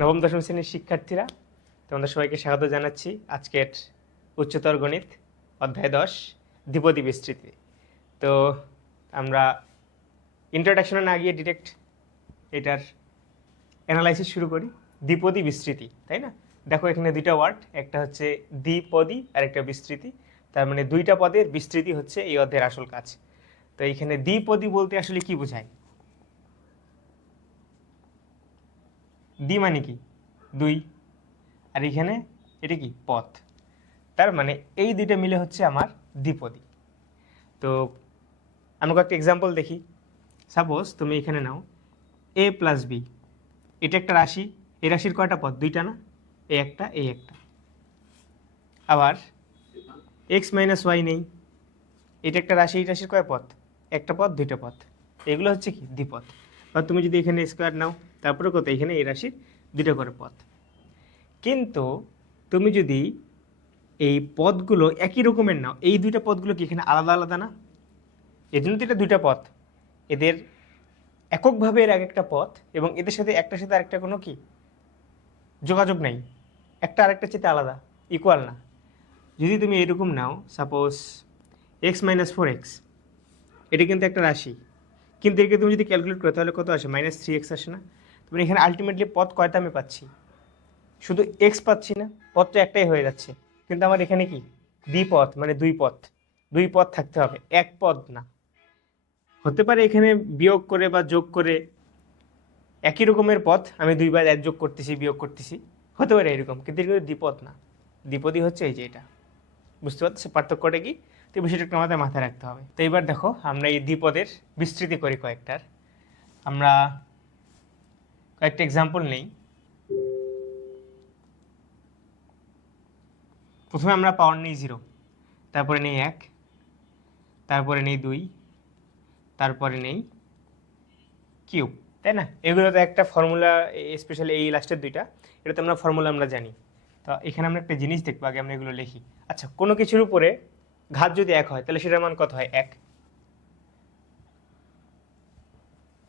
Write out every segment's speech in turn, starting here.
নবম দশম শ্রেণীর শিক্ষার্থীরা, তোমাদের সবাইকে স্বাগত জানাচ্ছি আজকের উচ্চতর গণিত অধ্যায় 10 দ্বিপদী বিস্তৃতি। তো আমরা ইন্ট্রোডাকশনে না গিয়ে ডিরেক্ট এটার অ্যানালাইসিস শুরু করি। দ্বিপদী বিস্তৃতি, তাই না? দেখো এখানে দুইটা ওয়ার্ড, একটা হচ্ছে দ্বিপদী আর একটা বিস্তৃতি। তার মানে দুইটা পদের বিস্তৃতি হচ্ছে এই অধ্যায়ের আসল কাজ। তো এইখানে দ্বিপদী বলতে আসলে কি বোঝায়? দ্বি মানে কি? দুই, আর এখানে এটা কি? পথ। তার মানে এই দুইটা মিলে হচ্ছে আমার দ্বিপদী। তো আমরা কয়েকটা এক্সাম্পল দেখি। সাপোজ তুমি এখানে নাও a প্লাস বি, এটা একটা রাশি। এই রাশির কয়টা পদ? দুইটা না? এই একটা, এই একটা। আবার এক্স মাইনাস ওয়াই নেই, এটা একটা রাশি। এই রাশির কয় পদ? একটা পদ, দুইটা পদ। এগুলো হচ্ছে কি? দ্বিপদ। বা তুমি যদি এখানে স্কোয়ার নাও, তারপরে কত? এখানে এই রাশির দুইটা করে পদ। কিন্তু তুমি যদি এই পদগুলো একই রকমের নাও, এই দুইটা পদগুলো কি এখানে আলাদা আলাদা না? এই জন্য তো এটা দুইটা পদ, এদের এককভাবে এর এক একটা পথ, এবং এদের সাথে একটার সাথে আরেকটা কোনো কি যোগাযোগ নেই, একটা আরেকটা চেয়ে আলাদা, ইকুয়াল না। যদি তুমি এরকম নাও, suppose x minus four x, এটা কিন্তু একটা রাশি, কিন্তু এটাকে তুমি যদি ক্যালকুলেট করো তাহলে কত আসে? মাইনাস থ্রি এক্স আসে না? তুমি এখানে আলটিমেটলি পদ কয়টা আমি পাচ্ছি? শুধু এক্স পাচ্ছি না, পদ তো একটাই হয়ে যাচ্ছে। কিন্তু আমার এখানে কি দ্বিপদ, মানে দুই পদ থাকতে হবে, এক পদ না। হতে পারে এখানে বিয়োগ করে বা যোগ করে একই রকমের পদ আমি দুইবার এক যোগ করতেছি, বিয়োগ করতেছি, হতে পারে এরকম, কিন্তু এগুলো দ্বিপদ না। দ্বিপদী হচ্ছে এই যে এটা। বুঝতে পারছো পার্থক্যটা কি? তো বিষয়টা একটু আমাদের মাথায় রাখতে হবে। তো এবার দেখো আমরা এই দ্বিপদের বিস্তৃতি করি কয়েকটার। আমরা কয়েকটা এক্সাম্পল নেই। প্রথমে আমরা পাওয়ার নেই 0, তারপরে নেই 1, তারপরে নেই 2, তারপরে নেই কিউব, তাই না? এগুলো তো একটা ফর্মুলা, স্পেশালি এই লাস্টের দুইটা, এটা তো আমরা ফর্মুলা আমরা জানি। তো এখানে আমরা একটা জিনিস দেখবো, আগে আমরা এগুলো লিখি। আচ্ছা, কোনো কিছুর উপরে ঘাত যদি 1 হয় তাহলে সেটার মান কত হয়? 1।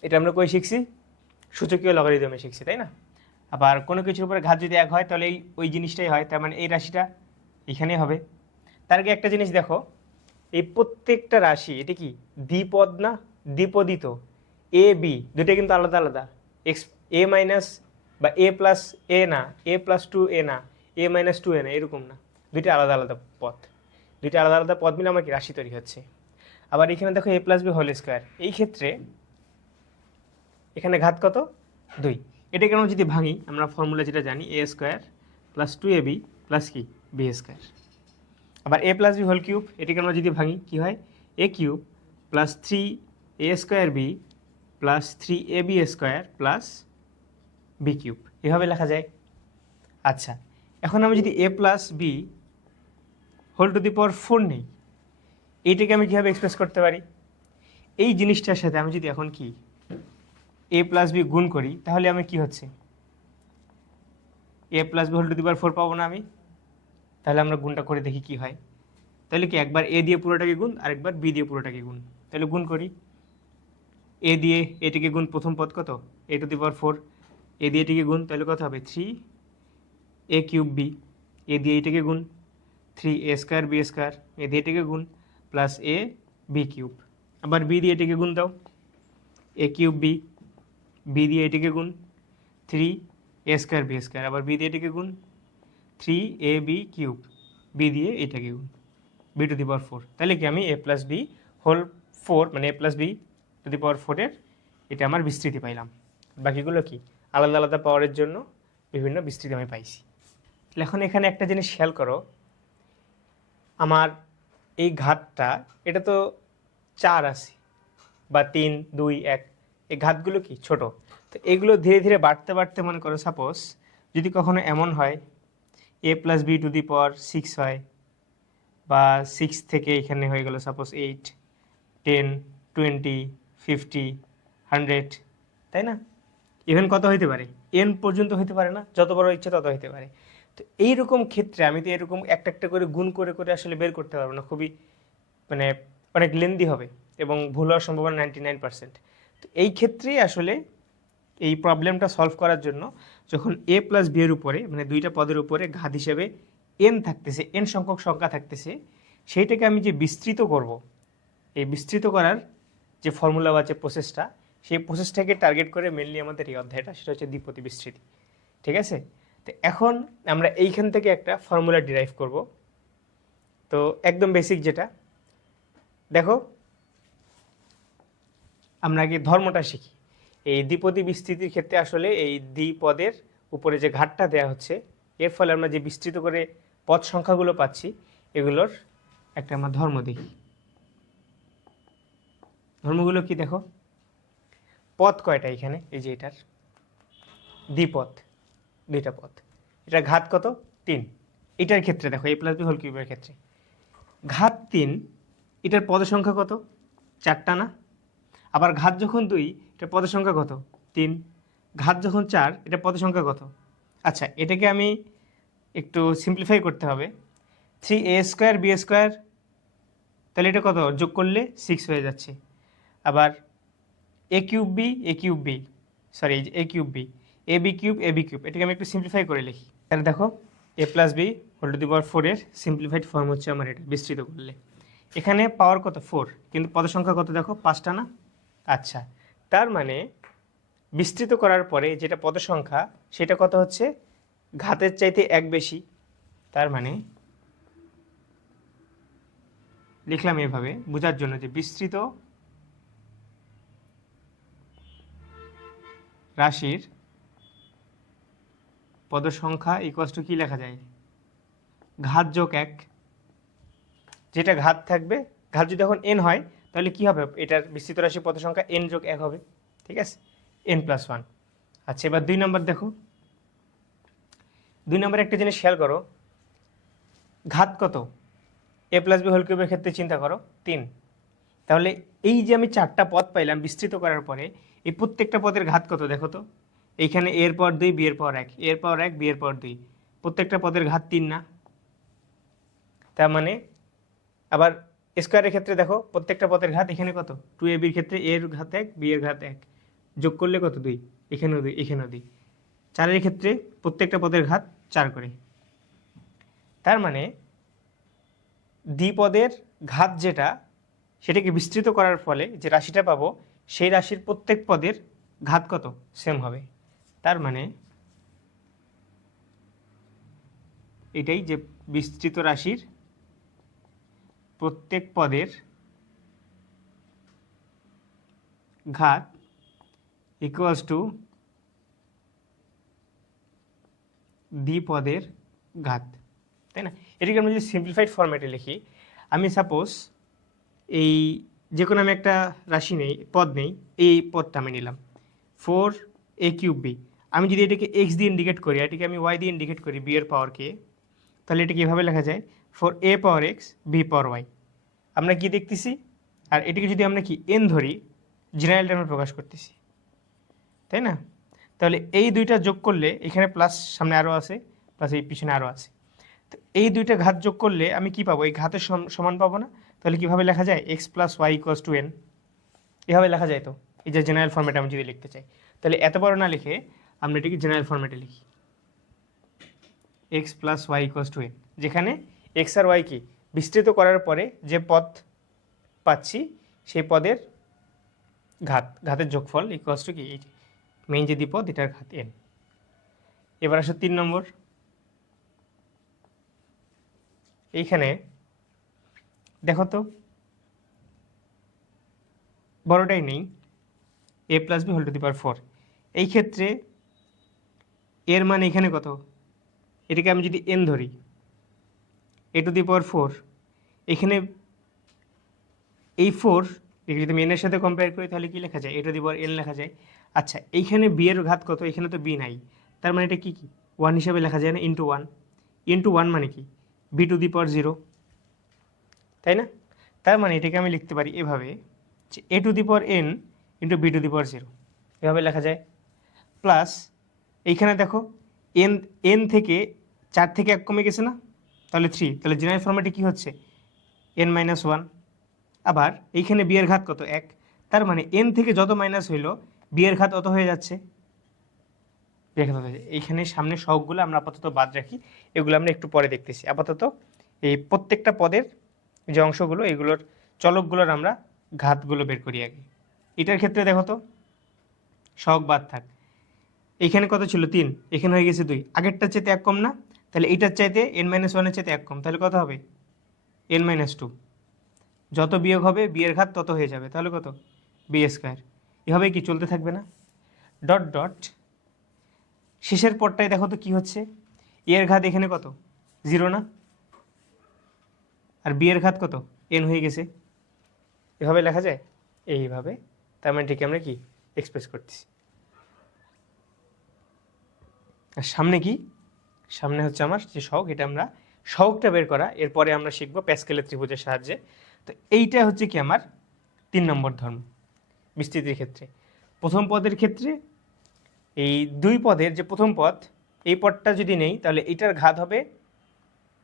এটা আমরা কই শিখছি? সূচকীয় লগারিদমে শিখছি, তাই না? আবার কোনো কিছুর উপরে ঘাত যদি 1 হয় তাহলে ওই জিনিসটাই হয়, তার মানে এই রাশিটা এখানেই হবে। তার আগে একটা জিনিস দেখো, এই প্রত্যেকটা রাশি এটা কি দ্বিপদ না? দ্বিপদী তো। এ বি দুটো কিন্তু আলাদা আলাদা। এক্স এ মাইনাস বা এ প্লাস এ না, এ প্লাস টু এ না, এ মাইনাস টু এ না, এরকম না। দুইটা আলাদা আলাদা পদ, দুইটা আলাদা আলাদা পদ মিলে আমার কি রাশি তৈরি হচ্ছে। আবার এখানে দেখো এ প্লাস বি হোল স্কোয়ার, এই ক্ষেত্রে এখানে ঘাত কত? 2। এটাকে আমরা যদি ভাঙি, আমরা ফর্মুলা যেটা জানি, a square plus two a b plus কি বি স্কোয়ার। আবার a plus b whole cube, এটাকে আমরা যদি ভাঙি কি হয়? A cube plus three a square b plus three a b square plus b cube, এভাবে লেখা যায়। আচ্ছা, এখন আমি যদি a plus b whole to the power 4 নেই, এইটাকে আমি কীভাবে এক্সপ্রেস করতে পারি? এই জিনিসটার সাথে আমি যদি এখন কি এ প্লাস বি গুণ করি, তাহলে আমি কি হচ্ছে? A plus b whole to the power 4 পাবো না আমি? তাহলে আমরা গুণটা করে দেখি কি হয়। তাহলে কি একবার এ দিয়ে পুরোটাকে গুণ, আরেকবার বি দিয়ে পুরোটাকে গুণ। তাহলে গুণ করি, এ দিয়ে এটিকে গুণ, প্রথম পদ কত? এ টু দি পাওয়ার 4, এ দিয়ে এটিকে গুণ, তাহলে কত হবে? 3 এ কিউব বি, এ দিয়ে এটাকে গুণ 3 এ স্কোয়ার বি স্কোয়ার, এ দিয়ে এটাকে গুণ প্লাস এ বি কিউব। আবার বি দিয়ে এটাকে গুণ দাও, এ কিউব বি, বি দিয়ে এটাকে গুণ 3 এ স্কোয়ার বি স্কোয়ার, আবার বি দিয়ে এটাকে গুণ 3 এ বি কিউব, বি দিয়ে এটাকে গুণ বি টু দি পাওয়ার 4। তাহলে কি আমি এ প্লাস বি হোল 4 মানে এ প্লাস বি টু দি পাওয়ার 4-এর এটা আমার বিস্তৃতি পাইলাম। বাকিগুলো কি আলাদা আলাদা পাওয়ারের জন্য বিভিন্ন বিস্তৃতি আমি পাইছি। এখন এখানে একটা জিনিস খেয়াল করো, আমার এই ঘাতটা এটা তো 4 আছে বা 3 2 1, এই ঘাতগুলো কি ছোট। তো এগুলো ধীরে ধীরে বাড়তে বাড়তে, মনে করো সাপোজ যদি কখনো এমন হয় এ plus B two the power 6 হয়, বা 6 থেকে এখানে হয়ে গেল সাপোজ 8 10 20 50 100, তাই না? ইভেন কত হইতে পারে? এন পর্যন্ত হইতে পারে না? যত বড় ইচ্ছে তত হইতে পারে। তো এইরকম ক্ষেত্রে আমি তো এরকম একটা একটা করে গুণ করে করে আসলে বের করতে পারবো না, খুবই মানে অনেক লেন্দি হবে এবং ভুল হওয়ার সম্ভাবনা 99%। তো এই ক্ষেত্রেই আসলে এই প্রবলেমটা সলভ করার জন্য যখন এ প্লাস বি এর উপরে মানে দুইটা পদের উপরে ঘাত হিসেবে এন থাকতেছে, এন সংখ্যক সংখ্যা থাকতেছে, সেইটাকে আমি যে বিস্তৃত করব, এই বিস্তৃত করার যে ফর্মুলা বা যে প্রসেসটা, সেই প্রসেসটাকে টার্গেট করে মেনলি আমাদের এই অধ্যায়টা, সেটা হচ্ছে দ্বিপদী বিস্তৃতি। ঠিক আছে? তো এখন আমরা এইখান থেকে একটা ফর্মুলা ডিরাইভ করব। তো একদম বেসিক যেটা, দেখো আমরা আগে ধর্মটা শিখি। এই দ্বিপদী বিস্তৃতির ক্ষেত্রে আসলে এই দ্বিপদের উপরে যে ঘাতটা দেওয়া হচ্ছে, এর ফলে আমরা যে বিস্তৃত করে পদ সংখ্যাগুলো পাচ্ছি, এগুলোর একটা আমরা ধর্ম দেখি। ধর্মগুলো কি দেখো, পদ কয়টা এখানে, এই যে এটার দ্বিপদ, দুইটা পদ, এটার ঘাত কত, 3। এটার ক্ষেত্রে দেখো এ প্লাস বি হোল কিউবের ক্ষেত্রে ঘাত 3, এটার পদ সংখ্যা কত, 4টা না? আবার ঘাত যখন 2, এটার পদের সংখ্যা কত, 3। ঘাত যখন 4, এটার পদের সংখ্যা কত? আচ্ছা, এটাকে আমি একটু সিম্পলিফাই করতে হবে। 3a² b², তাহলে এটা কত, যোগ করলে 6 হয়ে যাচ্ছে। আবার a³ b, sorry a³ b, ab³ এটাকে আমি একটু সিম্পলিফাই করে লিখি। তাহলে দেখো a plus b whole to the power 4 এর সিম্পলিফাইড ফর্ম হচ্ছে আমার এটা, বিস্তৃত করলে। এখানে পাওয়ার কত, 4, কিন্তু পদের সংখ্যা কত দেখো, 5টা না? আচ্ছা, তার মানে বিস্তৃত করার পরে যেটা পদের সংখ্যা, সেটা কত হচ্ছে, ঘাতের চাইতে 1 বেশি। তার মানে লিখলাম এভাবে বোঝার জন্য যে বিস্তৃত রাশির পদ সংখ্যা ইকুয়ালস টু কি লেখা যায়, ঘাত যোগ 1। যেটা ঘাত থাকবে, ঘাত যদি এখন n হয়, তাহলে কি হবে, এটার বিস্তৃত রাশির পদ সংখ্যা n যোগ 1 হবে। ঠিক আছে, n+1। আচ্ছা, এবার 2 নম্বর দেখো। 2 নম্বরে একটা জিনিস খেয়াল করো, ঘাত কত, a প্লাস বি হোল কিউবের ক্ষেত্রে চিন্তা করো 3। তাহলে এই যে আমি 4টা পদ পাইলাম বিস্তৃত করার পরে, এই প্রত্যেকটা পদের ঘাত কত দেখো তো। এইখানে এর পর 2, বি এর পর 1, এর পর 1, বি এর পর 2, প্রত্যেকটা পদের ঘাত 3 না? তার মানে আবার স্কোয়ারের ক্ষেত্রে দেখো প্রত্যেকটা পদের ঘাত এখানে কত, 2ab-র ক্ষেত্রে এর ঘাত 1, বি এর ঘাত 1, যোগ করলে কত, 2, এখানেও 2, এখানেও 2। 4-এর ক্ষেত্রে প্রত্যেকটা পদের ঘাত 4 করে। তার মানে দ্বিপদের ঘাত যেটা, সেটাকে বিস্তৃত করার ফলে যে রাশিটা পাবো, সেই রাশির প্রত্যেক পদের ঘাত কত, সেম হবে। তার মানে এটাই যে বিস্তৃত রাশির প্রত্যেক পদের ঘাত ইকুয়ালস টু দ্বিপদের ঘাত, তাই না? এটাকে আমরা যদি সিম্পলিফাইড ফরম্যাটে লিখি, আমি সাপোজ এই যে কোনো আমি একটা রাশি নেই, পদ নেই, এই পদটা আমি নিলাম 4a³ b। আমি যদি এটাকে x দিয়ে ইন্ডিকেট করি, এটাকে আমি y দিয়ে ইন্ডিকেট করি, b এর পাওয়ারকে, তাহলে এটা কীভাবে লেখা যায়, 4a পাওয়ার x, b পাওয়ার y। আমরা কি দেখতেছি, আর এটাকে যদি আমরা কি n ধরি, জেনারেল টার্মে প্রকাশ করতেছি, তাই না? তাহলে এই দুইটা যোগ করলে এখানে প্লাস সামনে আরও আছে, প্লাস এই পিছনে আরও আছে, তো এই দুইটা ঘাত যোগ করলে আমি কি পাবো, এই ঘাতের সমান পাবো না? তাহলে কিভাবে লেখা যায়, x + y = n, এভাবে লেখা যায়। তো এই যে জেনারেল ফরম্যাটে আমি যদি লিখতে চাই, তাহলে এত বড় না লিখে আমরা এটাকে জেনারেল ফরম্যাটে লিখি, x + y = n, যেখানে x আর y কি বিস্তৃত করার পরে যে পদ পাচ্ছি, সেই পদের ঘাতের যোগফল ইকুয়ালস টু কি, এই মেইন যে দ্বিপদ, এটার ঘাত n। এবার আসো 3 নম্বর। এইখানে দেখো তো, বড়টাই নেই, a + b whole to the power 4। এই ক্ষেত্রে এর মান এখানে কত, এটাকে আমি যদি n ধরি, a টু দি পাওয়ার 4, এখানে এই 4 একে যদি আমি n এর সাথে কম্পেয়ার করি, তাহলে কি লেখা যায়, a to the power n লেখা যায়। আচ্ছা, এইখানে b এর ঘাত কত, এখানে তো b নাই, তার মানে এটা কি 1 হিসাবে লেখা যায় না, ইন্টু 1। ইন্টু 1 মানে কি, b টু দি পাওয়ার 0, তাই না? তার মানে এটাকে আমি লিখতে পারি এভাবে, যে a to the power n into b to the power 0, এভাবে লেখা যায়। প্লাস এইখানে দেখো n থেকে 4 থেকে 1 কমে গেছে না, তাহলে 3, তাহলে জেনারেল ফরম্যাটে কি হচ্ছে, n-1। আবার এইখানে b এর ঘাত কত, 1, তার মানে n থেকে যত মাইনাস হইলো b এর ঘাত অত হয়ে যাচ্ছে, রেখা তত হয়ে যায়। এইখানে সামনে সহগগুলো আমরা আপাতত বাদ রাখি, এগুলো আমরা একটু পরে দেখতেছি। আপাতত এই প্রত্যেকটা পদের যে অংশগুলো এগুলোর চলকগুলোর আমরা ঘাতগুলো বের করি আগে। এটার ক্ষেত্রে দেখো তো সহগ বাদ থাক, এইখানে কত ছিল 3, এখানে হয়ে গেছে 2, আগেরটার চাইতে 1 কম না, তাহলে এইটার চাইতে n-1 চাইতে 1 কম, তাহলে কত হবে n-2। যত বিয়োগ হবে বি এর ঘাত তত হয়ে যাবে, তাহলে কত বি স্কোয়ার। এভাবে কি চলতে থাকবে না, ডট ডট শেষের পদটায় দেখো তো কি হচ্ছে, এ এর ঘাত এখানে কত 0 না, আর বি এর ঘাত কত n হয়ে গেছে। এভাবে লেখা যায় এইভাবে, তার মানে ঠিক আমরা কি এক্সপ্রেস করতেছি। আর সামনে কি, সামনে হচ্ছে আমার যে সহগ, এটা আমরা সহগটা বের করা এরপরে আমরা শিখবো প্যাসকেলের ত্রিভুজের সাহায্যে। তো এইটা হচ্ছে কি আমার 3 নম্বর ধর্ম বিস্তৃতির ক্ষেত্রে। প্রথম পদের ক্ষেত্রে এই 2 পদের যে প্রথম পদ, এই পদটা যদি নেই তাহলে এটার ঘাত হবে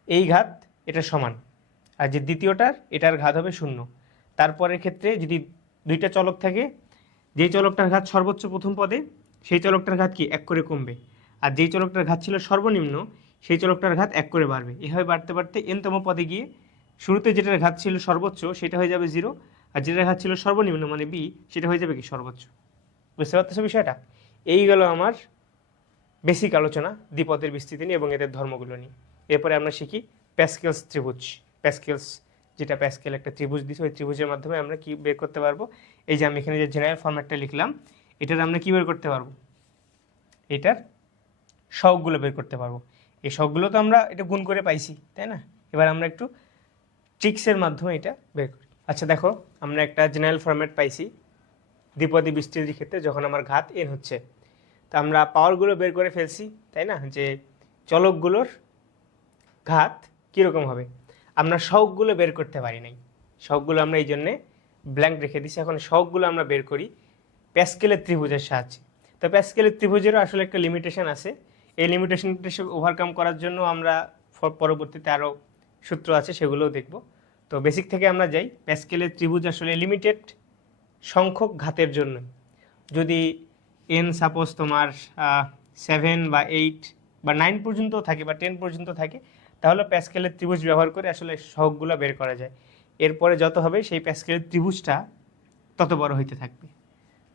এই ঘাত এটার সমান, আর যে দ্বিতীয়টার এটার ঘাত হবে 0। তারপরের ক্ষেত্রে যদি 2টা চলক থাকে, যেই চলকটার ঘাত সর্বোচ্চ প্রথম পদে সেই চলকটার ঘাত কি 1 করে কমবে, আর যেই চলকটার ঘাত ছিল সর্বনিম্ন সেই চলকটার ঘাত 1 করে বাড়বে। এভাবে বাড়তে বাড়তে n-তম পদে গিয়ে শুরুতে যেটার ঘাত ছিল সর্বোচ্চ সেটা হয়ে যাবে 0, আর যেটার ঘাত ছিল সর্বনিম্ন মানে বি সেটা হয়ে যাবে কি সর্বোচ্চ। বুঝতে পারতেছো বিষয়টা? এই গেল আমার বেসিক আলোচনা দ্বিপদের বিস্তৃতি নিয়ে এবং এদের ধর্মগুলো নিয়ে। এরপরে আমরা শিখি প্যাসকেলস ত্রিভুজ। প্যাসকেলস যেটা প্যাসকেল একটা ত্রিভুজ দিচ্ছে, ওই ত্রিভুজের মাধ্যমে আমরা কি বের করতে পারবো, এই যে আমি এখানে যে জেনারেল ফরম্যাটটা লিখলাম এটার আমরা কি বের করতে পারবো, এটার সহগগুলো বের করতে পারবো। এই সহগগুলো তো আমরা এটা গুণ করে পাইছি, তাই না? এবার আমরা একটু ট্রিক্সের মাধ্যমে এটা বের করি। আচ্ছা দেখো, আমরা একটা জেনারেল ফরম্যাট পাইছি দ্বিপদী বিস্তৃতির ক্ষেত্রে যখন আমার ঘাত n হচ্ছে। তো আমরা পাওয়ারগুলো বের করে ফেলছি, তাই না, যে চলকগুলোর ঘাত কীরকম হবে। আমরা সহগগুলো বের করতে পারি নাই, সহগগুলো আমরা এই জন্যে ব্ল্যাঙ্ক রেখে দিছি। এখন সহগগুলো আমরা বের করি প্যাসকেলের ত্রিভুজের সাহায্যে। তো প্যাসকেলের ত্রিভুজেরও আসলে একটা লিমিটেশন আছে, এই লিমিটেশনটা ওভারকাম করার জন্য আমরা পরবর্তীতে আরও সূত্র আছে সেগুলোও দেখব। তো বেসিক থেকে আমরা যাই, প্যাসকেলের ত্রিভুজ আসলে লিমিটেড সংখ্যক ঘাতের জন্য। যদি n সাপোজ তোমার 7 বা 8 বা 9 পর্যন্ত থাকে বা 10 পর্যন্ত থাকে, তাহলে প্যাসকেলের ত্রিভুজ ব্যবহার করে আসলে সহগগুলো বের করা যায়। এরপরে যত হবে সেই প্যাসকেলের ত্রিভুজটা তত বড় হইতে থাকবে।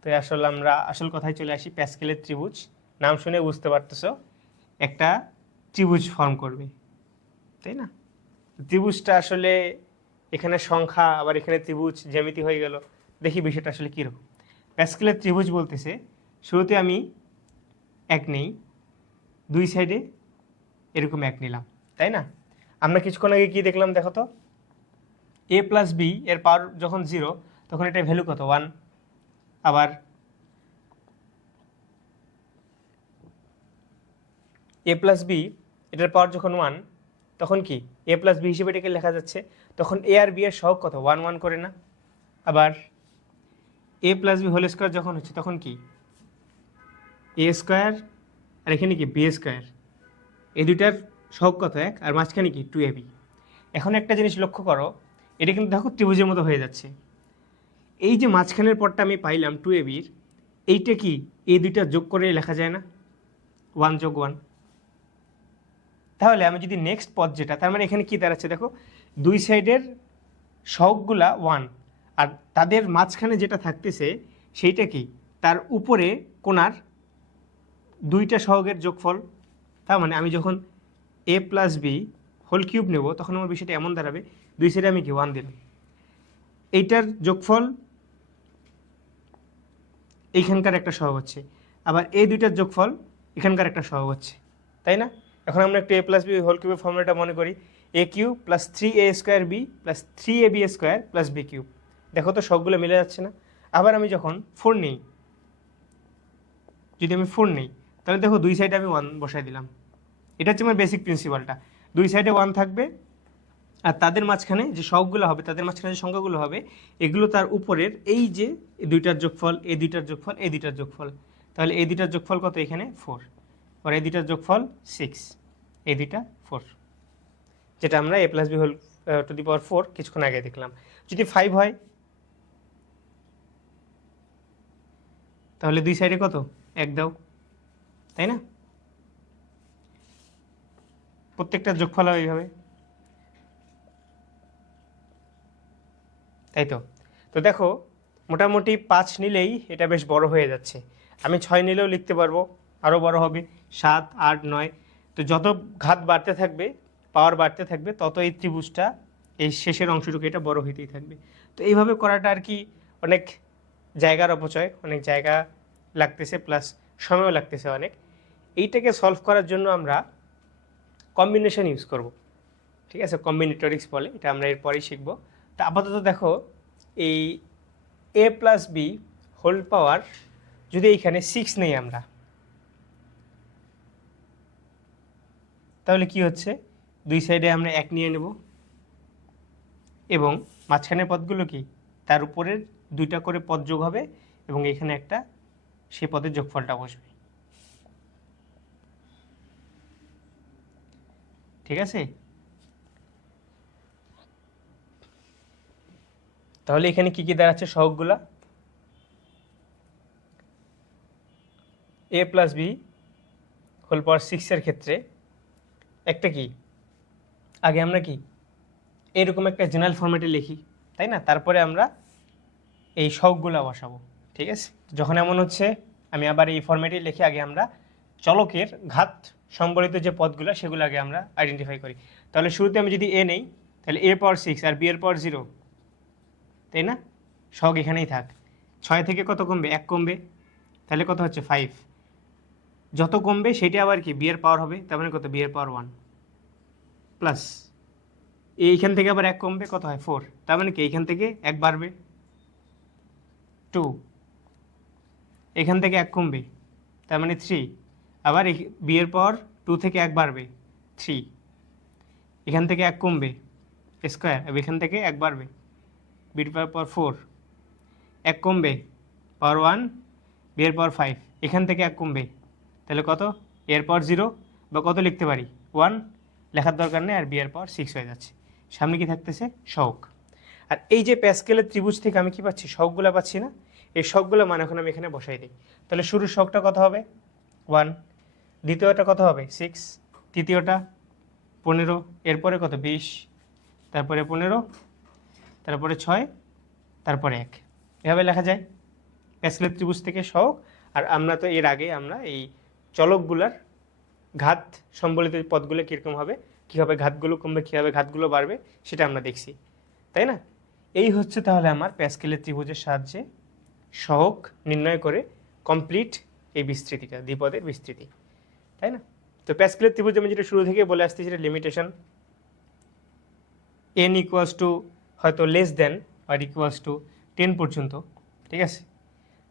তো আসলে আমরা আসল কথায় চলে আসি, প্যাসকেলের ত্রিভুজ নাম শুনে বুঝতে পারতেছো একটা ত্রিভুজ ফর্ম করবে, তাই না? ত্রিভুজটা আসলে এখানে সংখ্যা আবার এখানে ত্রিভুজ জ্যামিতি হয়ে গেল। দেখি বিষয়টা আসলে কীরকম। প্যাসকেলের ত্রিভুজ বলতেছে শুরুতে আমি 1 নেই, 2 সাইডে এরকম 1 নিলাম, তাই না? আমরা কিছুক্ষণ আগে কি দেখলাম দেখো তো, a প্লাস বি এর পাওয়ার যখন 0 তখন এটার ভ্যালু কত 1, আবার a প্লাস বি এটার পাওয়ার যখন 1 তখন কি a প্লাস বি হিসেবে এটাকে লেখা যাচ্ছে, তখন a আর বি এর সহগ কত 1 1 করে না। আবার a plus b whole square যখন হচ্ছে তখন কি a স্কোয়ার, আর এখানে কি বি স্কোয়ার, এই দুইটার সহগ কত 1, আর মাঝখানে কি 2ab। এখন একটা জিনিস লক্ষ্য করো, এটা কিন্তু দেখো ত্রিভুজের মতো হয়ে যাচ্ছে। এই যে মাঝখানের পদটা আমি পাইলাম 2ab-র, এইটা কি এই দুইটা যোগ করে লেখা যায় না 1 যোগ 1। তাহলে আমি যদি নেক্সট পদ যেটা, তার মানে এখানে কি দাঁড়াচ্ছে দেখো, 2 সাইডের সহগগুলা 1, আর তাদের মাঝখানে যেটা থাকতেছে সেইটা কি তার উপরে কোণার 2টা সহগের যোগফল। তার মানে আমি যখন a plus b whole cube নেব তখন আমার বিষয়টা এমন দাঁড়াবে, 2 সাইডে আমি কি 1 দিলাম, এইটার যোগফল এইখানকার একটা সহগ হচ্ছে, আবার এই দুইটার যোগফল এখানকার একটা সহগ হচ্ছে, তাই না? এখন আমরা একটু a প্লাস বি হোল কিউবের ফর্মুলাটা মনে করি, a cube plus 3a square b plus 3ab square plus b cube. দেখো তো সবগুলো মিলে যাচ্ছে না। আবার আমি যখন 4 নিই, যদি আমি 4 নিই তাহলে দেখো 2 সাইডে আমি 1 বসাই দিলাম। এটা হচ্ছে আমার বেসিক প্রিন্সিপালটা, 2 সাইডে 1 থাকবে, আর তাদের মাঝখানে যে সহগগুলো হবে, তাদের মাঝখানে যে সংখ্যাগুলো হবে এগুলো তার উপরের এই যে দুইটার যোগফল, এই দুইটার যোগফল, এই দুইটার যোগফল। তাহলে এই দুইটার যোগফল কত এখানে 4, আর এই দুইটার যোগফল 6, এই দুইটা 4, যেটা আমরা a plus b whole to the power 4 কিছুক্ষণ আগে দেখলাম। যদি 5 হয় তাহলে 2 সাইডে কত 1 দাও, তাই না? প্রত্যেকটা যোগফল হবে এইভাবে, তাই তো। তো দেখো মোটামুটি 5 নিলেই এটা বেশ বড় হয়ে যাচ্ছে। আমি 6 নিলেও লিখতে পারবো, আরও বড় হবে, 7, 8, 9। তো যত ঘাত বাড়তে থাকবে, পাওয়ার বাড়তে থাকবে, তত এই ত্রিভুজটা, এই শেষের অংশটুকু এটা বড় হইতেই থাকবে। তো এইভাবে করাটা আর কি অনেক জায়গার অপচয়, অনেক জায়গা লাগতেছে, প্লাস সময়ও লাগতেছে অনেক। এইটাকে সলভ করার জন্য আমরা কম্বিনেশন ইউজ করব, ঠিক আছে? কম্বিনেটরিক্স বলে, এটা আমরা এরপরেই শিখব। তো আপাতত দেখো এই a plus b whole power যদি এইখানে 6 নেই আমরা, তাহলে কি হচ্ছে, দুই সাইডে আমরা 1 নিয়ে নেব এবং মাঝখানের পদগুলো কি, তার উপরের 2টা করে পদ যোগ হবে এবং এখানে একটা সেই পদের যোগফলটা বসবে, ঠিক আছে? তাহলে এখানে কি কি দাঁড়াচ্ছে সহগগুলা, a plus b whole power 6 এর ক্ষেত্রে একটা কি, আগে আমরা কি এরকম একটা জেনারেল ফরম্যাটে লিখি, তাই না? তারপরে আমরা এই সহগগুলা বসাবো, ঠিক আছে? যখন এমন হচ্ছে আমি আবার এই ফরম্যাটে লিখে আগে আমরা চলকের ঘাত সম্বলিত যে পদগুলো সেগুলো আগে আমরা আইডেন্টিফাই করি। তাহলে শুরুতে আমি যদি a নেই, তাহলে a পাওয়ার 6 আর b এর পাওয়ার 0, তাই না? সহগ এখানেই থাক। 6 থেকে কত কমবে, 1 কমবে, তাহলে কত হচ্ছে 5। যত কমবে সেটা আবার কি b এর পাওয়ার হবে, তার মানে কত, b এর পাওয়ার 1 প্লাস এইখান থেকে আবার 1 কমবে, কত হয় 4, তার মানে কি এইখান থেকে 1 বাড়বে 2, এখান থেকে 1 কমবে, তার মানে 3, আবার b এর পাওয়ার 2 থেকে 1 বাড়বে 3, এখান থেকে 1 কমবে স্কোয়ার, এখান থেকে 1 বাড়বে b এর পাওয়ার 4, 1 কমবে পাওয়ার 1, b এর পাওয়ার 5, এখান থেকে 1 কমবে, তাহলে কত, a এর পাওয়ার 0, বা কত লিখতে পারি 1, লেখার দরকার নেই, আর b এর পাওয়ার 6 হয়ে যাচ্ছে। সামনে কি থাকতেছে, সহগ। আর এই যে প্যাসকেলের ত্রিভুজ থেকে আমি কি পাচ্ছি, সহগগুলো পাচ্ছি না, এই সহগগুলো মানে এখন আমি এখানে বসাই দিই। তাহলে শুরুর সহগটা কত হবে 1, দ্বিতীয়টা কত হবে 6, তৃতীয়টা 15, এরপরে কত 20, তারপরে 15, তারপরে 6, তারপরে 1, এভাবে লেখা যায় প্যাসকেলের ত্রিভুজ থেকে সহগ। আর আমরা তো এর আগে আমরা এই চলকগুলার ঘাত সম্বলিত পদগুলো কীরকম হবে, কীভাবে ঘাতগুলো কমবে, কীভাবে ঘাতগুলো বাড়বে, সেটা আমরা দেখছি, তাই না? এই হচ্ছে তাহলে আমার প্যাসকেলের ত্রিভুজের সাহায্যে সহগ নির্ণয় করে কমপ্লিট এই বিস্তৃতিটা, দ্বিপদের বিস্তৃতি, তাই না? তো প্যাসকেলের ত্রিভুজ আমি যেটা শুরু থেকে বলে আসছি, সেটা লিমিটেশন n ইকুয়ালস টু হয়তো less than R equals to 10 পর্যন্ত, ঠিক আছে?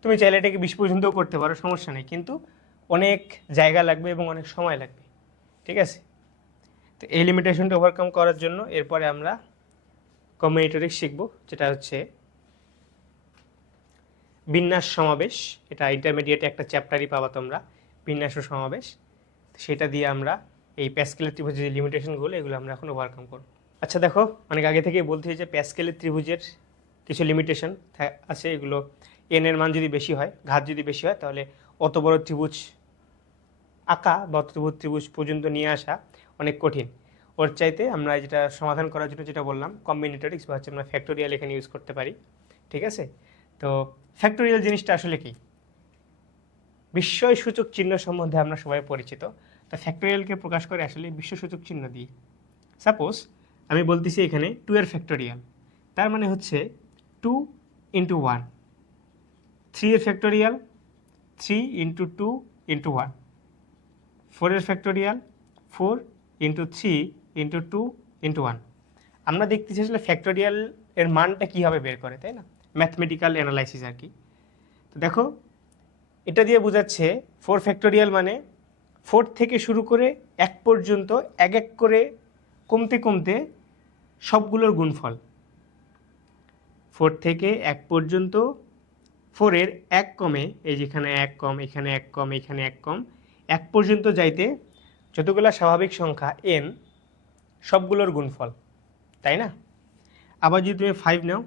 তুমি চাইলে এটাকে 20 পর্যন্তও করতে পারো, সমস্যা নেই, কিন্তু অনেক জায়গা লাগবে এবং অনেক সময় লাগবে, ঠিক আছে? তো এই লিমিটেশনটা ওভারকাম করার জন্য এরপরে আমরা কম্বিনেটরিক্স শিখব, যেটা হচ্ছে বিন্যাস সমাবেশ। এটা ইন্টারমিডিয়েটে একটা চ্যাপ্টারই পাবা তোমরা, বিন্যাস ও সমাবেশ। সেটা দিয়ে আমরা এই প্যাসকেলের ত্রিভুজের যে লিমিটেশনগুলো, এগুলো আমরা এখন ওভারকাম করব। আচ্ছা দেখো, অনেক আগে থেকেই বলতে যে প্যাসকেলের ত্রিভুজের কিছু লিমিটেশন আছে, এগুলো এন এর মান যদি বেশি হয়, ঘাত যদি বেশি হয়, তাহলে অত বড় ত্রিভুজ আঁকা বা অত ত্রিভুজ পর্যন্ত নিয়ে আসা অনেক কঠিন। ওর চাইতে আমরা যেটা সমাধান করার জন্য যেটা বললাম কম্বিনেটরিক্স, বা হচ্ছে আমরা ফ্যাক্টোরিয়াল এখানে ইউজ করতে পারি, ঠিক আছে? তো ফ্যাক্টোরিয়াল জিনিসটা আসলে কি, বিস্ময়সূচক চিহ্ন সম্বন্ধে আমরা সবাই পরিচিত। তো ফ্যাক্টোরিয়ালকে প্রকাশ করে আসলে বিস্ময়সূচক চিহ্ন দিয়ে। সাপোজ আমি বলতেছি এখানে 2 এর ফ্যাক্টোরিয়াল, তার মানে হচ্ছে 2 ইন্টু 1, 3 এর ফ্যাক্টোরিয়াল 3 ইন্টু 2 ইন্টু 1, 4 এর ফ্যাক্টোরিয়াল 4 ইন্টু 3 ইন্টু 2 ইন্টু 1। আমরা দেখতেছি আসলে ফ্যাক্টোরিয়াল এর মানটা কীভাবে বের করে, তাই না? ম্যাথমেটিক্যাল অ্যানালাইসিস আর কি। তো দেখো এটা দিয়ে বোঝাচ্ছে 4 ফ্যাক্টোরিয়াল মানে 4 থেকে শুরু করে 1 পর্যন্ত এক এক করে কমতে কমতে সবগুলোর গুণফল। 4 থেকে 1 পর্যন্ত 4 এর 1 কমে, এই যেখানে 1 কম, এখানে 1 কম, এখানে 1 কম, 1 পর্যন্ত যাইতে যতগুলো স্বাভাবিক সংখ্যা n, সবগুলোর গুণফল, তাই না? আবার যদি তুমি 5 নাও,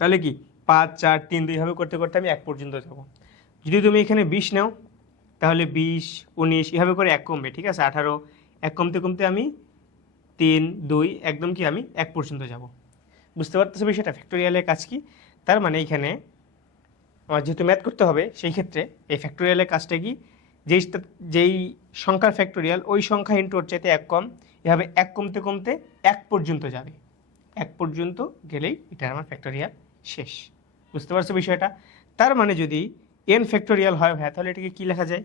তাহলে কি 5 4 3 2 এভাবে করতে করতে আমি 1 পর্যন্ত যাব। যদি তুমি এখানে 20 নাও তাহলে 20 19 এভাবে করে 1 কমবে, ঠিক আছে? 18 1 কমতে কমতে আমি 3 2 একদম কি আমি 1 পর্যন্ত যাব। বুঝতে পারতেছো বিষয়টা? ফ্যাক্টোরিয়ালের কাজ কি? তার মানে এখানে আমার যেহেতু ম্যাথ করতে হবে সেই ক্ষেত্রে এই ফ্যাক্টোরিয়ালের কাজটা কি, যেই সংখ্যার ফ্যাক্টোরিয়াল ওই সংখ্যা ইন্টু ওর চাইতে 1 কম, এভাবে 1 কমতে কমতে 1 পর্যন্ত যাবে। 1 পর্যন্ত গেলেই এটা আমার ফ্যাক্টোরিয়াল শেষ। বুঝতে পারছো বিষয়টা? তার মানে যদি n ফ্যাক্টোরিয়াল হয় ভাই, তাহলে এটাকে কী লেখা যায়?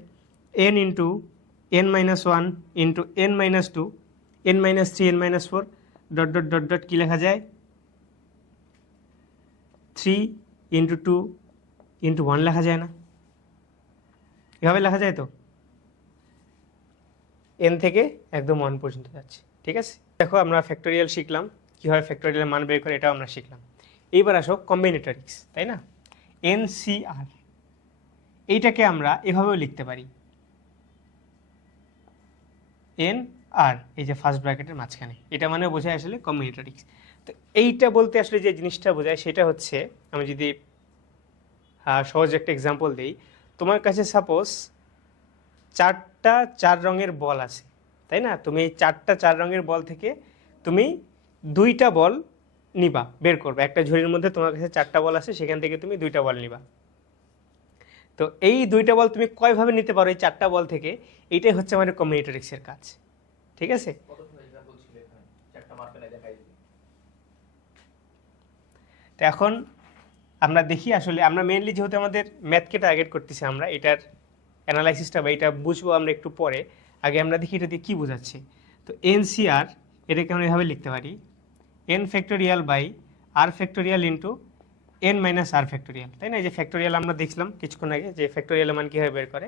n into n minus 1 into n minus 2 n minus 3 n minus 4 dot dot dot dot কী লেখা যায়? 3 ইন্টু 2 ইন্টু 1 লেখা যায় না? এভাবে লেখা যায় তো? n থেকে একদম 1 পর্যন্ত যাচ্ছে, ঠিক আছে? দেখো আমরা ফ্যাক্টোরিয়াল শিখলাম, কীভাবে ফ্যাক্টোরিয়ালের মান বের করে এটাও আমরা শিখলাম। এইবার আসো কম্বিনেটরিক্স, তাই না? NCR এইটাকে আমরা এভাবেও লিখতে পারি, NR, এই যে ফার্স্ট ব্র্যাকেটের মাঝখানে, এটা মানে বোঝায় আসলে কম্বিনেটরিক্স। তো এইটা বলতে আসলে যে জিনিসটা বোঝায় সেটা হচ্ছে, আমি যদি সহজ একটা এক্সাম্পল দিই, তোমার কাছে সাপোজ 4টা 4 রঙের বল আছে, তাই না? তুমি এই 4টা 4 রঙের বল থেকে তুমি 2টা বল নিবা, বের করবে। একটা ঝুড়ির মধ্যে তোমার কাছে 4টা বল আছে, সেখান থেকে তুমি 2টা বল নিবা। তো এই 2টা বল তুমি কয়ভাবে নিতে পারো এই 4টা বল থেকে, এইটাই হচ্ছে আমাদের কম্বিনেটরিক্সের কাজ, ঠিক আছে? তো এখন আমরা দেখি, আসলে আমরা মেইনলি যেহেতু আমাদের ম্যাথকে টার্গেট করতেছি, আমরা এটার অ্যানালাইসিসটা বা এটা বুঝবো আমরা একটু পরে, আগে আমরা দেখি এটা দিয়ে কী বোঝাচ্ছে। তো NCR এটাকে আমরা এভাবে লিখতে পারি, n factorial by r factorial into n minus r factorial, তাই না? এই যে ফ্যাক্টোরিয়াল আমরা দেখলাম কিছুক্ষণ আগে যে ফ্যাক্টোরিয়ালের মান কীভাবে বের করে।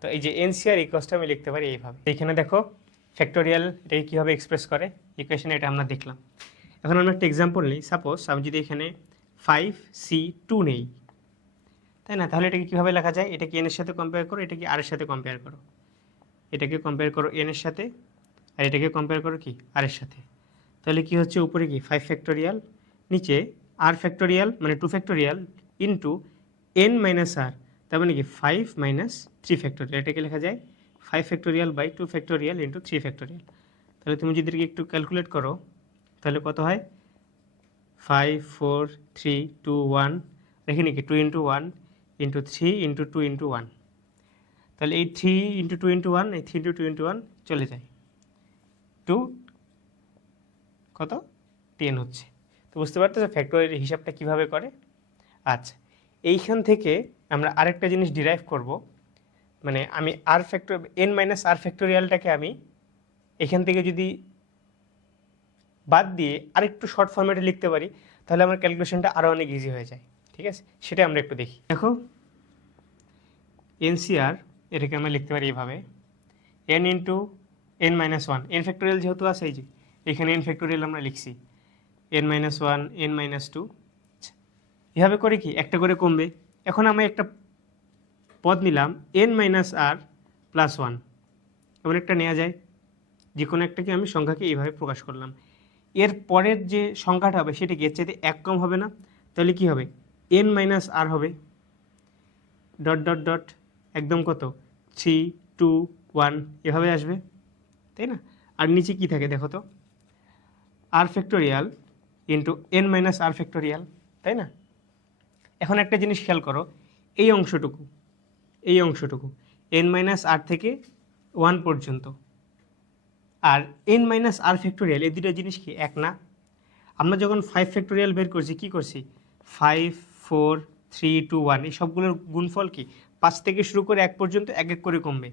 তো এই যে NCR ইকুয়াসটা আমি লিখতে পারি এইভাবে। এখানে দেখো ফ্যাক্টোরিয়াল এটাকে কীভাবে এক্সপ্রেস করে ইকুয়েশনে, এটা আমরা দেখলাম। এখন আমরা একটা এক্সাম্পল নিই, সাপোজ আমি যদি এখানে 5C2 নেই, তাই না? তাহলে এটাকে কীভাবে লেখা যায়? এটাকে n এর সাথে কম্পেয়ার করো, এটাকে r এর সাথে কম্পেয়ার করো, এটাকে কম্পেয়ার করো n এর সাথে, আর এটাকে কম্পেয়ার করো কি r এর সাথে। তাহলে কি হচ্ছে? উপরে কি 5 ফ্যাক্টোরিয়াল, নিচে r ফ্যাক্টোরিয়াল মানে 2 factorial into n minus r, তার মানে কি 5 মাইনাস 3 ফ্যাক্টোরিয়াল। এটাকে লেখা যায় 5 factorial by 2 factorial into 3 factorial. তাহলে তুমি যদি এটাকে একটু ক্যালকুলেট করো তাহলে কত হয়? 5 4 3 2 1, এখানে কি 2 ইন্টু 1 ইন্টু 3 ইন্টু 2 ইন্টু 1, তাহলে এই 3 ইন্টু 2 ইন্টু 1, এই 3 ইন্টু 2 ইন্টু 1 চলে যায়, 2 কত 10 হচ্ছে। তো বুঝতে পারতেছো ফ্যাক্টোরিয়াল হিসাবটা কিভাবে করে? আচ্ছা, এইখান থেকে আমরা আরেকটা জিনিস ডিরাইভ করব, মানে আমি আর ফ্যাক্টর n মাইনাস আর ফ্যাক্টোরিয়ালটাকে আমি এখান থেকে যদি বাদ দিয়ে আরেকটু শর্ট ফরম্যাটে লিখতে পারি, তাহলে আমার ক্যালকুলেশনটা আরও অনেক ইজি হয়ে যায়, ঠিক আছে? সেটা আমরা একটু দেখি। দেখো NCR এটাকে আমরা লিখতে পারি এইভাবে, n into n minus 1, n factorial যেহেতু আছে, এই যে এখানে n ফ্যাক্টোরিয়াল আমরা লিখছি, n মাইনাস 1 n মাইনাস 2, এভাবে করে কি একটা করে কমবে। এখন আমি একটা পদ নিলাম n মাইনাস r প্লাস 1, এমন একটা নেওয়া যায়, যে কোনো একটাকে আমি সংখ্যাকে এইভাবে প্রকাশ করলাম। এর পরের যে সংখ্যাটা হবে সেটা কি এর চাইতে 1 কম হবে না? তাহলে কি হবে? n মাইনাস r হবে ডট ডট ডট একদম কত 3 2 1 এভাবে আসবে, তাই না? আর নিচে কি থাকে দেখো তো, r factorial into n minus r factorial, তাই না? এখন একটা জিনিস খেয়াল করো, এই অংশটুকু n মাইনাস r থেকে 1 পর্যন্ত, আর n মাইনাস r ফ্যাক্টোরিয়াল, এই দুটো জিনিস কি এক না? আমরা যখন 5 ফ্যাক্টোরিয়াল বের করছি কি করছি? 5 4 3 2 1, এই সবগুলোর গুণফল কি 5 থেকে শুরু করে 1 পর্যন্ত এক এক করে কমবে।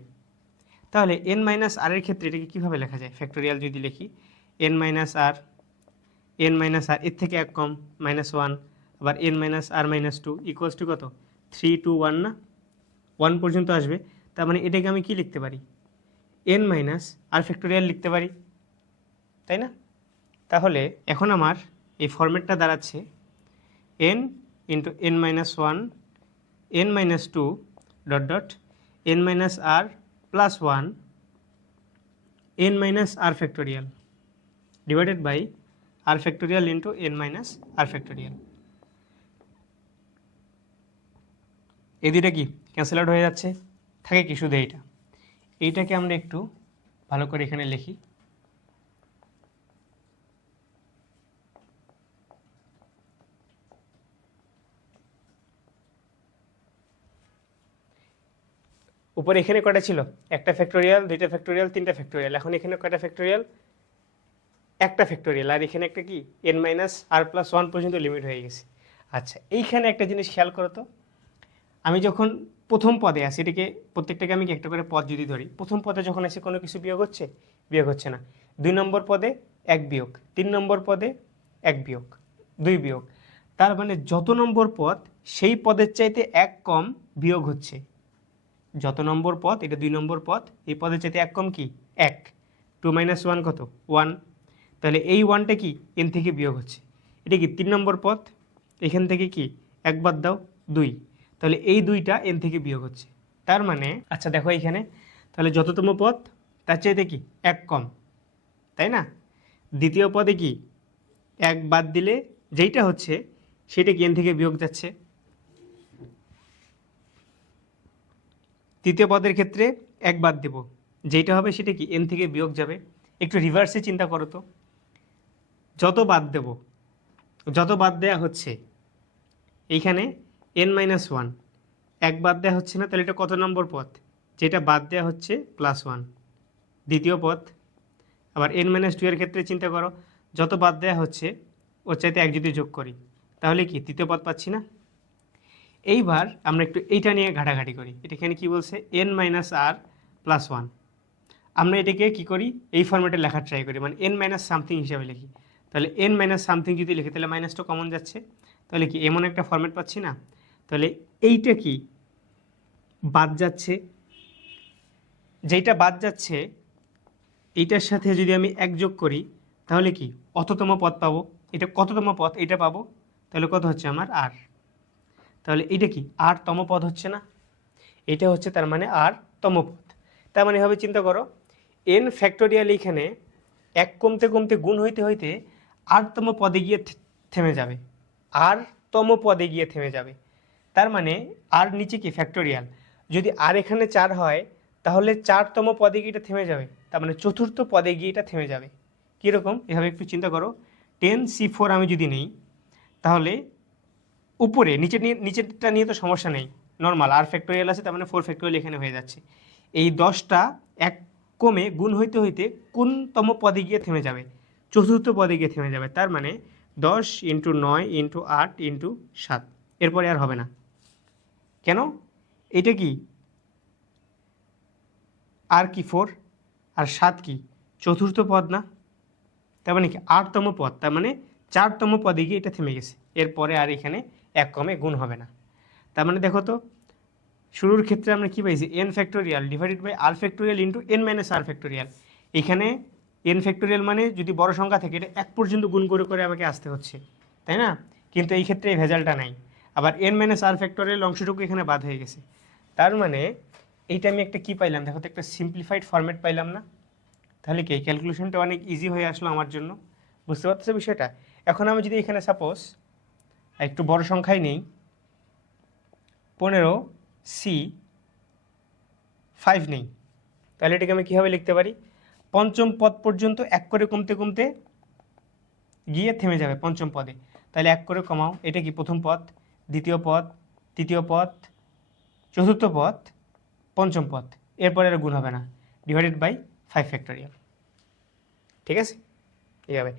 তাহলে n মাইনাস r এর ক্ষেত্রে এটাকে কীভাবে লেখা যায়? ফ্যাক্টোরিয়াল যদি লিখি n মাইনাস r এর থেকে 1 কম মাইনাস 1, আবার n minus r minus 2 equals to কত 3 2 1 না, 1 পর্যন্ত আসবে। তার মানে এটাকে আমি কি লিখতে পারি? n মাইনাস r ফ্যাক্টোরিয়াল লিখতে পারি, তাই না? তাহলে এখন আমার এই ফরম্যাটটা দাঁড়াচ্ছে n into n minus 1 n minus 2 dot dot n minus r plus 1 n minus r factorial divided by r factorial into n minus r factorial. এই দুইটা কি ক্যান্সেল আউট হয়ে যাচ্ছে, থাকে কি শুধু এইটাকে আমরা একটু ভালো করে এখানে লিখি। উপরে এখানে কয়টা ছিল, একটা ফ্যাক্টোরিয়াল, দুইটা ফ্যাক্টোরিয়াল, তিনটা ফ্যাক্টোরিয়াল। এখন এখানে কয়টা ফ্যাক্টোরিয়াল, একটা ফ্যাক্টোরিয়াল। আর এখানে একটা কি n-r+1 পর্যন্ত লিমিট হয়ে গেছে। আচ্ছা, এইখানে একটা জিনিস খেয়াল করো তো, আমি যখন প্রথম পদে আসি, এটাকে প্রত্যেকটাকে আমি একটা করে পদ যদি ধরি, প্রথম পদে যখন আসি কোনো কিছু বিয়োগ হচ্ছে, বিয়োগ হচ্ছে না। 2 নম্বর পদে 1 বিয়োগ, 3 নম্বর পদে 1 বিয়োগ, 2 বিয়োগ। তার মানে যত নম্বর পদ সেই পদের চাইতে 1 কম বিয়োগ হচ্ছে। যত নম্বর পদ, এটা 2 নম্বর পদ, এই পদের চাইতে 1 কম কি 1, 2 - 1 কত 1। তাহলে এই 1টা কি n থেকে বিয়োগ হচ্ছে। এটা কি 3 নম্বর পদ, এখান থেকে কি 1 বাদ দাও 2, তাহলে এই 2টা n থেকে বিয়োগ হচ্ছে। তার মানে আচ্ছা দেখো এইখানে, তাহলে যততম পদ তার চাইতে কি 1 কম, তাই না? দ্বিতীয় পদে কি 1 বাদ দিলে যেইটা হচ্ছে সেটা কি n থেকে বিয়োগ যাচ্ছে। তৃতীয় পদের ক্ষেত্রে 1 বাদ দেব, যেটা হবে সেটা কি n থেকে বিয়োগ যাবে। একটু রিভার্সে চিন্তা করো তো, যত বাদ দেব, যত বাদ দেয়া হচ্ছে, এইখানে n-1, 1 বাদ দেওয়া হচ্ছে না, তাহলে এটা কত নম্বর পদ, যেটা বাদ দেওয়া হচ্ছে +1, দ্বিতীয় পদ। আবার n-2 এর ক্ষেত্রে চিন্তা করো, যত বাদ দেওয়া হচ্ছে ওর চাইতে 1 যদি যোগ করি, তাহলে কি তৃতীয় পদ পাচ্ছি না। এইবার আমরা একটু এইটা নিয়ে ঘাটাঘাটি করি। এটা এখানে কী বলছে, n-r+1। আমরা এটাকে কি করি, এই ফরম্যাটে লেখার ট্রাই করি, মানে n-সামথিং হিসাবে লিখি। তাহলে n-সামথিং যদি লিখি, তাহলে মাইনাসটা কমন যাচ্ছে, তাহলে কি এমন একটা ফরম্যাট পাচ্ছি না। তাহলে এইটা কি বাদ যাচ্ছে, যেইটা বাদ যাচ্ছে এইটার সাথে যদি আমি 1 যোগ করি, তাহলে কি অততম পদ পাবো। এটা কততম পদ, এটা পাবো, তাহলে কত হচ্ছে আমার r। তাহলে এইটা কি r-তম পদ হচ্ছে না, এটা হচ্ছে তার মানে r-তম পদ। তার মানে এভাবে চিন্তা করো, n ফ্যাক্টোরিয়াল এখানে 1 কমতে কমতে গুণ হইতে হইতে r-তম পদে গিয়ে থেমে যাবে, r-তম পদে গিয়ে থেমে যাবে। তার মানে r নিচে কি ফ্যাক্টোরিয়াল, যদি r এখানে 4 হয় তাহলে 4তম পদে গিয়ে এটা থেমে যাবে, তার মানে চতুর্থ পদে গিয়ে এটা থেমে যাবে। কীরকম, এভাবে একটু চিন্তা করো, 10c4 আমি যদি নেই, তাহলে উপরে নিচেরটা নিয়ে তো সমস্যা নেই, নর্মাল r ফ্যাক্টোরিয়াল আছে, তার মানে 4 ফ্যাক্টোরিয়াল এখানে হয়ে যাচ্ছে। এই 10টা 1 কমে গুণ হইতে হইতে কোনতম পদে গিয়ে থেমে যাবে, চতুর্থ পদে গিয়ে থেমে যাবে। তার মানে 10 × 9 × 8 × 7, এরপরে আর হবে না। কেন, এটা কি আর কি 4 আর 7 কি চতুর্থ পদ না, তার মানে কি 8তম পদ, তার মানে 4তম পদে গিয়ে এটা থেমে গেছে, এরপরে আর এখানে 1 কমে গুণ হবে না। তার মানে দেখো তো, শুরুর ক্ষেত্রে আমরা কি পাইছি, n factorial divided by r factorial into n-r factorial. এখানে n ফ্যাক্টোরিয়াল মানে যদি বড় সংখ্যা থাকে এটা 1 পর্যন্ত গুণ করে করে আমাকে আসতে হচ্ছে, তাই না? কিন্তু এই ক্ষেত্রে এই ভেজালটা নাই। আবার n-r ফ্যাক্টোরিয়াল অংশটুকু এখানে বাদ হয়ে গেছে। তার মানে এইটা আমি একটা কি পাইলাম, দেখো তো, একটা সিম্পলিফাইড ফরম্যাট পাইলাম না। তাহলে কি ক্যালকুলেশনটা অনেক ইজি হয়ে আসলো আমার জন্য, বুঝতে পারতেছো বিষয়টা? এখন আমি যদি এখানে সাপোজ একটু বড় সংখ্যায় নেই, 15c5 নেই, তাহলে এটাকে আমি কীভাবে লিখতে পারি, পঞ্চম পদ পর্যন্ত 1 করে কমতে কমতে গিয়ে থেমে যাবে পঞ্চম পদে। তাহলে 1 করে কমাও, এটা কি প্রথম পদ, দ্বিতীয় পদ, তৃতীয় পদ, চতুর্থ পদ, পঞ্চম পদ, এরপরে আর গুণ হবে না, ডিভাইডেড বাই 5 ফ্যাক্টোরিয়াল। ঠিক আছে, এইভাবে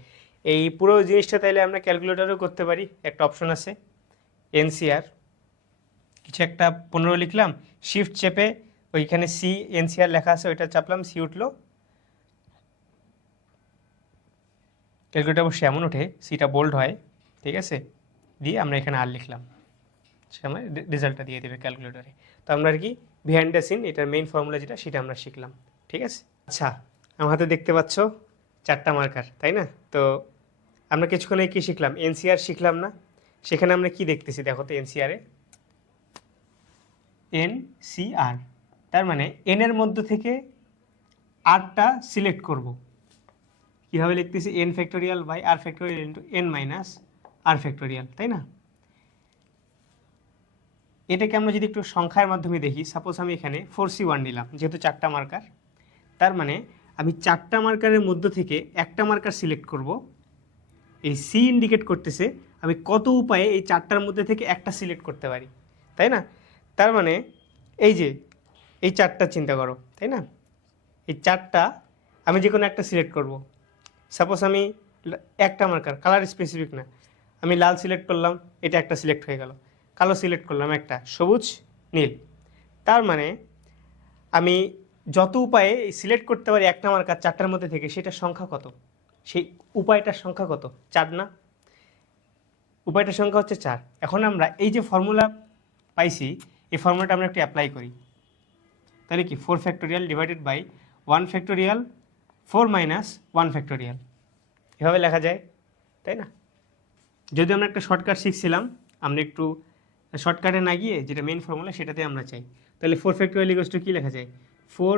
এই পুরো জিনিসটা তাইলে আমরা ক্যালকুলেটরেও করতে পারি। একটা অপশন আছে এনসিআর, কিছু একটা 15 লিখলাম, শিফট চেপে ওইখানে সি এনসিআর লেখা আছে ওইটা চাপলাম, সি উঠলো, ক্যালকুলেটর অবশ্যই এমন ওঠে, সিটা বোল্ড হয়, ঠিক আছে, দিয়ে আমরা এখানে আর লিখলাম, সে আমার রেজাল্টটা দিয়ে দেবে ক্যালকুলেটরে। তো আমরা আর কি বিহাইন্ড দ্য সিন, এটার মেইন ফর্মুলা যেটা সেটা আমরা শিখলাম। ঠিক আছে, আচ্ছা আমার হাতে দেখতে পাচ্ছ 4টা মার্কার, তাই না? তো আমরা কিছুক্ষণ কি শিখলাম, এনসিআর শিখলাম না, সেখানে আমরা কি দেখতেছি দেখো তো, এনসিআরে এনসিআর, তার মানে এন এর মধ্য থেকে আরটা সিলেক্ট করব, কীভাবে লিখতেছি, n factorial by r factorial into n - r factorial, তাই না? এটাকে আমরা যদি একটু সংখ্যার মাধ্যমে দেখি, সাপোজ আমি এখানে 4C1 নিলাম, যেহেতু 4টা মার্কার, তার মানে আমি 4টা মার্কারের মধ্য থেকে একটা মার্কার সিলেক্ট করব। এই সি ইন্ডিকেট করতেছে আমি কত উপায়ে এই 4টার মধ্যে থেকে একটা সিলেক্ট করতে পারি, তাই না? তার মানে এই যে এই 4টা চিন্তা করো, তাই না? এই 4টা আমি যে কোনো একটা সিলেক্ট করব। সাপোজ আমি একটা মার্কার, কালার স্পেসিফিক না, আমি লাল সিলেক্ট করলাম, এটা একটা সিলেক্ট হয়ে গেল। কালো সিলেক্ট করলাম একটা, সবুজ, নীল। তার মানে আমি যত উপায়ে সিলেক্ট করতে পারি একটা মার্কার 4টার মধ্যে থেকে, সেটার সংখ্যা কত? সেই উপায়টার সংখ্যা কত? 4 না? উপায়টার সংখ্যা হচ্ছে 4। এখন আমরা এই যে ফর্মুলা পাইছি, এই ফর্মুলাটা আমরা একটু অ্যাপ্লাই করি। তাহলে কি 4 factorial divided by 1 factorial 4 minus 1 factorial, এভাবে লেখা যায়, তাই না? যদি আমরা একটা শর্টকাট শিখছিলাম, আমরা একটু শর্টকাটে না গিয়ে যেটা মেন ফর্মুলা সেটাতে আমরা চাই। তাহলে 4 ফ্যাক্টোরিয়াল ইকুয়ালস টু কী লেখা যায়? 4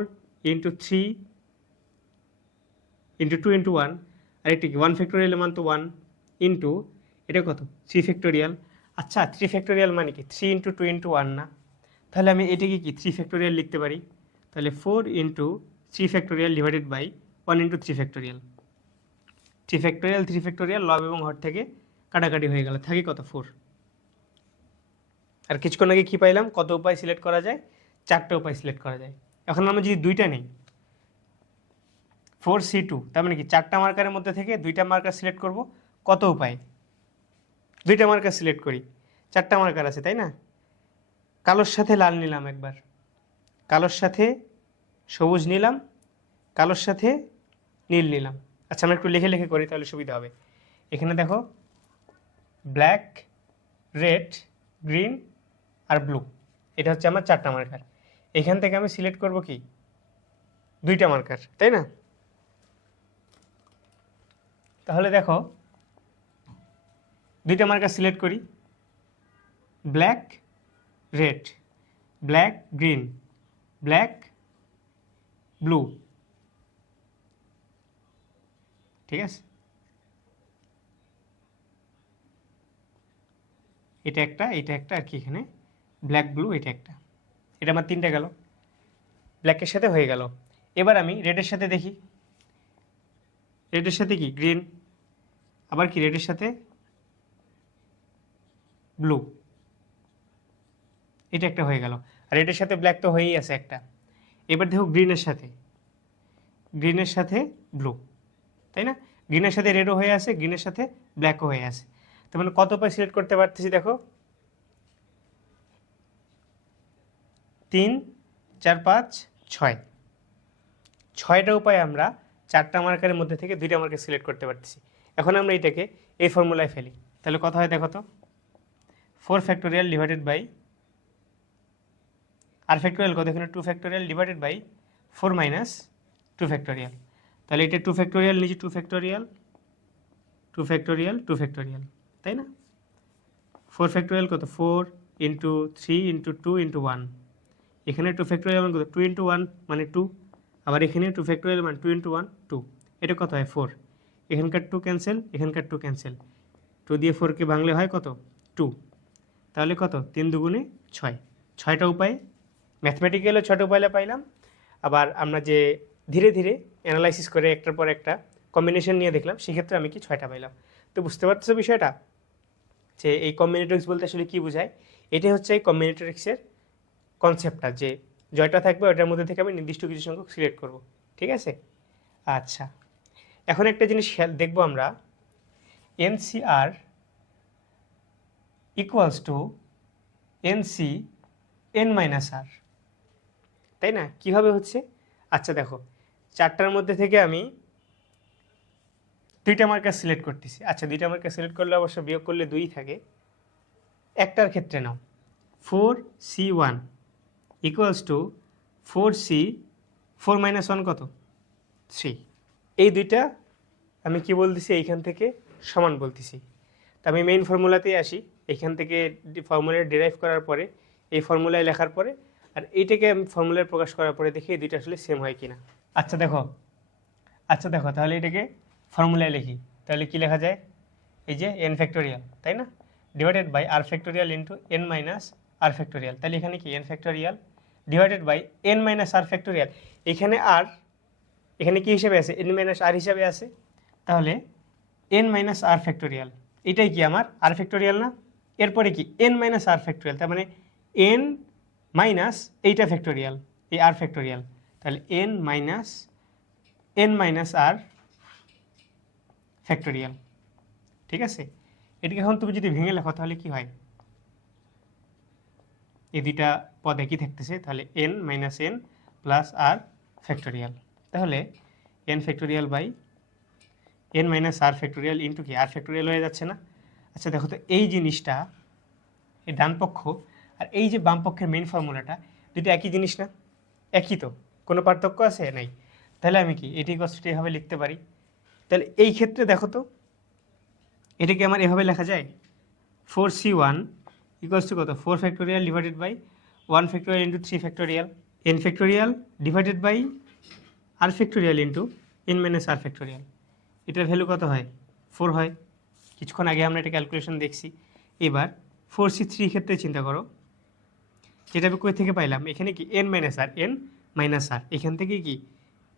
ইন্টু 3 ইন্টু 2 ইন্টু 1, আর একটি 1 ফ্যাক্টোরিয়ালের মান তো 1 ইন্টু এটা কত? 3 ফ্যাক্টোরিয়াল। আচ্ছা, 3 ফ্যাক্টোরিয়াল মানে কি 3 ইন্টু 2 ইন্টু 1 না? তাহলে আমি এটাকে কি 3 ফ্যাক্টোরিয়াল লিখতে পারি। তাহলে 4 into 3 factorial divided by 1 into 3 factorial. 3 factorial লব এবং হর থেকে কাটাকাটি হয়ে গেল, থাকে কত? 4। আর কিছুক্ষণ আগে কী পাইলাম? কত উপায় সিলেক্ট করা যায়? 4টে উপায় সিলেক্ট করা যায়। এখন আমরা যদি দুইটা নেই, 4C2, তার মানে কি 4টা মার্কারের মধ্যে থেকে 2টা মার্কার সিলেক্ট করব। কত উপায়? 2টা মার্কার সিলেক্ট করি, 4টা মার্কার আছে, তাই না? কালোর সাথে লাল নিলাম একবার, কালোর সাথে সবুজ নিলাম, কালোর সাথে নীল নিলাম। আচ্ছা, আমরা একটু লিখে লিখে করি, তাহলে সুবিধা হবে। এখানে দেখো, ব্ল্যাক, রেড, গ্রিন আর ব্লু, এটা হচ্ছে আমার 4টা মার্কার। এখান থেকে আমি সিলেক্ট করব কি 2টা মার্কার, তাই না? তাহলে দেখো 2টা মার্কার সিলেক্ট করি, black, red, black, green, black, blue, ঠিক আছে? এটা একটা, এটা একটা, আর কি এখানে ব্ল্যাক, ব্লু, এটা একটা। এটা আমার 3টা গেল, ব্ল্যাকের সাথে হয়ে গেল। এবার আমি রেডের সাথে দেখি, রেডের সাথে কি গ্রিন, আবার কি রেডের সাথে ব্লু, এটা একটা হয়ে গেল। আর রেডের সাথে ব্ল্যাক তো হয়েই আছে একটা। এবার দেখো গ্রিনের সাথে, গ্রিনের সাথে ব্লু, তাই না? গ্রিনের সাথে রেডও হয়ে আছে, গ্রিনের সাথে ব্ল্যাকও হয়ে আছে। তার মানে কত উপায় সিলেক্ট করতে পারতেছি দেখো, 3, 4, 5, 6, 6টা উপায় আমরা 4টা মার্কারের মধ্যে থেকে 2টা মার্কার সিলেক্ট করতে পারতেছি। এখন আমরা এটাকে এই ফর্মুলায় ফেলি, তাহলে কত হয় দেখো তো? 4 factorial divided by r factorial কত? এখানে 2 factorial divided by 4 minus 2 factorial. তাহলে এটা 2 ফ্যাক্টোরিয়াল, নিচে 2 ফ্যাক্টোরিয়াল, 2 ফ্যাক্টোরিয়াল, 2 ফ্যাক্টোরিয়াল, তাই না? 4 ফ্যাক্টোরিয়াল কত? 4 ইন্টু 3 ইন্টু 2 ইন্টু 1। এখানে 2 ফ্যাক্টোরিয়াল মান কত? 2 ইন্টু 1 মানে 2। আবার এখানে 2 ফ্যাক্টোরিয়াল মান 2 ইন্টু 1 2। এটা কত হয়? 4। এখানকার 2 ক্যান্সেল, এখানকার 2 ক্যান্সেল, 2 দিয়ে 4কে ভাঙলে হয় কত? 2। তাহলে কত? 3 দুগুণে 6। 6টা উপায় ম্যাথমেটিক্যালও 6টা উপায় পাইলাম। আবার আমরা যে ধীরে ধীরে অ্যানালাইসিস করে একটার পর একটা কম্বিনেশন নিয়ে দেখলাম, সেক্ষেত্রে আমি কি 6টা পাইলাম। তো বুঝতে পারছো বিষয়টা, যে এই কম্বিনেটরিক্স বলতে আসলে কী বোঝায়? এটাই হচ্ছে এই কম্বিনেটরিক্সের কনসেপ্টটা, যে জয়টা থাকবে ওটার মধ্যে থেকে আমি নির্দিষ্ট কিছু সংখ্যক সিলেক্ট করব, ঠিক আছে? আচ্ছা, এখন একটা জিনিস দেখবো আমরা, NCR equals to NC n-r, তাই না? কিভাবে হচ্ছে? আচ্ছা দেখো, 4টার মধ্যে থেকে আমি 2টা মার্কার সিলেক্ট করতেছি। আচ্ছা, 2টা মার্কার সিলেক্ট করলে অবশ্য বিয়োগ করলে 2ই থাকে। একটার ক্ষেত্রে নাও, 4C1 equals to 4C 4 minus 1 কত? 3। এই দুইটা আমি কি বলতেছি? এইখান থেকে সমান বলতেছি। তা আমি মেইন ফর্মুলাতেই আসি। এইখান থেকে ফর্মুলা ডিরাইভ করার পরে, এই ফর্মুলায় লেখার পরে, আর এইটাকে আমি ফর্মুলায় প্রকাশ করার পরে দেখি এই দুইটা আসলে সেম হয় কিনা। আচ্ছা দেখো, তাহলে এটাকে ফর্মুলায় লিখি। তাহলে কি লেখা যায়? এই যে n ফ্যাক্টোরিয়াল, তাই না, divided by r factorial into n minus r factorial, তাহলে এখানে কি n factorial divided by n minus r factorial. এখানে আর এখানে কি হিসেবে আছে, এন মাইনাস আর হিসাবে আছে, তাহলে এন মাইনাস আর ফ্যাক্টোরিয়াল এটাই কি আমার আর ফ্যাক্টোরিয়াল না। এরপরে কি এন মাইনাস আর ফ্যাক্টোরিয়াল, তার মানে এন মাইনাস এইটা ফ্যাক্টোরিয়াল, এই আর ফ্যাক্টোরিয়াল, তাহলে এন মাইনাস আর ফ্যাক্টোরিয়াল। ঠিক আছে, এটিকে এখন তুমি যদি ভেঙে লেখো তাহলে কি হয়, এই দুইটা পদ একই থাকতেছে, তাহলে n minus n plus r factorial, তাহলে n factorial by n minus r factorial into কি আর ফ্যাক্টোরিয়াল হয়ে যাচ্ছে না। আচ্ছা দেখো তো এই জিনিসটা, এই ডান পক্ষ আর এই যে বাম পক্ষের মেইন ফর্মুলাটা দুটো একই জিনিস না, একই তো, কোনো পার্থক্য আছে নাই, তাহলে আমি কি এটি কষ্ট এভাবে লিখতে পারি। তাহলে এই ক্ষেত্রে দেখো তো এটাকে আমার এভাবে লেখা যায়, 4c1 ইকুয়ালস টু কত, 4 factorial divided by 1 factorial into 3 factorial n factorial divided by r factorial into n minus r factorial. এটার ভ্যালু কত হয়, 4 হয়। কিছুক্ষণ আগে আমরা এটা ক্যালকুলেশন দেখছি। এবার 4c3 ক্ষেত্রে চিন্তা করো, যেটা আমি কই থেকে পাইলাম, এখানে কি এন মাইনাস আর এখান থেকে কি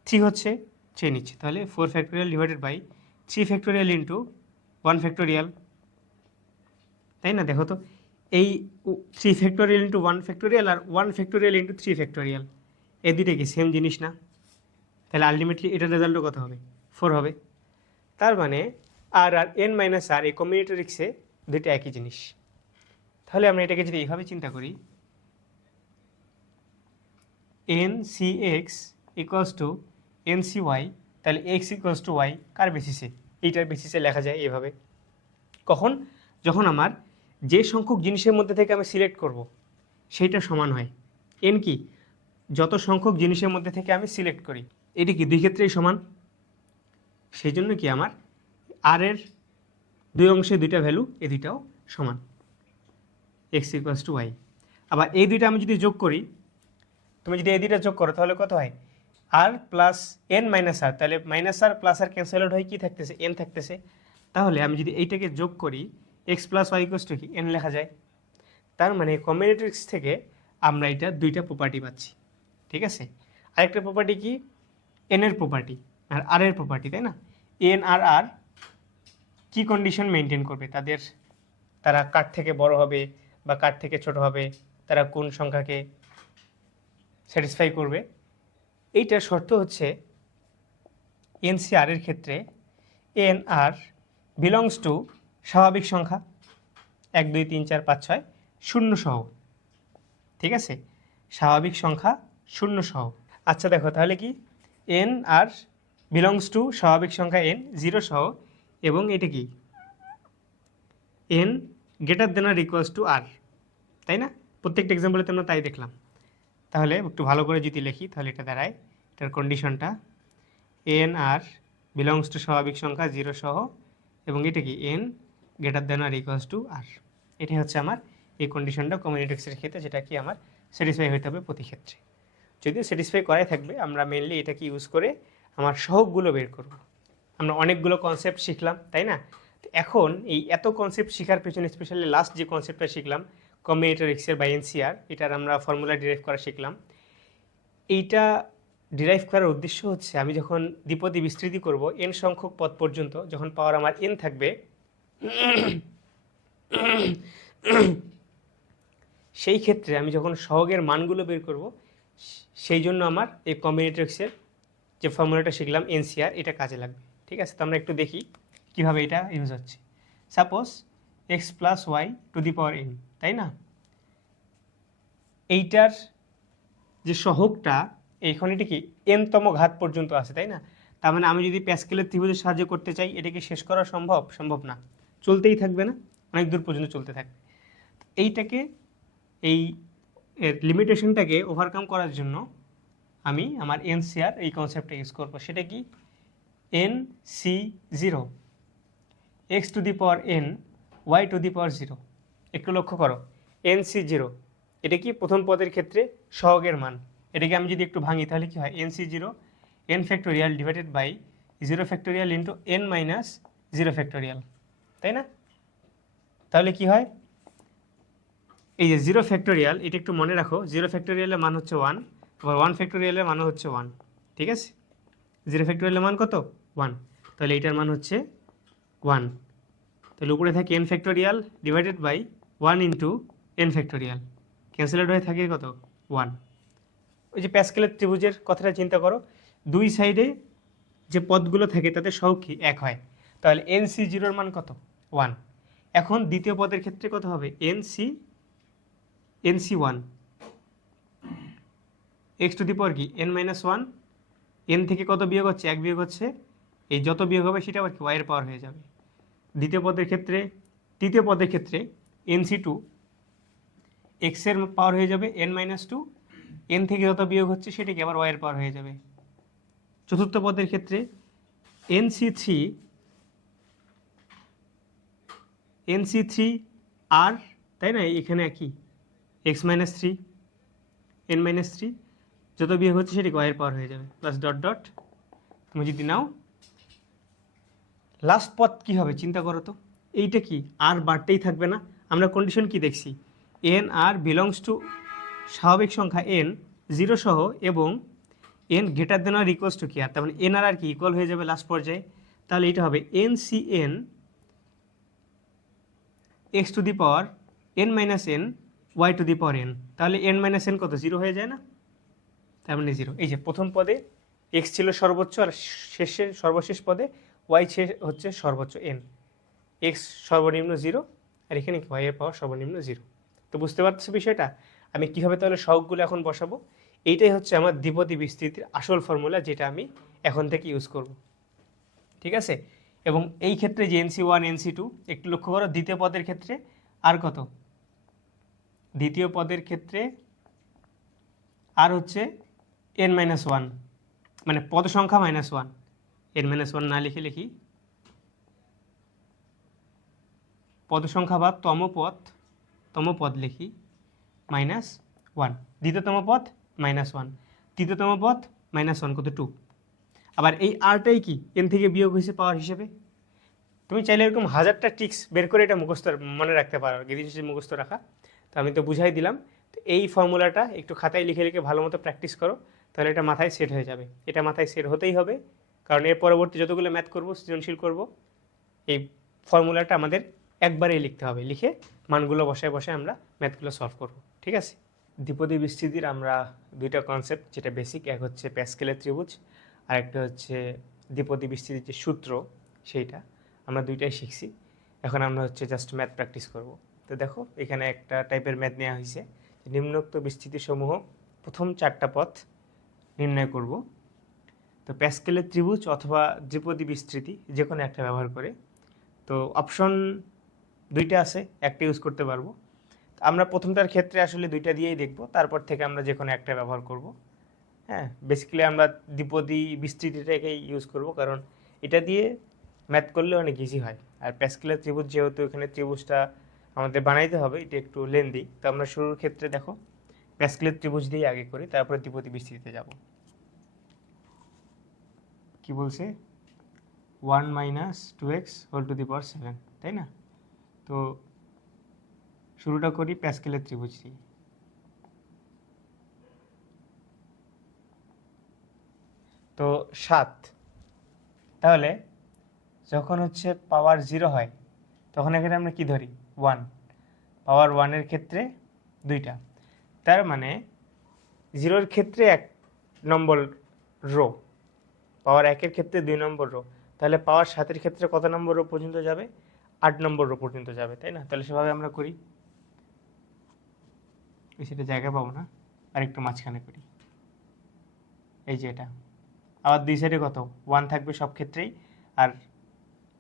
3 হচ্ছে, 3 নিচ্ছে, তাহলে 4 factorial divided by 3 factorial into 1 factorial, তাই না। দেখো তো এই 3 ফ্যাক্টোরিয়াল ইন্টু 1 ফ্যাক্টোরিয়াল আর 1 ফ্যাক্টোরিয়াল ইন্টু 3 ফ্যাক্টোরিয়াল, এই দুইটা কি সেম জিনিস না, তাহলে আলটিমেটলি এটার রেজাল্টও কত হবে, 4 হবে। তার মানে আর এন মাইনাস আর এই কম্বিনেটরিক্সে দুইটা একই জিনিস। তাহলে আমরা এটাকে যদি এইভাবে চিন্তা করি, n C x equals to n C y, তাহলে এক্স ইকুয়ালস টু ওয়াই কার বেসিসে, এইটার বেসিসে লেখা যায় এভাবে। কখন, যখন আমার যে সংখ্যক জিনিসের মধ্যে থেকে আমি সিলেক্ট করব সেইটা সমান হয় এন কি, যত সংখ্যক জিনিসের মধ্যে থেকে আমি সিলেক্ট করি, এটি কি দুই ক্ষেত্রেই সমান। সেই জন্য কি আমার আর এর দুই অংশে দুইটা ভ্যালু, এই দুইটাও সমান, এক্স ইকুয়ালস টু ওয়াই। আবার এই দুইটা আমি যদি যোগ করি, তুমি যদি এই দুইটা যোগ করো তাহলে কত হয়, আর প্লাস এন মাইনাস আর, তাহলে মাইনাস আর প্লাস আর ক্যান্সেল আউট হয়ে কী থাকতেছে, এন থাকতেছে। তাহলে আমি যদি এইটাকে যোগ করি, x plus y equals to কি এন লেখা যায়। তার মানে কম্বিনেটরিক্স থেকে আমরা এটা দুইটা প্রপার্টি পাচ্ছি। ঠিক আছে, আরেকটা প্রপার্টি কি, এন এর প্রপার্টি আর আর এর প্রপার্টি, তাই না। এন আর আর কি কন্ডিশন মেনটেন করবে, তারা কার থেকে বড় হবে বা কার থেকে ছোট হবে, তারা কোন সংখ্যাকে স্যাটিসফাই করবে, এইটার শর্ত হচ্ছে এনসিআর এর ক্ষেত্রে এন আর বিলংস টু স্বাভাবিক সংখ্যা 1 2 3 4 5 6 শূন্য সহ। ঠিক আছে, স্বাভাবিক সংখ্যা শূন্য সহ। আচ্ছা দেখো তাহলে কি এন আর বিলংস টু স্বাভাবিক সংখ্যা এন 0 সহ, এবং এটা কি n greater than R equals to r, তাই না। প্রত্যেকটা এক্সাম্পলে তো আমরা তাই দেখলাম। তাহলে একটু ভালো করে যদি লিখি তাহলে এটা দাঁড়ায়, এটার কন্ডিশনটা এন আর বিলংস টু স্বাভাবিক সংখ্যা 0 সহ, এবং এটা কি n greater than R equals to r. এটাই হচ্ছে আমার এই কন্ডিশনটা কমিউনিটিক্সের ক্ষেত্রে, যেটা কি আমার স্যাটিসফাই হতে হবে প্রতি ক্ষেত্রে। যদিও স্যাটিসফাই করাই থাকবে, আমরা মেনলি এটাকে ইউজ করে আমার সহগগুলো বের করব। আমরা অনেকগুলো কনসেপ্ট শিখলাম, তাই না। এখন এই এত কনসেপ্ট শেখার পেছনে স্পেশালি লাস্ট যে কনসেপ্টটা শিখলাম কম্বিনেটরিক্সের বা এনসিআর, এটার আমরা ফর্মুলা ডিরাইভ করা শিখলাম। এইটা ডিরাইভ করার উদ্দেশ্য হচ্ছে আমি যখন দ্বিপদী বিস্তৃতি করব এন সংখ্যক পদ পর্যন্ত, যখন পাওয়ার আমার এন থাকবে, সেই ক্ষেত্রে আমি যখন সহগের মানগুলো বের করব, সেই জন্য আমার এই কম্বিনেটরিক্সের যে ফর্মুলাটা শিখলাম এনসিআর, এটা কাজে লাগবে। ঠিক আছে, তো আমরা একটু দেখি কীভাবে এটা ইউজ হচ্ছে। Suppose x plus y to the power n, তাই না। এইটার যে সহগটা এইখানে এটা কি এনতম ঘাত পর্যন্ত আছে, তাই না। তার মানে আমি যদি প্যাসকেলের ত্রিভুজের সাহায্যে করতে চাই, এটাকে শেষ করা সম্ভব না, চলতেই থাকবে না, অনেক দূর পর্যন্ত চলতে থাকবে। এইটাকে এই লিমিটেশনটাকে ওভারকাম করার জন্য আমি আমার এনসিআর এই কনসেপ্টটা ইউজ করবো। সেটা কি n C 0 x to the power n y to the power 0। একটু লক্ষ্য করো, এন সি 0 এটা কি প্রথম পদের ক্ষেত্রে সহগের মান। এটাকে আমি যদি একটু ভাঙি তাহলে কি হয়, n C 0 n factorial divided by 0 factorial into n minus 0 factorial, তাই না। তাহলে কি হয়, এই যে 0 ফ্যাক্টোরিয়াল, এটা একটু মনে রাখো, 0 ফ্যাক্টোরিয়ালের মান হচ্ছে 1, আবার 1 ফ্যাক্টোরিয়ালের মানও হচ্ছে 1, ঠিক আছে? 0 ফ্যাক্টোরিয়ালের মান কত? 1, তাহলে এইটার মান হচ্ছে 1। তাহলে উপরে থাকে n factorial divided by 1 into n factorial, cancelled হয়ে থাকে কত? 1। ওই যে প্যাসকেলের ত্রিভুজের কথাটা চিন্তা করো, দুই সাইডে যে পদগুলো থাকে তাতে সহগ কি এক হয়, তাহলে এনসি জিরোর মান কত? 1। এখন দ্বিতীয় পদের ক্ষেত্রে কত হবে? এনসি 1, এক্স টু দি পাওয়ার কি n মাইনাস 1, এন থেকে কত বিয়োগ হচ্ছে? 1 বিয়োগ হচ্ছে, এই যত বিয়োগ হবে সেটা আবার কি ওয়াইয়ের পাওয়ার হয়ে যাবে। তৃতীয় পদের ক্ষেত্রে এনসি 2, এক্সের পাওয়ার হয়ে যাবে n মাইনাস 2, এন থেকে যত বিয়োগ হচ্ছে সেটা কি আবার ওয়াইয়ের পাওয়ার হয়ে যাবে। চতুর্থ পদের ক্ষেত্রে NC3 আর, তাই না, এখানে একই এক্স মাইনাস 3, n মাইনাস 3, যত বিয়োগ হচ্ছে সেটি ওয়াইয়ের পাওয়ার হয়ে যাবে, প্লাস ডট ডট। তুমি যদি নাও লাস্ট পদ কি হবে চিন্তা করো তো, এইটা কি আর বাড়তেই থাকবে না? আমরা কন্ডিশন কি দেখছি? এন আর বিলংস টু স্বাভাবিক সংখ্যা n 0 সহ এবং n greater than R equals to কি আর, তার মানে এন আর কি ইকুয়াল হয়ে যাবে লাস্ট পর্যায়ে। তাহলে এটা হবে NCN x to the power n minus n y to the power n, তাহলে n মাইনাস n কত? 0 হয়ে যায় না? তার মানে 0। এই যে প্রথম পদে x ছিল সর্বোচ্চ আর সর্বশেষ পদে y হচ্ছে সর্বোচ্চ n, x সর্বনিম্ন 0 আর এখানে y এর পাওয়ার সর্বনিম্ন 0। তো বুঝতে পারছো বিষয়টা? আমি কীভাবে তাহলে সহগগুলো এখন বসাবো, এইটাই হচ্ছে আমার দ্বিপদী বিস্তৃতির আসল ফর্মুলা, যেটা আমি এখন থেকে ইউজ করব, ঠিক আছে? এবং এই ক্ষেত্রে যে NC1 NC2 একটু লক্ষ্য করো, দ্বিতীয় পদের ক্ষেত্রে আর কত? দ্বিতীয় পদের ক্ষেত্রে আর হচ্ছে n-1, মানে পদ সংখ্যা -1, n-1 না লিখে লিখি পদ সংখ্যা বা তম পদ লিখি -1, দ্বিতীয়তম পদ -1, তৃতীয়তম পদ -1 কত? 2। আবার এই আরটাই কি n থেকে বিয়োগ হয়েছে পাওয়ার হিসেবে। তুমি চাইলে এরকম হাজারটা ট্রিক্স বের করে এটা মুখস্থ মনে রাখতে পারো, গিরিশ মুখস্থ রাখা। তো আমি তো বুঝাই দিলাম। তো এই ফর্মুলাটা একটু খাতায় লিখে লিখে ভালো মতো প্র্যাকটিস করো, তাহলে এটা মাথায় সেট হয়ে যাবে। এটা মাথায় সেট হতেই হবে, কারণ এর পরবর্তী যতগুলো ম্যাথ করব, সৃজনশীল করব, এই ফর্মুলাটা আমাদের একবারেই লিখতে হবে। লিখে মানগুলো বসায় বসায় আমরা ম্যাথগুলো সলভ করব, ঠিক আছে? দ্বিপদী বিস্তৃতির আমরা দুইটা কনসেপ্ট, যেটা বেসিক, এক হচ্ছে প্যাসকেলের ত্রিভুজ, আর একটা হচ্ছে দ্বিপদী বিস্তৃতির যে সূত্র, সেইটা আমরা দুইটাই শিখছি। এখন আমরা হচ্ছে জাস্ট ম্যাথ প্র্যাকটিস করব। তো দেখো এখানে একটা টাইপের ম্যাথ নেওয়া হয়েছে, নিম্নোক্ত বিস্তৃতিসমূহ প্রথম 4টা পথ নির্ণয় করব। তো প্যাসকেলের ত্রিভুজ অথবা দ্বিপদী বিস্তৃতি যে কোনো একটা ব্যবহার করে। তো অপশন দুইটা আছে, একটা ইউজ করতে পারবো। আমরা প্রথমটার ক্ষেত্রে আসলে দুইটা দিয়েই দেখব, তারপর থেকে আমরা যে কোনো একটা ব্যবহার করব। হ্যাঁ, বেসিক্যালি আমরা দ্বিপদী বিস্তৃতিটাকেই ইউজ করব, কারণ এটা দিয়ে ম্যাথ করলে অনেক ইজি হয়। আর প্যাসকেলের ত্রিভুজ যেহেতু এখানে ত্রিভুজটা আমাদের বানাইতে হবে, এটা একটু লেন্দি, তো আমরা শুরুর ক্ষেত্রে দেখো প্যাসকেলের ত্রিভুজ দিয়ে আগে করি, তারপরে দ্বিপদী বিস্তৃতিতে যাব। কি বলছে? 1 - 2x whole to the power 7, তাই না? তো শুরুটা করি প্যাসকেলের ত্রিভুজ দিয়ে। তো 7, তাহলে যখন হচ্ছে পাওয়ার 0 হয় তখন এখানে আমরা কি ধরি? 1। পাওয়ার 1-এর ক্ষেত্রে 2টা, তার মানে 0-এর ক্ষেত্রে 1 নম্বর রো, পাওয়ার 1-এর ক্ষেত্রে 2 নম্বর রো, তাহলে পাওয়ার 7-এর ক্ষেত্রে কত নম্বর রো পর্যন্ত যাবে? 8 নম্বর রো পর্যন্ত যাবে, তাই না? তাহলে সেভাবে আমরা করি, সেটা জায়গা পাবো না, আর একটু মাঝখানে করি। এই যে এটা, আবার দুই সাইডে কত? 1 থাকবে সব ক্ষেত্রেই। আর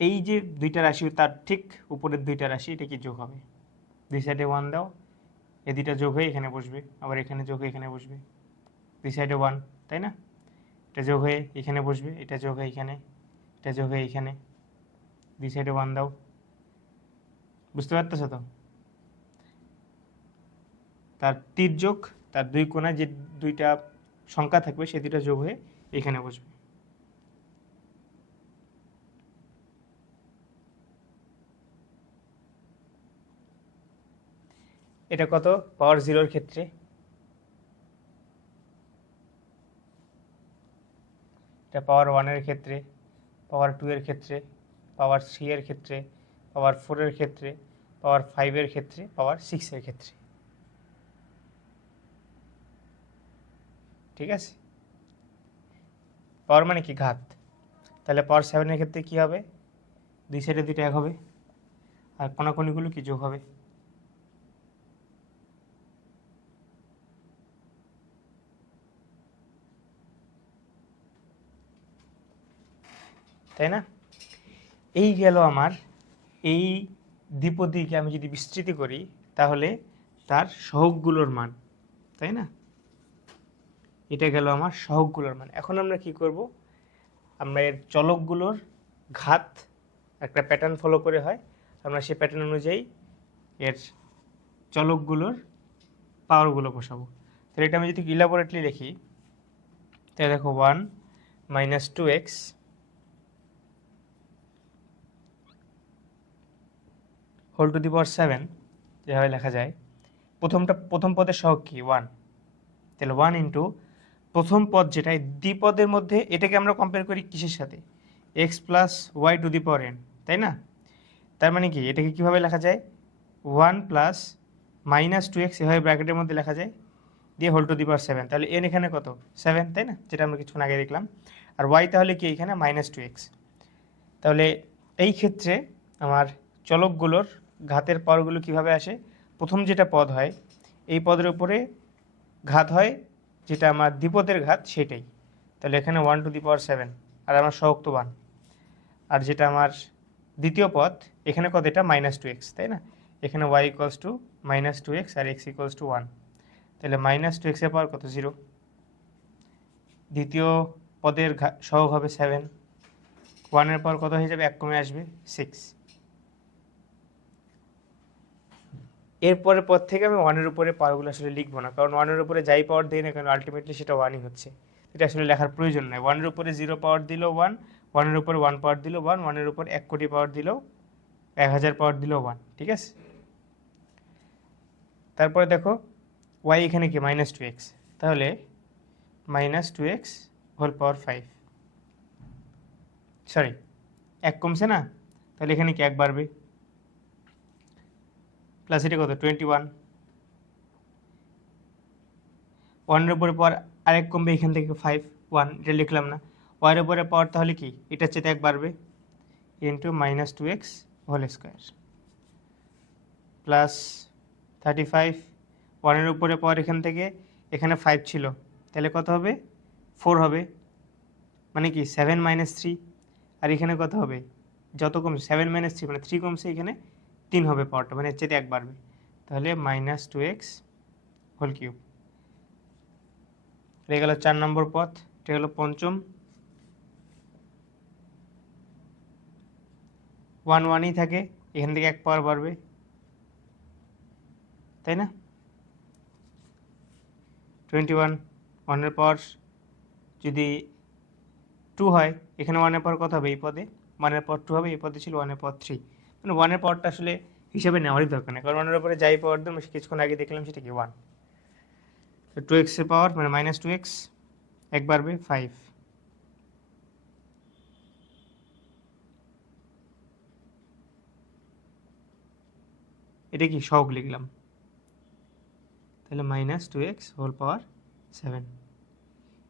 এই যে দুইটা রাশি, তার ঠিক উপরের দুইটা রাশি, এটা কি যোগ হবে? দুই সাইডে 1 দাও, এই দুইটা যোগ হয়ে এখানে বসবে, আবার এখানে যোগ হয়ে এখানে বসবে। দুই সাইডে 1, তাই না? এটা যোগ হয়ে এখানে বসবে, এটা যোগ হয়ে এখানে, এটা যোগ হয়ে এখানে। দুই সাইডে 1 দাও, বুঝতে পারতেছো তো? তার তির্যক, তার দুই কোণায় যে দুইটা সংখ্যা থাকবে, সে দুইটা যোগ হয়ে এখানে বসবে। এটা কত পাওয়ার 0 এর ক্ষেত্রে, এটা পাওয়ার 1 এর ক্ষেত্রে, পাওয়ার 2 এর ক্ষেত্রে, পাওয়ার 3 এর ক্ষেত্রে, পাওয়ার 4 এর ক্ষেত্রে, পাওয়ার 5 এর ক্ষেত্রে, পাওয়ার 6 এর ক্ষেত্রে। ঠিক আছে, পাওয়ার মানে কি ঘাত, তাহলে পাওয়ার 7 এর ক্ষেত্রে কি হবে, দুই সাইডে দুইটা এক হবে, আর কোনাকুনিগুলো কি যোগ হবে। তাই না? এই গেল আমার এই দ্বিপদীকে আমি যদি বিস্তৃতি করি তাহলে তার সহগগুলোর মান, তাই না? এটা গেল আমার সহগগুলোর মান। এখন আমরা কি করব, আমরা এর চলকগুলোর ঘাত একটা প্যাটার্ন ফলো করে হয়, আমরা সেই প্যাটার্ন অনুযায়ী এর চলকগুলোর পাওয়ারগুলো বসাবো। তাহলে এটা আমি যদি ইলাবোরেটলি লিখি তাহলে দেখো 1 minus 2x whole to the power 7 যেভাবে লেখা যায়। প্রথম পদের সহগ কি 1, তাহলে 1 ইন্টু প্রথম পদ যেটা দ্বিপদের মধ্যে, এটাকে আমরা কম্পেয়ার করি কিসের সাথে, x প্লাস y to the power n, তাই না? তার মানে কি এটাকে কিভাবে লেখা যায়, 1 প্লাস মাইনাস 2x এভাবে ব্র্যাকেটের মধ্যে লেখা যায়, দিয়ে হোল টু দি পাওয়ার 7, তাহলে n এখানে কত 7, তাই না, যেটা আমরা কিছুক্ষণ আগে দেখলাম। আর y তাহলে কি এখানে মাইনাস 2x। তাহলে এই ক্ষেত্রে আমার চলকগুলোর ঘাতের পাওয়ারগুলো কিভাবে আসে, প্রথম যেটা পদ হয় এই পদের উপরে ঘাত হয় যেটা আমার দ্বিপদের ঘাত সেটাই, তাহলে এখানে 1 টু দি পাওয়ার 7, আর আমার সহগ তো 1। আর যেটা আমার দ্বিতীয় পদ এখানে কত, এটা মাইনাস 2x, তাই না, এখানে y equals to minus 2x আর x ইকুয়ালস টু 1, তাহলে মাইনাস 2x এর পাওয়ার কত 0। দ্বিতীয় পদের সহগ হবে 7, 1 এর পাওয়ার কত হয়ে যাবে, এক কমে আসবে 6। এরপরের পর থেকে আমি 1 এর উপরে পাওয়ারগুলো আসলে লিখবো না, কারণ 1 এর উপরে যাই পাওয়ার দিই না কারণ আলটিমেটলি সেটা 1ই হচ্ছে, এটা আসলে লেখার প্রয়োজন নাই। 1 এর উপরে 0 পাওয়ার দিলেও 1, 1 এর উপরে 1 পাওয়ার দিলেও 1, 1 এর উপর 1 কোটি পাওয়ার দিলেও 1000 পাওয়ার দিলেও 1, ঠিক আছে। তারপরে দেখো y এখানে কি মাইনাস 2x, তাহলে মাইনাস 2x হোল পাওয়ার 5, সরি 1 কমছে না, তাহলে এখানে কি 1 বাড়বে, প্লাস এটা কত 21, 1 এর উপরে পাওয়ার আরেক কমবে এখান থেকে 5, 1 এটা লিখলাম না, y এর উপরে পাওয়ার তাহলে কি এটার চেয়ে 1 বাড়বে, into minus 2x whole square plus 35, 1 এর উপরে পাওয়ার এখান থেকে এখানে 5 ছিল, তাহলে কত হবে 4 হবে, মানে কি 7 মাইনাস 3, আর এখানে কত হবে, যত কমছে 7 মাইনাস 3 মানে 3 কমছে, এখানে 3 হবে পাওয়ারটা, মানে এর চেয়ে 1 বাড়বে, তাহলে মাইনাস 2x হোল কিউব। এটা গেল 4 নম্বর পথ, এটা গেল পঞ্চম। 1 1ই থাকে, এখান থেকে 1 পাওয়ার বাড়বে, তাই না, 21, 1 এর পাওয়ার যদি 2 হয় এখানে 1 এর পাওয়ার কত হবে, এই পদে 1 এর পাওয়ার 2 হবে, এই পদে ছিল 1 এর পাওয়ার 3, মানে 1 এর পাওয়ারটা আসলে হিসাবে নেওয়ারই দরকার নেই, কারণ 1 এর উপরে যাই পাওয়ার দিলাম কিছুক্ষণ আগে দেখলাম সেটা কি 1। তো 2x এর পাওয়ার মানে মাইনাস 2x, 1 বাড়বে 5, এটা কি সহগ লিখলাম, তাহলে মাইনাস 2x হোল পাওয়ার 7।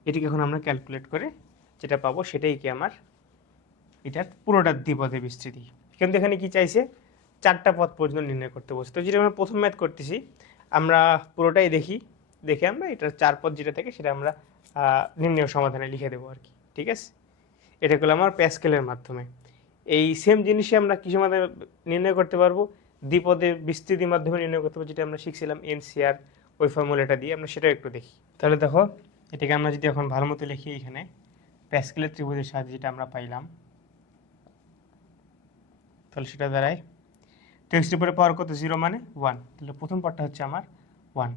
এটিকে এখন আমরা ক্যালকুলেট করে যেটা পাবো সেটাই কি আমার এটার পুরোটা দ্বিপদের বিস্তৃতি। কিন্তু এখানে কি চাইছে, 4টা পদ পর্যন্ত নির্ণয় করতে বলছে। তো যেটা আমরা প্রথম ম্যাথ করতেছি আমরা পুরোটাই দেখে আমরা এটার 4 পদ যেটা থাকে সেটা আমরা নির্ণয় সমাধানে লিখে দেবো আর কি, ঠিক আছে। এটা করলে আমার প্যাসকেলের মাধ্যমে। এই সেম জিনিসই আমরা কিছু মাধ্যমে নির্ণয় করতে পারবো, দ্বিপদের বিস্তৃতির মাধ্যমে নির্ণয় করতে পারবো, যেটা আমরা শিখছিলাম এনসিআর ওই ফর্মুলাটা দিয়ে, আমরা সেটাও একটু দেখি। তাহলে দেখো এটাকে আমরা যদি এখন ভালো মতো লিখি, এখানে প্যাসকেলের ত্রিভুজের সাহায্যে যেটা আমরা পাইলাম, তাহলে সেটা দাঁড়ায় 2x এর উপরে পাওয়ার কত 0 মানে 1, তাহলে প্রথম পার্টটা হচ্ছে আমার 1।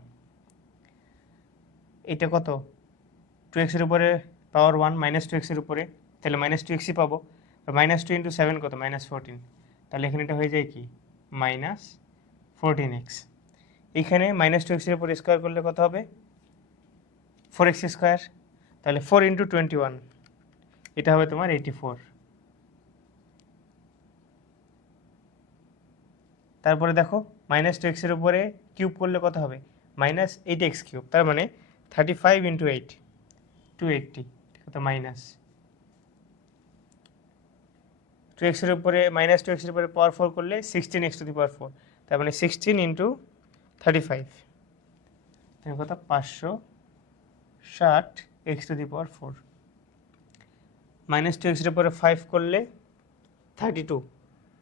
এটা কত 2x এর উপরে পাওয়ার 1 মাইনাস 2x এর উপরে, তাহলে মাইনাস 2xই পাবো, মাইনাস 2 ইন্টু 7 কত মাইনাস 14, তাহলে এখানে এটা হয়ে যায় কি মাইনাস 14x। এইখানে -2x এর উপর স্কোয়ার করলে কত হবে 4x স্কোয়ার, তাহলে 4 × 21, এটা হবে তোমার 84। তারপরে দেখো -2x এর উপরে কিউব করলে কত হবে -8x কিউব, তার মানে 35 × 8 280, কত মাইনাস 2x এর উপরে -2x এর উপরে পাওয়ার 4 করলে 16x টু দি পাওয়ার 4, তার মানে 16 × 35, তার কত 560 x two the power 4। -2x এর উপরে 5 করলে 32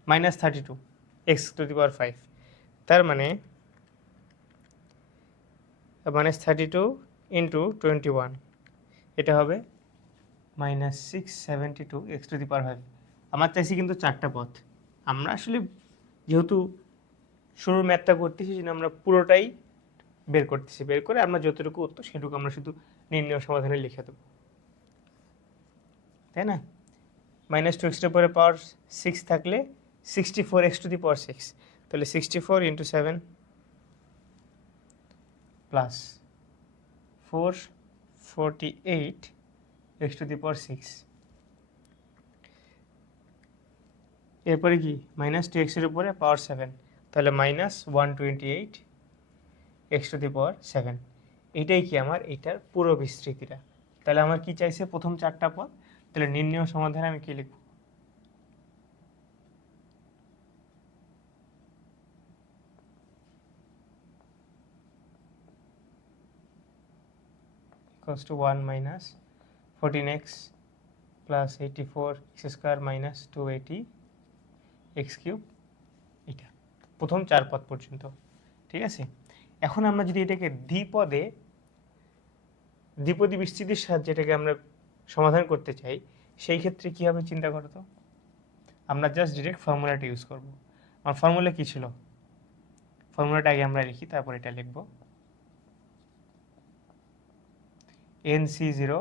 -32 x টু দি পাওয়ার 5, তার মানে -32 × 21, এটা হবে -672 x টু দি পাওয়ার 5। আমার চাইছি কিন্তু চারটা পথ, আমরা আসলে যেহেতু শুরুর ম্যাথটা করতেছি সেজন্য আমরা পুরোটাই বের করতেছি, বের করে আমরা যতটুকু উত্তর সেটুকু আমরা শুধু নির্ণয় সমাধানে লিখে দেবো, তাই না। -2x এর উপরে পাওয়ার 6 থাকলে 64x টু দি পাওয়ার 6, তাহলে 64 × 7 plus 448 x two the power 6, এরপরে কি -2x এর উপরে পাওয়ার 7, তাহলে -128 x টু দি পাওয়ার 7, এইটাই কি আমার এইটার পুরো বিস্তৃতিটা। তাহলে আমার কি চাইছে প্রথম চারটা পদ, তাহলে নির্ণয় সমাধানে আমি কি লিখব equals to 1 - 14x plus 84x square minus 280 x cube, এটা প্রথম চার পদ পর্যন্ত, ঠিক আছে। এখন আমরা যদি এটাকে দ্বিপদী বিস্তৃতির সাহায্যে এটাকে আমরা সমাধান করতে চাই, সেই ক্ষেত্রে কী হবে চিন্তা করো তো। আমরা জাস্ট ডিরেক্ট ফর্মুলাটা ইউজ করব। আমার ফর্মুলা কী ছিল, ফর্মুলাটা আগে আমরা লিখি তারপর এটা লিখব। nc0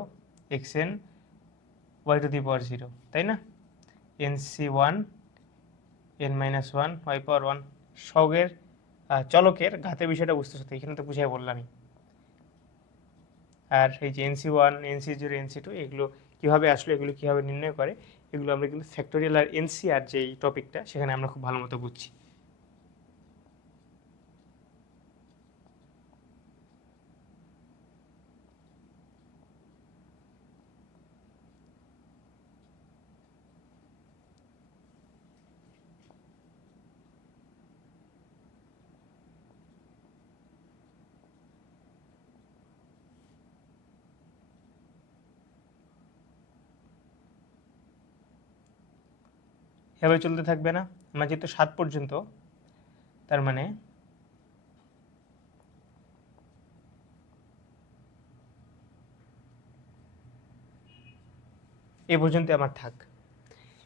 xn y to the power 0, তাই না। nc1 n-1 y পাওয়ার 1, সহগের চলকের ঘাতের বিষয়টা বুঝতেছো তো, এখানে তো বুঝাই বললামই। আর এই যে nc1 nc0 nc2 এগুলো কীভাবে আসলে, এগুলো কীভাবে নির্ণয় করে, এগুলো আমরা কিন্তু ফ্যাক্টোরিয়াল আর এনসিআর যেই টপিকটা সেখানে আমরা খুব ভালো মতো বুঝছি। এভাবে চলতে থাকবে না, আমরা যেহেতু 7 পর্যন্ত, তার মানে এ পর্যন্ত আমার থাক।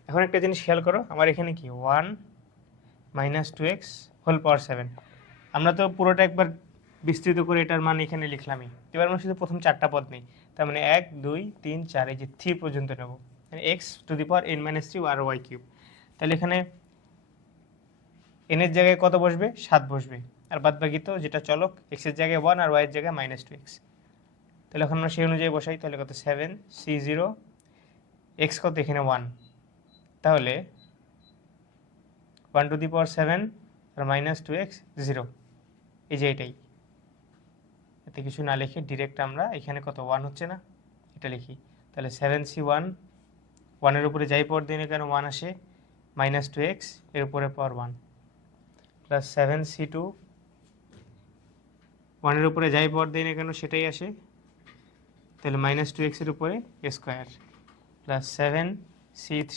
এখন একটা জিনিস খেয়াল করো, আমার এখানে কি 1 - 2x হোল পাওয়ার 7, আমরা তো পুরোটা একবার বিস্তৃত করে এটার মান এখানে লিখলামই। এবার আমরা শুধু প্রথম চারটা পদ নেই, তার মানে 1 2 3 4 এই যে 3 পর্যন্ত নেব, x to the power n-3 আর ওয়াই কিউব। তাহলে এখানে এনের জায়গায় কত বসবে 7 বসবে, আর বাদ বাকি তো যেটা চলক এক্সের জায়গায় 1 আর ওয়াইয়ের জায়গায় -2x। তাহলে এখন আমরা সেই অনুযায়ী বসাই, তাহলে কত 7 c0 x কত এখানে 1, তাহলে 1 two the power 7 R -2x 0, এই যে এটাই। এতে কিছু না লিখে ডিরেক্ট আমরা এখানে কত 1 হচ্ছে না এটা লিখি, তাহলে 7c1 1-এর উপরে যাই পাওয়ার দিন কেন 1 আসে, -2x এর উপরে পাওয়ার 1 প্লাস 7c2 1-এর উপরে যাই পাওয়ার দিন কেন সেটাই আসে, তাহলে -2x এর উপরে স্কোয়ার প্লাস 7c3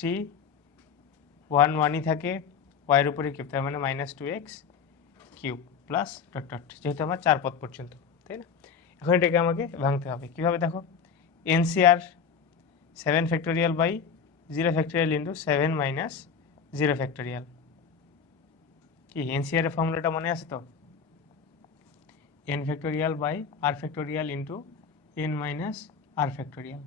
1 1ই থাকে ওয়াইয়ের উপরে কিউব, তার মানে -2x cube plus dot dot, যেহেতু আমার 4 পদ পর্যন্ত, তাই না। এখন এটাকে আমাকে ভাঙতে হবে কীভাবে, দেখো n C r 7 factorial by 0 factorial into 7 - 0 factorial, কি এনসিআর এর ফর্মুলাটা মনে আছে তো, n factorial by r factorial into n - r factorial.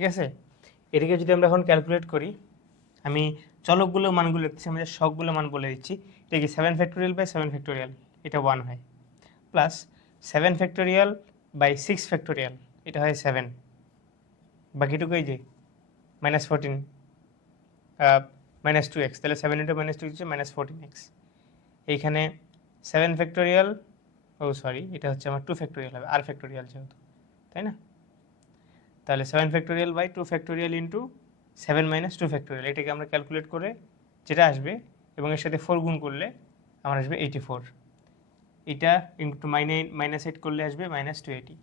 ঠিক আছে, এটাকে যদি আমরা এখন ক্যালকুলেট করি, আমি চলকগুলো মানগুলো লিখতেছি, আমি সবগুলো মান বলে দিচ্ছি। এটা কি 7 ফ্যাক্টোরিয়াল বাই 7 ফ্যাক্টোরিয়াল, এটা 1 হয়, প্লাস 7 ফ্যাক্টোরিয়াল বাই 6 ফ্যাক্টোরিয়াল, এটা হয় 7, বাকিটুকু এই যে -14 -2x, তাহলে 7 ইন্টু -2 হচ্ছে -14x। এইখানে 7 ফ্যাক্টোরিয়াল, ও সরি এটা হচ্ছে আমার 2 ফ্যাক্টোরিয়াল হবে, আর ফ্যাক্টোরিয়াল যেহেতু, তাই না? তাহলে 7 factorial by 2 factorial into 7 minus 2 factorial, এটাকে আমরা ক্যালকুলেট করে যেটা আসবে এবং এর সাথে 4 গুণ করলে আমার আসবে 84, এটা ইন্টু -8 করলে আসবে -280।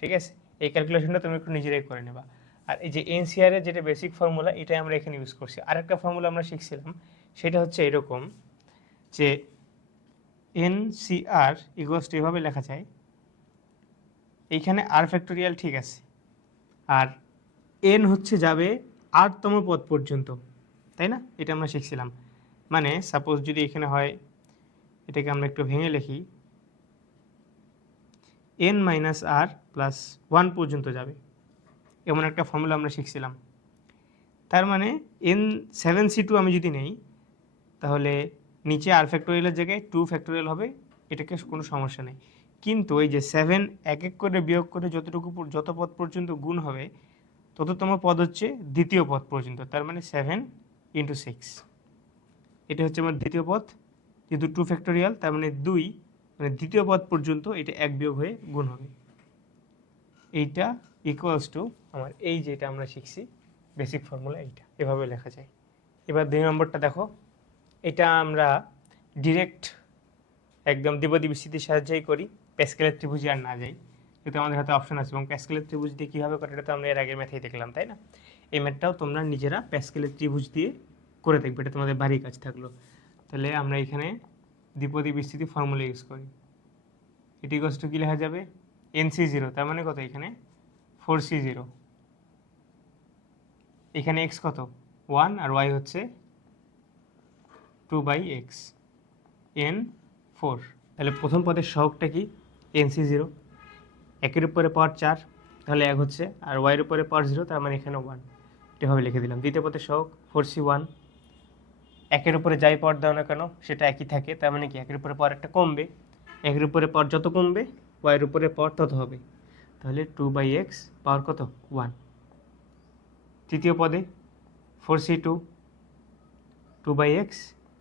ঠিক আছে, এই ক্যালকুলেশনটা তুমি একটু নিজেরাই করে নেবা। আর এই যে এনসিআর এর যেটা বেসিক ফর্মুলা, এটাই আমরা এখানে ইউজ করছি। আরেকটা ফর্মুলা আমরা শিখছিলাম, সেটা হচ্ছে এরকম যে এনসিআর ইকুয়ালস টু এভাবে লেখা যায়, এইখানে আর ফ্যাক্টোরিয়াল ঠিক আছে, আর এন হচ্ছে যাবে আরতম পদ পর্যন্ত, তাই না? এটা আমরা শিখছিলাম। মানে সাপোজ যদি এখানে হয়, এটাকে আমরা একটু ভেঙে লিখি, এন মাইনাস আর প্লাস 1 পর্যন্ত যাবে, এমন একটা ফর্মুলা আমরা শিখছিলাম। তার মানে এন 7c2 আমি যদি নেই, তাহলে নিচে আর ফ্যাক্টোরিয়ালের জায়গায় 2 ফ্যাক্টোরিয়াল হবে, এটাকে কোনো সমস্যা নেই। কিন্তু এই যে 7 এক এক করে বিয়োগ করে যত পদ পর্যন্ত গুণ হবে, তততম পদ হচ্ছে দ্বিতীয় পদ পর্যন্ত, তার মানে 7 ইন্টু 6, এটা হচ্ছে আমার দ্বিতীয় পদ, যেহেতু 2 ফ্যাক্টোরিয়াল তার মানে 2, মানে দ্বিতীয় পদ পর্যন্ত এটা এক বিয়োগ হয়ে গুণ হবে। এইটা ইকুয়ালস টু আমার এই যেটা আমরা শিখছি বেসিক ফর্মুলা, এইটা এভাবে লেখা যায়। এবার 2 নম্বরটা দেখো, এটা আমরা ডিরেক্ট একদম দ্বিপদী বিস্তৃতির সাহায্যেই করি, প্যাসকেলের ত্রিভুজে আর না যাই, যেহেতু আমাদের হাতে অপশন আছে, এবং প্যাসকেলের ত্রিভুজ দিয়ে কীভাবে করে এটা তো আমরা এর আগের ম্যাথেই দেখলাম, তাই না? এই ম্যাথটাও তোমরা নিজেরা প্যাসকেলের ত্রিভুজ দিয়ে করে দেখবে, এটা তোমাদের বাড়ির কাজ থাকলো। তাহলে আমরা এখানে দ্বিপদী বিস্তৃতি ফর্মুলা ইউজ করি, এটি ইকুয়ালস টু কী লেখা যাবে, NC0, তার মানে কত, এখানে 4C0, এখানে x কত 1 আর y হচ্ছে 2/x, n4। তাহলে প্রথম পদের সহগটা কি, NC0, একের উপরে পাওয়ার 4, তাহলে 1 হচ্ছে, আর y এর উপরে পাওয়ার 0, তার মানে এখানে 1, এভাবে লিখে দিলাম। দ্বিতীয় পদের সহগ 4C1, একের উপরে যাই পাওয়ার দাও না কেন সেটা একই থাকে, তার মানে কি একের উপরে পাওয়ার একটা কমবে, একের উপরে পাওয়ার যত কমবে y এর উপরে পাওয়ার তত হবে, তাহলে 2/x পাওয়ার কত 1। তৃতীয় পদে 4C2, 2/x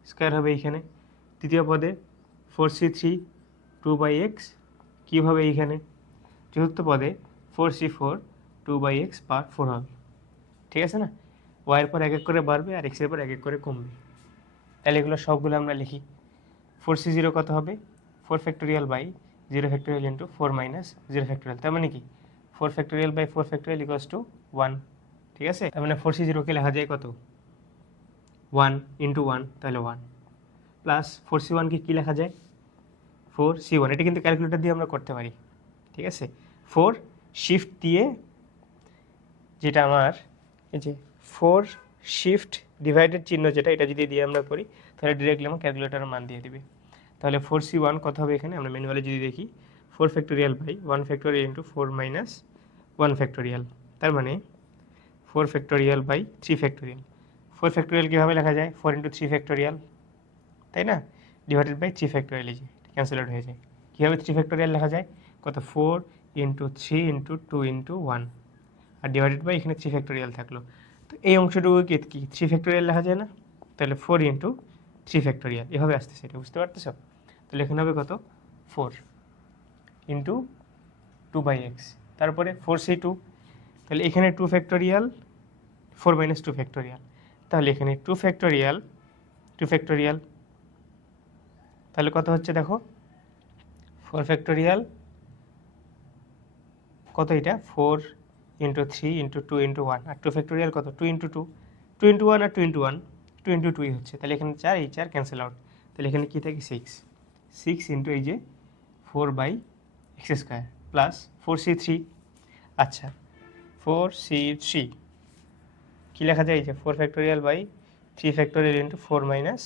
স্কোয়ার হবে এইখানে। তৃতীয় পদে 4C3, 2/x কিউব হবে এইখানে। চতুর্থ পদে 4C4, 2/x পাওয়ার 4 হবে। ঠিক আছে না, ওয়াইয়ের পর এক এক করে বাড়বে আর এক্সের পর এক এক করে কমবে। তাহলে এগুলো সবগুলো আমরা লিখি। 4C0 কত হবে, 4 factorial by 0 factorial into 4 minus 0 factorial, তার মানে কি 4 factorial by 4 factorial equals to 1। ঠিক আছে, তার মানে 4C0কে লেখা যায় কত, 1 ইন্টু 1, তাহলে 1, প্লাস 4C1কে কী লেখা যায়, 4C1, এটা কিন্তু ক্যালকুলেটর দিয়ে আমরা করতে পারি। ঠিক আছে, 4 শিফট দিয়ে, যেটা আমার এই যে 4 শিফট ডিভাইডেড চিহ্ন যেটা, এটা যদি দিয়ে আমরা করি তাহলে ডিরেক্টলি আমার ক্যালকুলেটরের মান দিয়ে দিবে। তাহলে 4C1 কত হবে, এখানে আমরা ম্যানুয়ালি যদি দেখি 4 factorial by 1 factorial into 4 minus 1 factorial, তার মানে 4 ফ্যাক্টোরিয়াল বাই 3 ফ্যাক্টোরিয়াল। 4 ফ্যাক্টোরিয়াল কীভাবে লেখা যায়, 4 ইন্টু 3 ফ্যাক্টোরিয়াল, তাই না, ডিভাইডেড বাই 3 ফ্যাক্টোরিয়াল, এই যে ক্যান্সেল আউট হয়ে যায়। কীভাবে 3 ফ্যাক্টোরিয়াল লেখা যায়, কত 4 ইন্টু 3 ইন্টু 2 ইন্টু 1, আর ডিভাইডেড বাই এখানে 3 ফ্যাক্টোরিয়াল থাকলো। তো এই অংশটুকু কি 3 ফ্যাক্টোরিয়াল লেখা যায় না, তাহলে 4 ইন্টু 3 ফ্যাক্টোরিয়াল এভাবে আসতেছে, এটা বুঝতে পারতেছ? তাহলে এখানে হবে কত, 4 ইন্টু 2/x, তারপরে 4C2, তাহলে এখানে 2 ফ্যাক্টোরিয়াল 4 মাইনাস 2 ফ্যাক্টোরিয়াল, তাহলে এখানে 2 ফ্যাক্টোরিয়াল 2 ফ্যাক্টোরিয়াল, তাহলে কত হচ্ছে দেখো, 4 ফ্যাক্টোরিয়াল কত, এটা 4 ইন্টু 3 ইন্টু 2 ইন্টু 1, আর 2 ফ্যাক্টোরিয়াল কত, 2 ইন্টু 2, 2 ইন্টু 1 আর 2 ইন্টু 1, 2 ইন্টু 2 হচ্ছে, তাহলে এখানে 4, এই 4 ক্যান্সেল আউট, তাহলে এখানে কী থাকে 6 ইন্টু এই যে 4/x স্কোয়ার প্লাস 4C3। আচ্ছা 4C3 কী লেখা যায়, এই যে 4 factorial by 3 factorial into 4 minus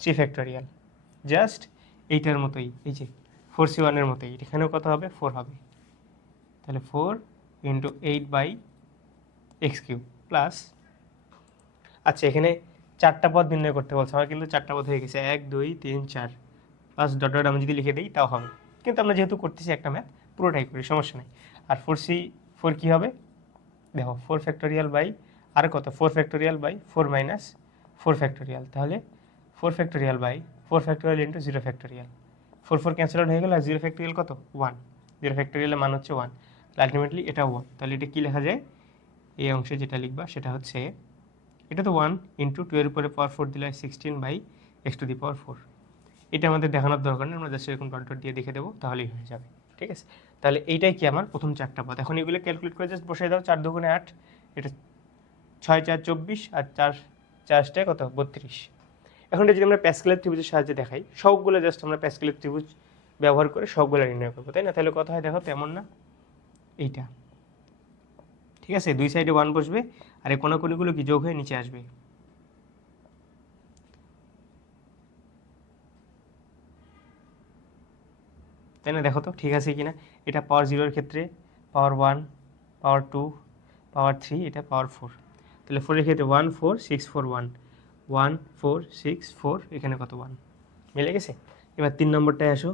3 factorial, just এইটার মতোই, এই যে 4C1-এর মতোই, এখানেও কত হবে, 4 হবে। তাহলে 4 ইন্টু 8/3 এক্স কিউব প্লাস, আচ্ছা এখানে 4টা পদ নির্ণয় করতে বলছে, আমার কিন্তু 4টা পদ হয়ে গেছে, 1 2 3 4 প্লাস ডট ডট আমি যদি লিখে দিই তাও হবে, কিন্তু আমরা যেহেতু করতেছি একটা ম্যাথ পুরোটাই করি, সমস্যা নেই। আর 4 কী হবে দেখো, 4 ফ্যাক্টোরিয়াল বাই আর কত 4 ফ্যাক্টোরিয়াল বাই 4 মাইনাস 4 ফ্যাক্টোরিয়াল, তাহলে 4 factorial by 4 factorial into 0 factorial, 4 cancel out হয়ে গেল, আর 0 ফ্যাক্টোরিয়াল কত 1, 0 ফ্যাক্টোরিয়ালের মান হচ্ছে 1, আলটিমেটলি এটা 1, তাহলে এটা কী লেখা যায়, এই অংশে যেটা লিখবা সেটা হচ্ছে, এটা তো 1 ইন্টু 2 এর উপরে পাওয়ার 4 দিলে 16 by x two the power 4, এটা আমাদের দেখানোর দরকার নেই, আমরা জাস্ট এরকম ডট ডট দিয়ে দেখে দেবো তাহলেই হয়ে যাবে, ঠিক আছে। তাহলে এইটাই কি আমার প্রথম 4টা পদ, এখন এগুলো ক্যালকুলেট করে জাস্ট বসাই দাও, 4 দুগুণে 8, এটা 6 4 24, আর 4 4 কত 32। এখন এটা যদি আমরা প্যাসকেলের ত্রিভুজের সাহায্যে দেখাই, সবগুলো জাস্ট আমরা প্যাসকেলের ত্রিভুজ ব্যবহার করে সবগুলো নির্ণয় করবো, তাই না? তাহলে কত হয় দেখো, তেমন না এইটা, ঠিক আছে, দুই সাইডে 1 বসবে, আর এই কোনাকুনিগুলো কি যোগ হয়ে নিচে আসবে, তাই না? দেখো তো ঠিক আছে কিনা, এটা পাওয়ার 0 এর ক্ষেত্রে পাওয়ার 1, পাওয়ার 2, পাওয়ার 3, এটা পাওয়ার 4, তাহলে 4 এর ক্ষেত্রে 1 4 6 4 1 1 4 6 4, এখানে কত 1, মিলে গেছে। এবার 3 নম্বরটায় আসো,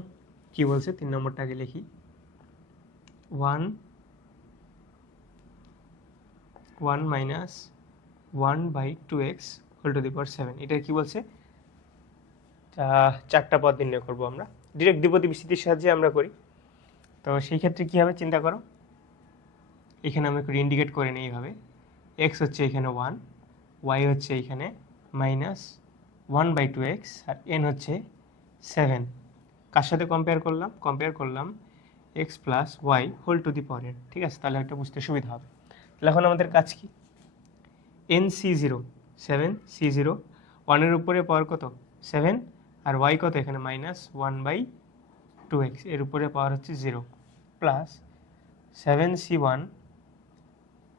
কি বলছে 3 নম্বরটা আগে লিখি, 1 minus 1 by 2x whole to the power 7, এটা কি বলছে, 4টা পদ নির্ণয় করবো আমরা, ডিরেক্ট দ্বিপদী বিস্তৃতির সাহায্যে আমরা করি। তো সেই ক্ষেত্রে কী হবে চিন্তা করো, এখানে আমরা একটু ইন্ডিকেট করে নিই এইভাবে, এক্স হচ্ছে এখানে 1, ওয়াই হচ্ছে এখানে minus 1 by 2x, R N হচ্ছে 7, কার সাথে কম্পেয়ার করলাম x plus y whole to the power n, ঠিক আছে, তাহলে একটা বুঝতে সুবিধা হবে। তাহলে এখন আমাদের কাজ কি, এন C0 7 C0, 1-এর উপরে পাওয়ার কত 7, আর ওয়াই কত এখানে মাইনাস 1 বাই 2x, এর উপরে পাওয়ার হচ্ছে 0, প্লাস 7C1,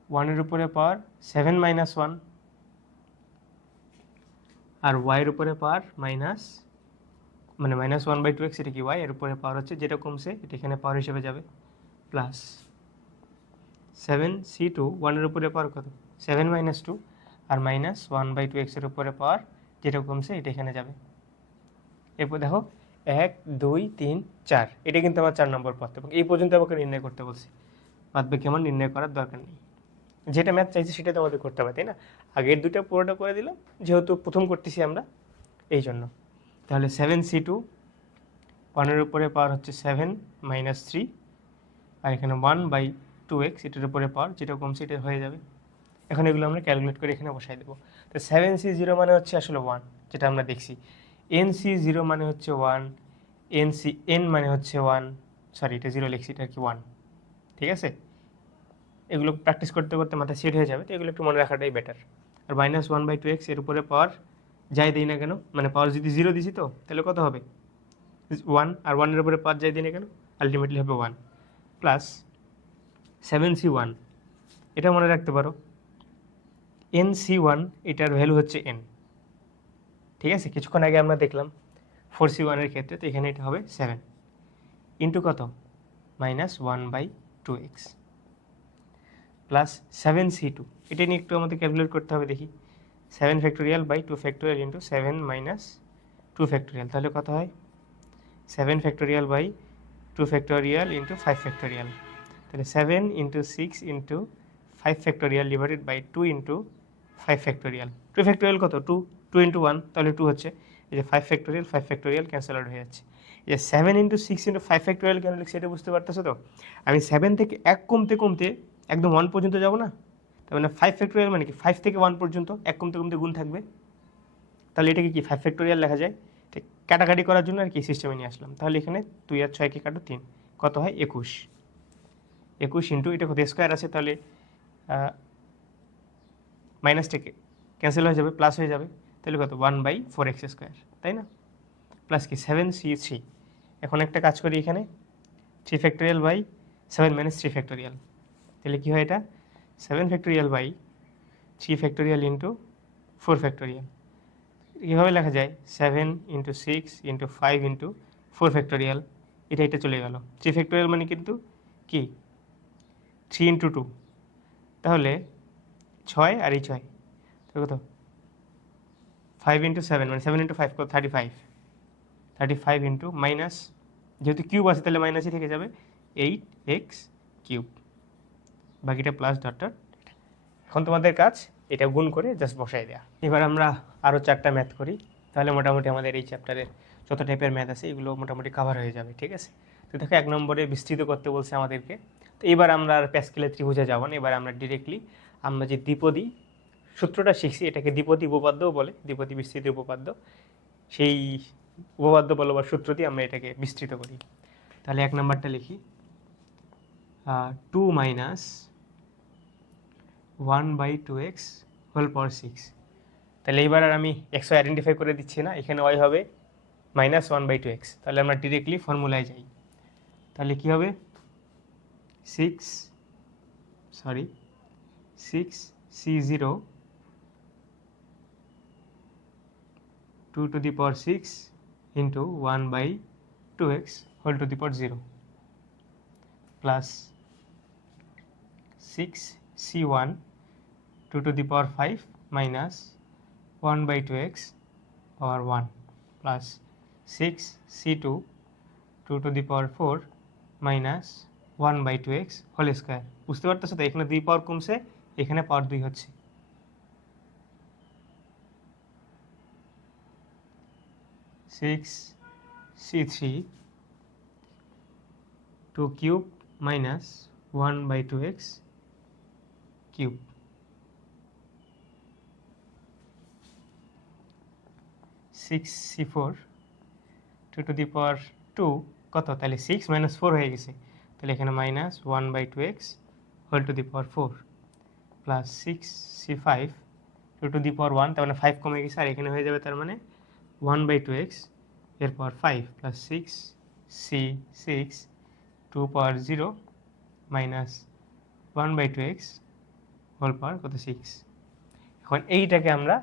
1-এর উপরে পাওয়ার 7 মাইনাস 1, আর ওয়াইয়ের উপরে পাওয়ার মাইনাস, মানে মাইনাস 1 বাই 2x, এটা কি ওয়াই, এর উপরে পাওয়ার হচ্ছে যেটা কমছে এটা এখানে পাওয়ার হিসেবে যাবে, প্লাস 7C2, 1-এর উপরে পাওয়ার কত 7 minus 2, R minus 1 by 2x এর উপরে পাওয়ার যেটা কমছে এটা এখানে যাবে। এরপর দেখো 1 2 3 4, এটা কিন্তু আমার 4 নম্বর পথ, এবং এই পর্যন্ত আমাকে নির্ণয় করতে বলছে, বাদবাকি আমার নির্ণয় করার দরকার নেই, যেটা ম্যাথ চাইছে সেটা তো আমাদের করতে হবে, তাই না? আগের দুটো পুরোটা করে দিলাম, যেহেতু প্রথম করতেছি আমরা এই জন্য। তাহলে 7C2, 1-এর উপরে পাওয়ার হচ্ছে 7 মাইনাস 3, আর এখানে 1 বাই 2x, এটার উপরে পাওয়ার যেটা কমছে এটা হয়ে যাবে। এখন এগুলো আমরা ক্যালকুলেট করে এখানে বসাই দেবো। তো 7C0 মানে হচ্ছে আসলে 1, যেটা আমরা দেখছি, NC0 মানে হচ্ছে 1, n মানে হচ্ছে 1, সরি এটা 0 লিখছি, এটা কি 1, ঠিক আছে, এগুলো প্র্যাকটিস করতে করতে মাথায় সেট হয়ে যাবে, তো এগুলো একটু মনে রাখাটাই বেটার। আর মাইনাস 1 বাই 2x, এর উপরে পাওয়ার যাই দিই না কেন, মানে পাওয়ার যদি 0 দিছি তো তাহলে কত হবে 1, আর 1-এর উপরে পাওয়ার যাই দিই না কেন আলটিমেটলি হবে 1, প্লাস 7C1, এটা মনে রাখতে পারো NC1, এটার ভ্যালু হচ্ছে n, ঠিক আছে, কিছুক্ষণ আগে আমরা দেখলাম 4C1-এর ক্ষেত্রে, তো এখানে এটা হবে 7 ইন্টু কত minus 1 by 2x, plus 7C2, এটা নিয়ে একটু আমাদের ক্যালকুলেট করতে হবে, দেখি 7 factorial by 2 factorial into 7 minus 2 factorial, তাহলে কত হয় 7 factorial by 2 factorial into 5 factorial, তাহলে 7 into 6 into 5 factorial divided by 2 into 5 factorial, 2 factorial কত 2, 2 ইন্টু 1 তাহলে 2 হচ্ছে, এই যে 5 ফ্যাক্টোরিয়াল ক্যান্সেল আউট হয়ে যাচ্ছে, এই যে 7 ইন্টু 6 ইন্টু 5 ফ্যাক্টোরিয়াল কেন লিখছি এটা বুঝতে পারতেছো তো, আমি 7 থেকে 1 কমতে কমতে একদম 1 পর্যন্ত যাব না, তার মানে 5 ফ্যাক্টোরিয়াল মানে কি 5 থেকে 1 পর্যন্ত 1 কমতে কমতে গুণ থাকবে, তাহলে এটাকে কি 5 ফ্যাক্টোরিয়াল লেখা যায়, ঠিক কাটাকাটি করার জন্য আর কি সিস্টেমে নিয়ে আসলাম। তাহলে এখানে 2 আর 6কে কাটো 3, কত হয় 21 ইন্টু এটা কত স্কোয়ার আছে, তাহলে মাইনাস থেকে ক্যান্সেল হয়ে যাবে, প্লাস হয়ে যাবে, তাহলে কত 1 বাই 4x স্কোয়ার, তাই না, প্লাস কি 7C3, এখন একটা কাজ করি এখানে 3 ফ্যাক্টোরিয়াল বাই 7 মাইনাস 3 ফ্যাক্টোরিয়াল, তাহলে কী হয় এটা 7 factorial by 3 factorial into 4 factorial, কীভাবে লেখা যায় 7 ইন্টু 6 ইন্টু 5 ইন্টু 4 ফ্যাক্টোরিয়াল, এটা চলে গেল, 3 ফ্যাক্টোরিয়াল মানে কিন্তু কি 3 ইন্টু 2, তাহলে 6 আর এই 6 তাহলে কত 5 × 7 মানে 7 × 5 কত 35 ইন্টু মাইনাস, যেহেতু কিউব আছে তাহলে মাইনাসই থেকে যাবে 8x কিউব, বাকিটা প্লাস ডট ডট। এখন তোমাদের কাজ এটা গুণ করে জাস্ট বসাই দেওয়া। এবার আমরা আরও 4টা ম্যাথ করি, তাহলে মোটামুটি আমাদের এই চ্যাপ্টারের যত টাইপের ম্যাথ আছে এগুলো মোটামুটি কভার হয়ে যাবে, ঠিক আছে। তো দেখো 1 নম্বরে বিস্তৃত করতে বলছে আমাদেরকে। তো এবার আমরা আর প্যাসকেলের ত্রিভুজে যাব না, এবার আমরা ডিরেক্টলি আমরা যে দ্বিপদী সূত্রটা শিখছি এটাকে দ্বিপদী উপপাদ্যও বলে, দ্বিপদী বিস্তৃত উপপাদ্য, সেই উপপাদ্য বলো বা সূত্র দিয়ে আমরা এটাকে বিস্তৃত করি। তাহলে 1 নম্বরটা লিখি 2 মাইনাস 1/2x হোল পাওয়ার 6। তাহলে এইবার আর আমি এক্স ওয়াই আইডেন্টিফাই করে দিচ্ছি না, এখানে ওয়াই হবে -1/2x। তাহলে আমরা ডিরেক্টলি ফর্মুলায় যাই, তাহলে কি হবে 6c0 2 to the power 6 into 1/2x whole to the power 0 plus 6c1 2 to the power 5 minus 1/2x power 1 plus 6c2 2 to the power 4 minus 1/2x whole square। বুঝতে পারতেছো তো, এখানে 2 পাওয়ার কমছে, এখানে পাওয়ার 2 হচ্ছে। 6c3 2 cube minus 1/2x cube, 6c4 2 to the power 2 কত, তাহলে 6 - 4 হয়ে গেছে, তাহলে এখানে -1/2x whole to the power 4 plus 6c5 2 to the power 1, তার মানে 5 কমে গেছে, আর এখানে হয়ে যাবে তার মানে 1/2x এর পাওয়ার 5 প্লাস 6c6 2 পাওয়ার 0 মাইনাস 1/2x হোল পাওয়ার কত 6। এখন এইটাকে আমরা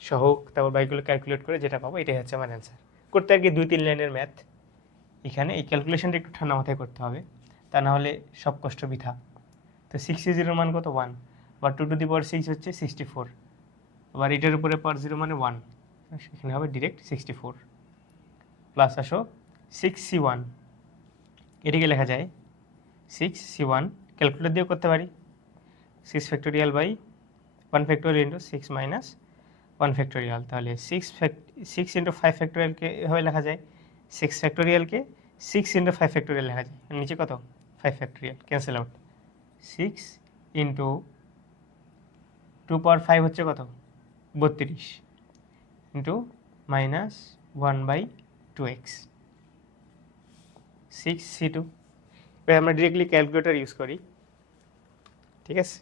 সহগ তারপর বাইগুলো ক্যালকুলেট করে যেটা পাবো এটাই হচ্ছে আমার অ্যান্সার। করতে আর কি 2-3 লাইনের ম্যাথ, এখানে এই ক্যালকুলেশনটা একটু ঠান্ডা মাথায় করতে হবে, তা না হলে সব কষ্ট বৃথা। তো 6c0 মান কত 1, বা 2 to the power 6 হচ্ছে 64, আবার এটার উপরে পাওয়ার 0 মানে 1, এখানে হবে ডিরেক্ট 64 প্লাস আসো 6c1, এটিকে লেখা যায় 6c1 ক্যালকুলেটর দিয়েও করতে পারি, 6 factorial by 1 factorial into 6 minus 1 factorial. তাহলে 6 ইন্টু 5 ফ্যাক্টোরিয়ালকে এভাবে লেখা যায়, 6 ফ্যাক্টোরিয়ালকে 6 ইন্টু 5 ফ্যাক্টোরিয়াল লেখা যায়, নিচে কত 5 ফ্যাক্টোরিয়াল ক্যান্সেল আউট, 6 ইন্টু 2 পাওয়ার 5 হচ্ছে কত 32 ইন্টু মাইনাস 1/2x 6c2। এবার আমরা ডিরেক্টলি ক্যালকুলেটর ইউজ করি, ঠিক আছে।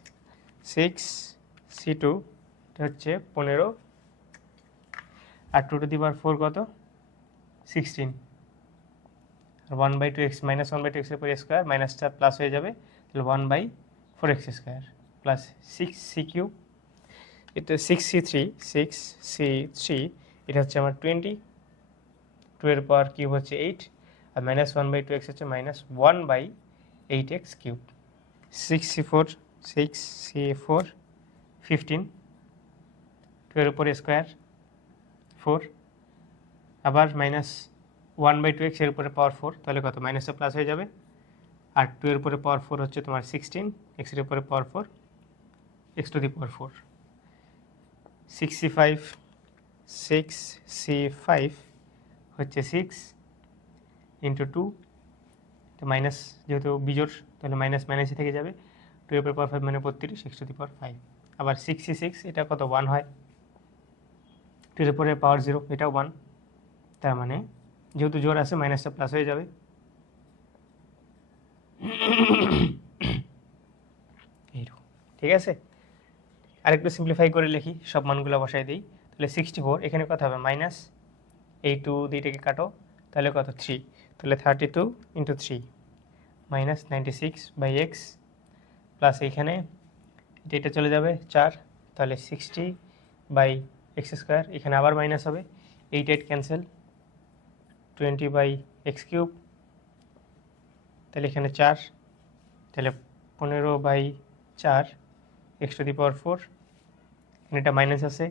6c2 হচ্ছে 15 আর 2 to the power 4 কত 16, আর 1/2x মাইনাস 1/2x এর পরে স্কোয়ার, মাইনাসটা প্লাস হয়ে যাবে, তাহলে 1/4x স্কোয়ার প্লাস 6c3, এটা 6c3 এটা হচ্ছে আমার 20, 2 এর পাওয়ার কিউব হচ্ছে 8, আর মাইনাস 1/2x হচ্ছে মাইনাস 1/8x কিউব, 6c4 15, 2 এর উপরে স্কোয়ার 4, আবার মাইনাস 1/2x এর উপরে পাওয়ার 4, তাহলে কত মাইনাসটা প্লাস হয়ে যাবে, আর 2 এর উপরে পাওয়ার 4 হচ্ছে তোমার 16, x এর উপরে পাওয়ার 4, x two the power 4, 6c5 হচ্ছে 6 ইন্টু 2, মাইনাস যেহেতু বিজোড় তাহলে মাইনাস মাইনাসই থেকে যাবে, 2 এর উপরে পাওয়ার 5 মানে 32, x টু দি পাওয়ার 5, আবার 6c6 এটা কত 1 হয়, 2 এর উপরে পাওয়ার 0 এটাও 1, তার মানে যেহেতু জোর আছে মাইনাসটা প্লাস হয়ে যাবে। এইরকম, ঠিক আছে। আরেকটু সিম্পলিফাই করে লিখি, সব মানগুলো বসাই দিই, তাহলে 64 এখানে কত হবে মাইনাস এই 2 দুইটাকে কাটো, তাহলে কত 3, তাহলে 32 ইন্টু 3 মাইনাস 96/x প্লাস এইখানে এটা চলে যাবে 4, তাহলে 60/x স্কোয়ার, এখানে আবার মাইনাস হবে, 8 ক্যান্সেল, 20/x কিউব, তাহলে এখানে 4, তাহলে 15/4 এক্স টু দি পাওয়ার 4, এটা মাইনাস আছে,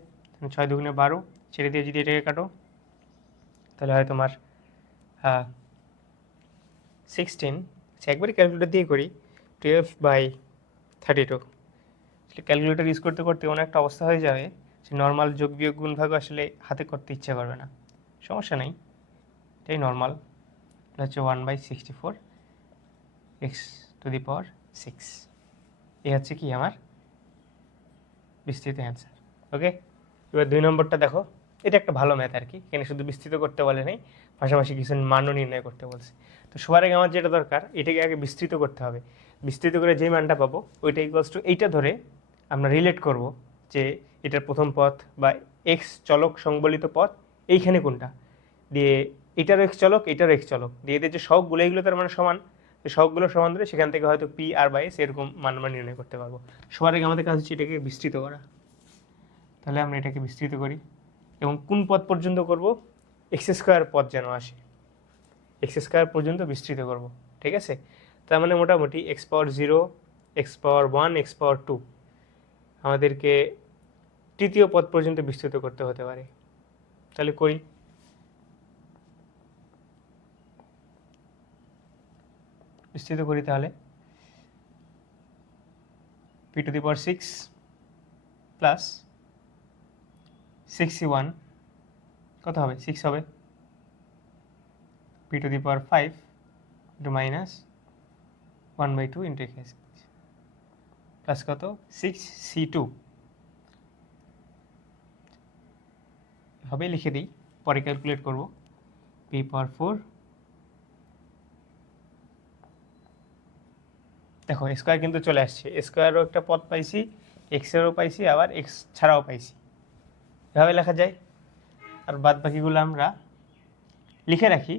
6 দুগুণে 12, ছেড়ে দিয়ে যদি এটাকে কাটো তাহলে হয় তোমার 16, একবারই ক্যালকুলেটর দিয়ে করি, 12/32। ক্যালকুলেটর ইউজ করতে করতে অনেক একটা অবস্থা হয়ে যাবে যে নর্মাল যোগ বিয়োগ গুণ ভাগ আসলে হাতে করতে ইচ্ছা করবে না, সমস্যা নেই, এটাই নর্মাল। এটা হচ্ছে 1/64 এক্স টু দি পাওয়ার 6, এই হচ্ছে কি আমার বিস্তৃত অ্যান্সার। ওকে, এবার 2 নম্বরটা দেখো, এটা একটা ভালো ম্যাথ আর কি, এখানে শুধু বিস্তৃত করতে বলে নেই, পাশাপাশি কিছু মানও নির্ণয় করতে বলছে। তো সবার আগে আমার যেটা দরকার, এটাকে আগে বিস্তৃত করতে হবে। বিস্তৃত করে যেই মানটা পাবো ওইটা ইকুয়ালস টু এইটা ধরে আমরা রিলেট করব যে এটার প্রথম পথ বা এক্স চলক সংবলিত পথ এইখানে কোনটা, দিয়ে এটারও এক্স চলক এটারও এক্স চলক দিয়ে যে সবগুলো এইগুলো তার মানে সমান, সবগুলো সমান ধরে সেখান থেকে হয়তো পি আর বাই এস এরকম মান আমরা নির্ণয় করতে পারবো। সবার আগে আমাদের কাজ হচ্ছে এটাকে বিস্তৃত করা। তাহলে আমরা এটাকে বিস্তৃত করি এবং কোন পদ পর্যন্ত করব, এক্স স্কোয়ার পদ যেন আসে, এক্স স্কোয়ার পর্যন্ত বিস্তৃত করব, ঠিক আছে। তার মানে মোটামুটি এক্স পাওয়ার 0, এক্স পাওয়ার 1, এক্স পাওয়ার 2 আমাদেরকে তৃতীয় পদ পর্যন্ত বিস্তৃত করতে হতে পারে। তাহলে করি, বিস্তৃত করি তাহলে P to the power 6 plus 61 কত হবে, 6 হবে, P to the power 5 into minus 1/2 into x plus কত 6c2 এভাবেই লিখে দিই, পরে ক্যালকুলেট করব। পি পাওয়ার 4, দেখো স্কোয়ার কিন্তু চলে আসছে, স্কোয়ারও একটা পদ পাইছি, এক্সেরও পাইছি, আবার এক্স ছাড়াও পাইছি, এভাবে লেখা যায়। আর বাদ বাকিগুলো আমরা লিখে রাখি,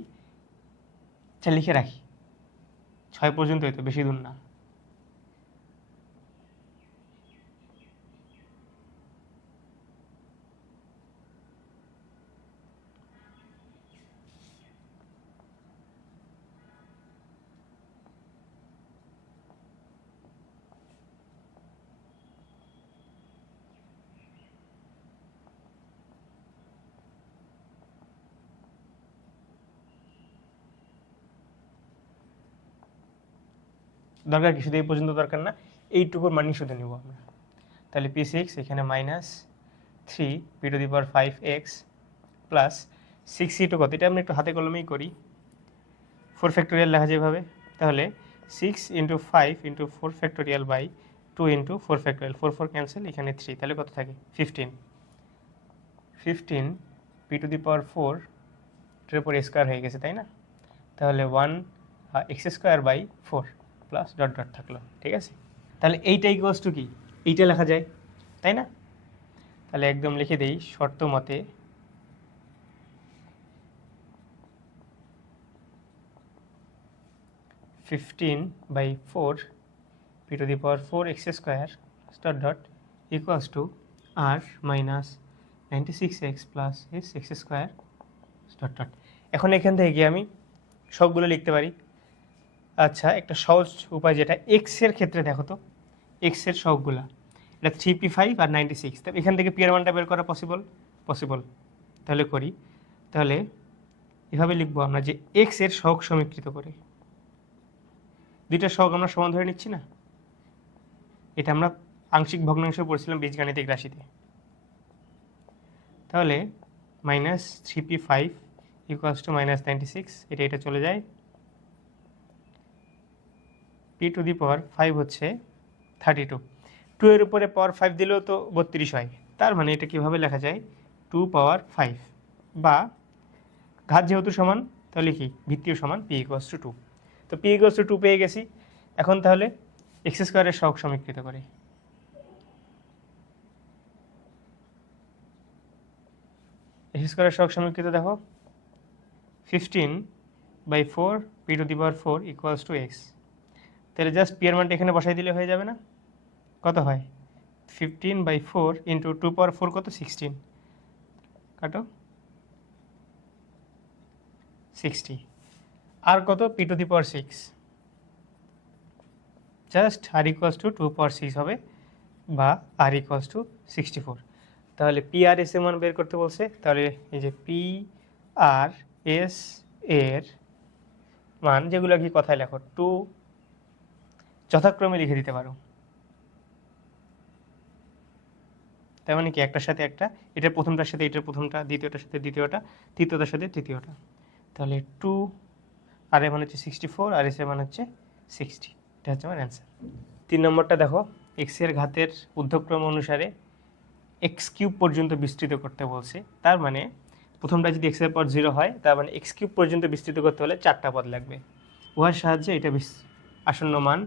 আচ্ছা লিখে রাখি 6 পর্যন্ত, হয়তো বেশি দূর না। দরকার কি, শুধু এই পর্যন্ত দরকার না, এইটুকুর মানই শুধু নেব আমরা। তাহলে পি 6 এখানে minus 3 P to the power 5x plus 6c2 কত, এটা আমরা একটু হাতে কলমেই করি, 4 ফ্যাক্টোরিয়াল লেখা যেভাবে, তাহলে 6 into 5 into 4 factorial by 2 into 4 factorial, 4 4 cancel, এখানে 3, তাহলে কত থাকে 15 পি টু দি পাওয়ার 4 এটার উপর স্কোয়ার হয়ে গেছে তাই না, তাহলে 1 x square by 4 plus dot dot থাকলো, ঠিক আছে। তাহলে এইটা ইকুয়ালস টু কি, এইটা লেখা যায় তাই না, তাহলে একদম লিখে দেই শর্ত মতে 15/4 p to the power 4 x square dot dot equals to আর minus 96x plus s x square dot dot. এখন এখান থেকে গিয়ে আমি সবগুলো লিখতে পারি। আচ্ছা, একটা সহজ উপায় যেটা এক্সের ক্ষেত্রে দেখো তো, এক্সের সবগুলা এটা 3p5 আর 96, তাহলে এখান থেকে পিয়ার মানটা বের করা পসিবল, তাহলে করি। তাহলে এভাবে লিখবো আমরা যে এক্স এর সহগ সমীকৃত করে, দুইটা সহগ আমরা সমান ধরে নিচ্ছি না, এটা আমরা আংশিক ভগ্নাংশ পড়ছিলাম বীজগাণিতিক রাশিতে। তাহলে minus 3p5 equals to minus 96, এটা চলে যায়, পি টু দি পাওয়ার 5 হচ্ছে 32, 2 এর উপরে পাওয়ার 5 দিলেও তো 32 হয়, তার মানে এটা কীভাবে লেখা যায় 2 পাওয়ার 5, বা ঘাত যেহেতু সমান তাহলে কি ভিত্তিও সমান, পি ইকুয়ালস টু 2, তো পি ইকুয়ালস টু 2 পেয়ে গেছি। এখন তাহলে এক্স স্কোয়ারের সহগ সমীকৃত করে, এক্স স্কোয়ারের সহগ সমীকৃত দেখো 15/4 p to the power 4 equals to x, তাহলে জাস্ট পি এর মানটা এখানে বসাই দিলে হয়ে যাবে না, কত হয় 15/4 ইন্টু 2 পাওয়ার 4 কত 16, কাটো 60, আর কত p to the power 6, just r equals to 2 power 6 হবে, বা আর ইকুয়ালস টু 64। তাহলে পি আর এস এর মান বের করতে বলছে, তাহলে এই যে পি আর এস এর মান যেগুলো কি কথায় লেখো টু যথাক্রমে লিখে দিতে পারো। তার মানে কি একটার সাথে একটা, এটার প্রথমটার সাথে এটার প্রথমটা, দ্বিতীয়টার সাথে দ্বিতীয়টা, তৃতীয়টার সাথে তৃতীয়টা। তাহলে টু আর এর মান হচ্ছে 64 আর এস এর মান হচ্ছে 60। এটা হচ্ছে আমার অ্যান্সার। 3 নম্বরটা দেখো, এক্স এর ঘাতের ঊর্ধ্বক্রম অনুসারে এক্স কিউব পর্যন্ত বিস্তৃত করতে বলছে। তার মানে প্রথমটা যদি এক্স এর পর 0 হয়, তার মানে এক্স কিউব পর্যন্ত বিস্তৃত করতে হলে 4টা পদ লাগবে। উহার সাহায্যে এটা আসন্ন মান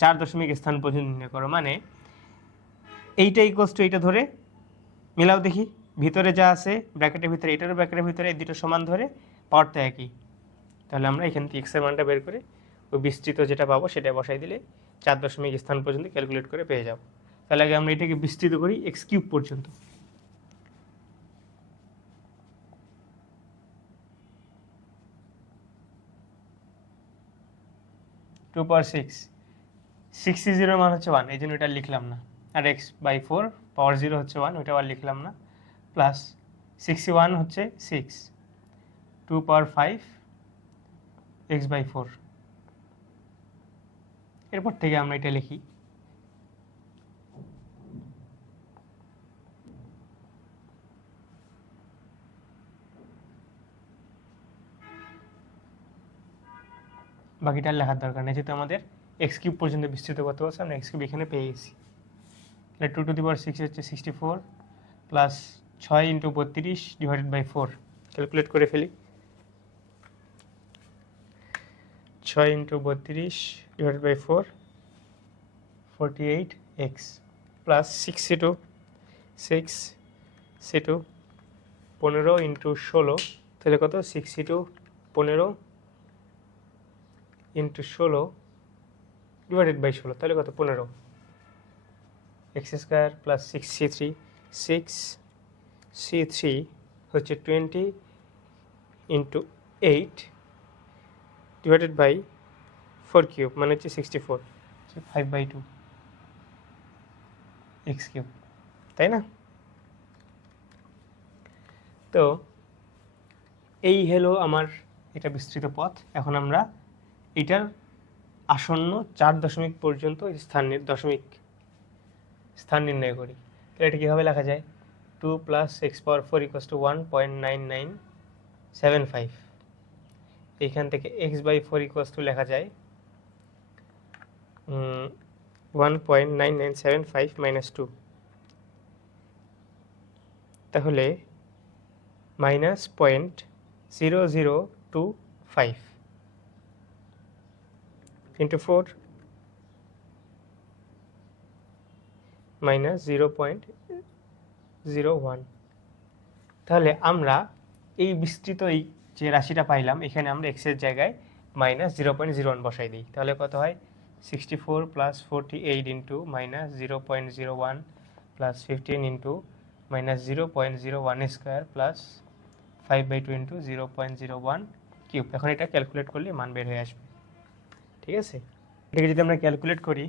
4 দশমিক স্থান পর্যন্ত নির্ণয় করো। মানে এইটা ইকুয়ালস টু এইটা ধরে মিলাও দেখি, ভিতরে যা আছে ব্র্যাকেটের ভিতরে, এটারও ব্র্যাকেটের ভিতরে, এই দুটো সমান ধরে পাওয়ার তো একই। তাহলে আমরা এখান থেকে এক্সের মানটা বের করে ওই বিস্তৃত যেটা পাবো সেটা বসাই দিলে 4 দশমিক স্থান পর্যন্ত ক্যালকুলেট করে পেয়ে যাব। তাহলে আগে আমরা এটাকে বিস্তৃত করি এক্স কিউব পর্যন্ত। টু পাওয়ার 6 জিরোর মান হচ্ছে 1, এই জন্য এটা লিখলাম না। আর এক্স বাই 4 পাওয়ার 0 হচ্ছে 1, ওইটা আর লিখলাম না। প্লাস 61 হচ্ছে 6, 2 পাওয়ার 5 এক্স বাই 4। এরপর থেকে আমরা এটা লিখি বাকিটা লেখার দরকার নেই, যেহেতু আমাদের এক্স কিউব পর্যন্ত বিস্তৃত করতে বলছে, আমরা এক্স কিউব এখানে পেয়ে গেছি। তাহলে 2 টু দি পাওয়ার 6 হচ্ছে 64 plus 6 into 32 divided by 4। Calculate করে ফেলি, 6 into 32 divided by 4, 48x plus 6 C2 15 into 16, তাহলে কত 6 15 ইন্টু 16 ডিভাইডেড বাই 16, তাহলে কত 15 এক্স স্কোয়ার প্লাস 6C3 হচ্ছে 20 ইন্টু 8 ডিভাইডেড বাই 4 কিউব, মানে হচ্ছে 64, 5/2 এক্স কিউব, তাই না? তো এই হলো আমার এটা বিস্তৃত পথ। এখন আমরা এটার আসন্ন 4 দশমিক পর্যন্ত স্থান নির্ণয় করি। তাহলে এটা কীভাবে লেখা যায়? 2 plus x power 4 equals to 1.9975। এইখান থেকে এক্স বাই 4 ইকুয়ালস টু লেখা যায় 1.9975 মাইনাস 2, তাহলে -0.0025 ইন্টু 4 -0.01। তাহলে আমরা এই বিস্তৃত এই যে রাশিটা পাইলাম, এখানে আমরা এক্সের জায়গায় -0.01 বসাই দিই। তাহলে কত হয় 64 plus 48 into -0.01 plus 15 into -0.01 square plus 5/2 into 0.01 cube. এখন এটা ক্যালকুলেট করলে মান বের হয়ে আসবে, ঠিক আছে? এটাকে যদি আমরা ক্যালকুলেট করি,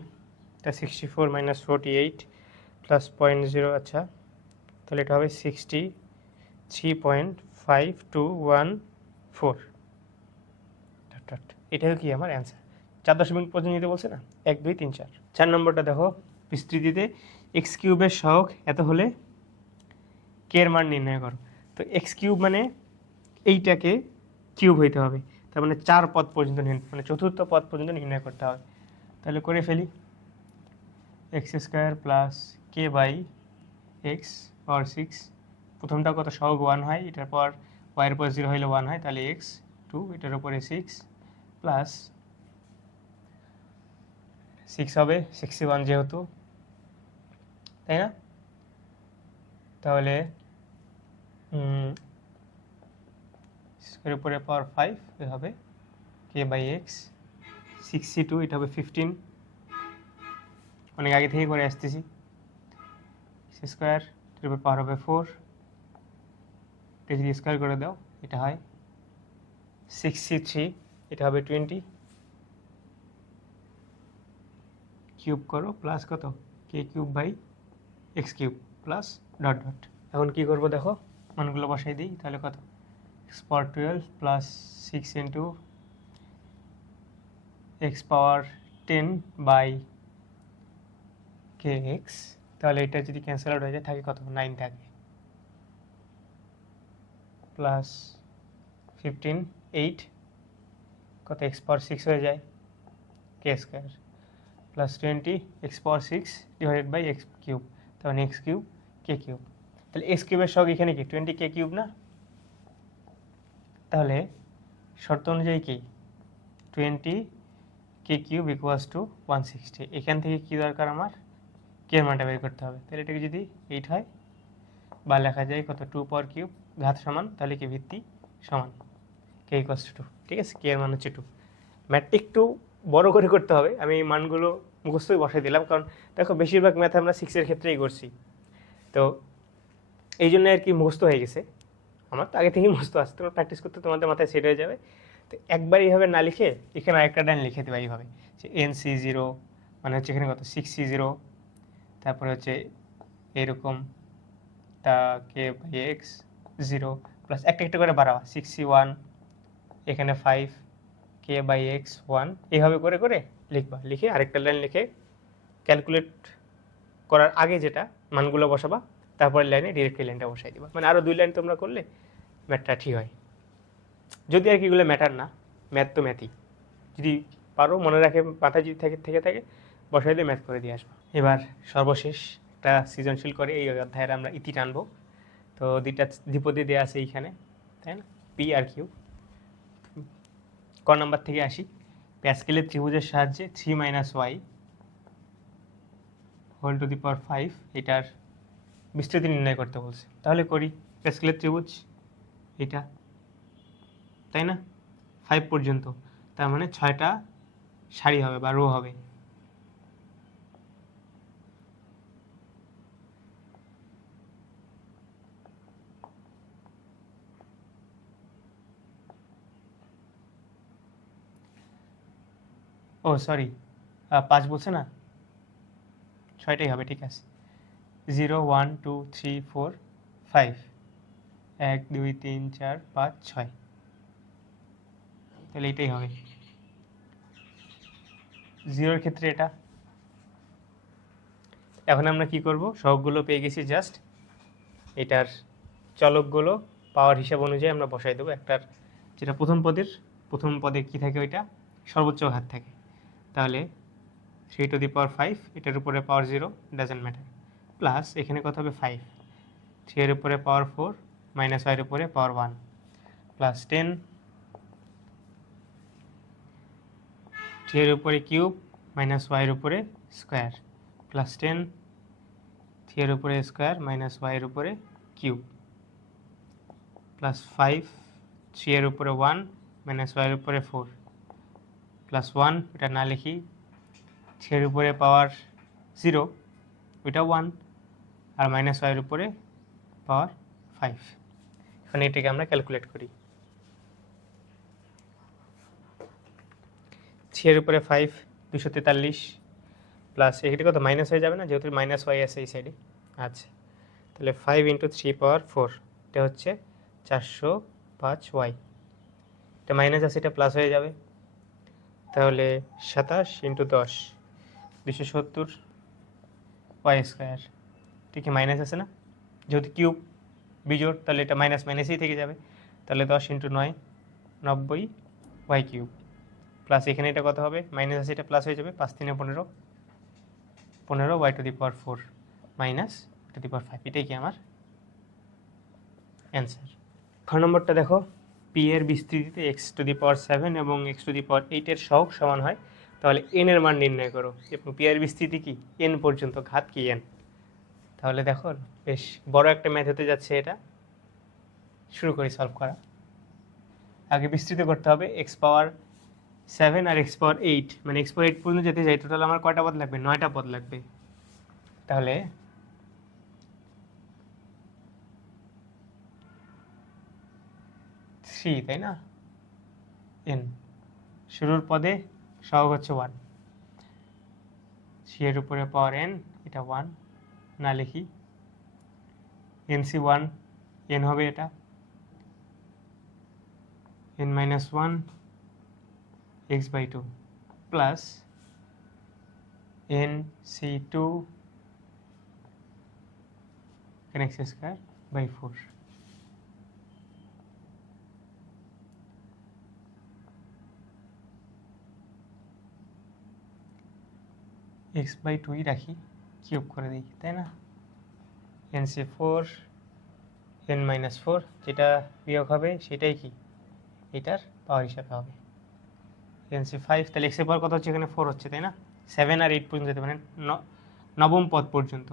এটা 64 মাইনাস 48 প্লাস 0.0, আচ্ছা তাহলে এটা হবে 63.5214। এটাও কি আমার অ্যান্সার। 4 দশমিক পর্যন্ত নিতে বলছে না, 1 2 3 4। 4 নম্বরটা দেখো, বিস্তৃতিতে এক্স কিউবের সহগ এত হলে কে এর মান নির্ণয় করো। তো এক্স কিউব মানে এইটাকে কিউব হইতে হবে, তার মানে 4 পদ পর্যন্ত মানে চতুর্থ পদ পর্যন্ত নির্ণয় করতে হবে। তাহলে করে ফেলি, x square plus k by x power 6, প্রথমটা কত সহগ 1 হয়, এটার পর ওয়াইয়ের পর 0 হইলে 1 হয়, তাহলে এক্স 2, এটার উপরে 6 প্লাস 6 হবে 61 যেহেতু, তাই না? তাহলে এর উপরে পাওয়ার 5 এ হবে কে বাই এক্স 62, এটা হবে 15, অনেক আগে থেকে করে আসতেছি। স্কোয়ার এর উপর পাওয়ার হবে 4, এটা যদি স্কোয়ার করে দাও এটা হয় 63, এটা হবে 20, কিউব করো প্লাস কত k cube by x cube plus dot dot. এখন কী করবো দেখো, মানগুলো বসাই দিই, তাহলে কত x power 12 plus 6 into x power 10 by k x, তাহলে এটা যদি ক্যান্সেল আউট হয়ে যায় থাকে কত 9 থাকে, প্লাস 15 8 কত এক্স পাওয়ার 6 হয়ে যায় k square, plus 20 x power 6 divided by x cube, তখন এক্স কিউব কে কিউব। তাহলে এক্স কিউবের সঙ্গে এখানে কি 20 কে কিউব না, তাহলে শর্ত অনুযায়ী কি 20 কে কিউব ইকুয়ালস টু 160। এখান থেকে কি দরকার আমার কে এর মানটা বের করতে হবে, তাহলে এটাকে যদি 8 হয় বা লেখা যায় কত 2 পাওয়ার কিউব ঘাত সমান, তাহলে কি ভিত্তি সমান কে ইকুয়ালস টু 2। ঠিক আছে, কে এর মান হচ্ছে 2। ম্যাথটা একটু বড় করে করতে হবে, আমি এই মানগুলো মুখস্থই বসাই দিলাম, কারণ দেখো বেশিরভাগ ম্যাথ আমরা 6-এর ক্ষেত্রেই করছি, তো এই জন্য আর কি মুখস্থ হয়ে গেছে। আমার তো আগে থেকেই মুখস্থ আসছে, তোমরা প্র্যাকটিস করতে তোমাদের মাথায় সেট হয়ে যাবে। তো একবার এইভাবে না লিখে এখানে আরেকটা লাইন লিখে দেবে এইভাবে, যে NC0 মানে হচ্ছে এখানে কত 6C0, তারপরে হচ্ছে এরকম তা কে বাই এক্স 0 প্লাস একটা একটা করে বাড়াবা 6C1 এখানে 5 কে বাই এক্স 1, এইভাবে করে করে লিখবা, লিখে আরেকটা লাইন লিখে ক্যালকুলেট করার আগে যেটা মানগুলো বসাবা, তারপরে লাইনে ডিরেক্ট এই লাইনটা বসাই দিবা, মানে আরও 2 লাইন তোমরা করলে ম্যাথটা ঠিক হয়। যদি আর কি এগুলো ম্যাটার না, ম্যাথ তো ম্যাথই, যদি পারো মনে রাখে মাথায় যদি থেকে থাকে বসাই দিয়ে ম্যাথ করে দিয়ে আসবো। এবার সর্বশেষ একটা সৃজনশীল করে এই অধ্যায়ের আমরা ইতি টানবো। তো দুইটা দ্বিপদী দেওয়া আছে এইখানে, তাই না, পি আর কিউ। ক নাম্বার থেকে আসি, প্যাসকেলের ত্রিভুজের সাহায্যে 3 - y whole to the power 5 এটার বিস্তৃতি নির্ণয় করতে বলছে। তাহলে করি, প্যাসকেলের ত্রিভুজ এটা, তাই না, 5 পর্যন্ত, তার মানে 6টা সারি হবে বা রো হবে। ও সরি, 5 বলছে না, 6টাই হবে, ঠিক আছে। 0 1 2 3 4 5 1 2 3 4 5 6, তাহলে এইটাই হবে। 0-এর ক্ষেত্রে এটা। এখন আমরা কি করব, সবগুলো পেয়ে গেছি, জাস্ট এটার চলকগুলো পাওয়ার হিসাব অনুযায়ী আমরা বসাই দেবো। একটার যেটা প্রথম পদে কি থাকে, ওইটা সর্বোচ্চ ঘাত থাকে, তাহলে 3 টু দি পাওয়ার 5, এটার উপরে পাওয়ার 0 ডাজেন্ট ম্যাটার, প্লাস এখানে কত হবে 5, 3 এর উপরে পাওয়ার 4 মাইনাস y এর উপরে পাওয়ার 1 প্লাস 10, 3 এর উপরে কিউব মাইনাস y এর উপরে স্কোয়ার প্লাস 10, 3 এর উপরে স্কোয়ার মাইনাস y এর উপরে কিউব প্লাস 5, 3 এর উপরে 1 মাইনাস y এর উপরে 4 প্লাস 1, এটা না লিখি, 3 এর উপরে পাওয়ার 0 ওইটা 1 আর মাইনাস y এর উপরে পাওয়ার 5। এখন এটাকে আমরা ক্যালকুলেট করি। 3 এর উপরে 5 243 প্লাস এখানে কত মাইনাস হয়ে যাবে না, যেহেতু মাইনাস y আছে এই সাইডে। আচ্ছা, তাহলে 5 × 3 পাওয়ার 4, এটা হচ্ছে 405y, এটা মাইনাস আছে, এটা প্লাস হয়ে যাবে, তাহলে 27 × 10 270 y স্কোয়ার, ঠিক আছে, মাইনাস আছে না, যেহেতু কিউব বিজোড়, তাহলে এটা মাইনাস মাইনাসই থেকে যাবে, তাহলে 10 × 9 90 y কিউব প্লাস এখানে এটা কত হবে, মাইনাস আছে, এটা প্লাস হয়ে যাবে, 5 × 3 = 15 15 y to the power 4 minus to the power 5, এটাই কি আমার অ্যান্সার। খ নম্বরটা দেখো, পি এর বিস্তৃতিতে এক্স টু দি পাওয়ার 7 এবং এক্স টু দি পাওয়ার 8 এর সহগ সমান হয়, তাহলে এন এর মান নির্ণয় করো। এবং পি এর বিস্তৃতি কি এন পর্যন্ত, ঘাত কি এন। তাহলে দেখো বেশ বড় একটা ম্যাথ হতে যাচ্ছে এটা, শুরু করি সলভ করা। আগে বিস্তৃত করতে হবে এক্স পাওয়ার 7 আর এক্স পাওয়ার 8, মানে এক্স পাওয়ার 8 পর্যন্ত যেতে যাই, টোটাল আমার কয়টা পদ লাগবে, 9টা পদ লাগবে। তাহলে থ্রি, তাই না, এন শুরুর পদে সহগ হচ্ছে 1, 3 এর উপরে পাওয়ার n, এটা 1 না লিখি, NC1 n হবে এটা, n-1 x/2 plus NC2 x²/4। x/2 রাখি, কিউব করে দিই, তাই না? NC4 n-4 যেটা বিয়োগ হবে সেটাই কি এটার পাওয়ার হিসাবে হবে NC5। তাহলে x এর পাওয়ার কত হচ্ছে, এখানে 4 হচ্ছে, তাই না? 7 আর 8 পর্যন্ত যেতে পারেন, নবম পদ পর্যন্ত।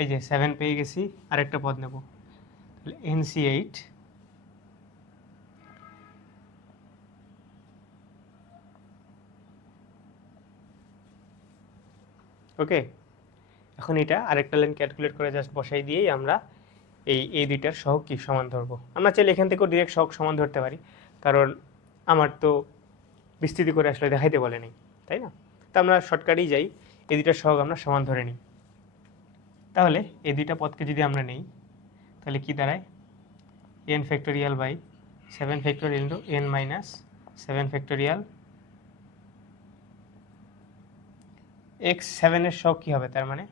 এই যে 7 পেয়ে গেছি, আরেকটা পদ নেব, তাহলে NC8 ওকে। এখন এটা আরেকটা লাইন ক্যালকুলেট করে জাস্ট বসাই দিয়েই আমরা এই দুইটার সহগ কি সমান ধরবো। আমরা চাইলে এখান থেকেও ডিরেক্ট সহগ সমান ধরতে পারি, কারণ আমার তো বিস্তৃতি করে আসলে দেখাইতে বলে নেই, তাই না? তো আমরা শর্টকাটেই যাই, এই দুইটার সহগ আমরা সমান ধরে নিই। তাহলে এই দুইটা পদকে যদি আমরা নেই তাহলে কি দাঁড়ায়, n⁻7 ইন্টু n-7 x7 এর সহগ কী হবে, তার মানে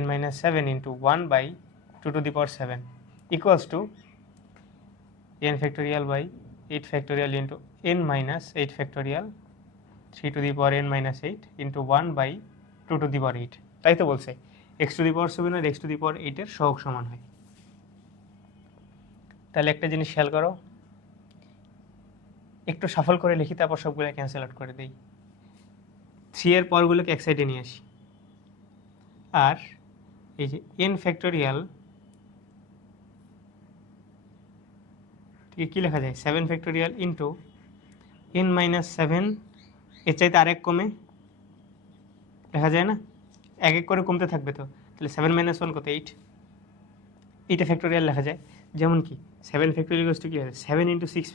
n-7 into 1/2⁴ equals to n⁻8 into n-8 3n-8 into 1/2⁴। তাই তো বলছে x⁴ আর x⁴ এর সহগ সমান হয়। তাহলে একটা জিনিস খেয়াল করো, একটু সাফল করে লিখি, তারপর সবগুলো ক্যান্সেল আউট করে দিই। 3 এর পরগুলোকে এক সাইডে নিয়ে আসি, আর এই যে n⁻, ঠিক কি লেখা যায়, 7 ইন্টু n-7, এর চাইতে আরেক কমে লেখা যায় না, এক এক করে কমতে থাকবে। তো তাহলে 7 - 1 কত, 8, এইটা ফ্যাক্টোরিয়াল লেখা যায়। যেমন কি 7 ইকুয়ালস টু কি হয়, 7 ইন্টু 6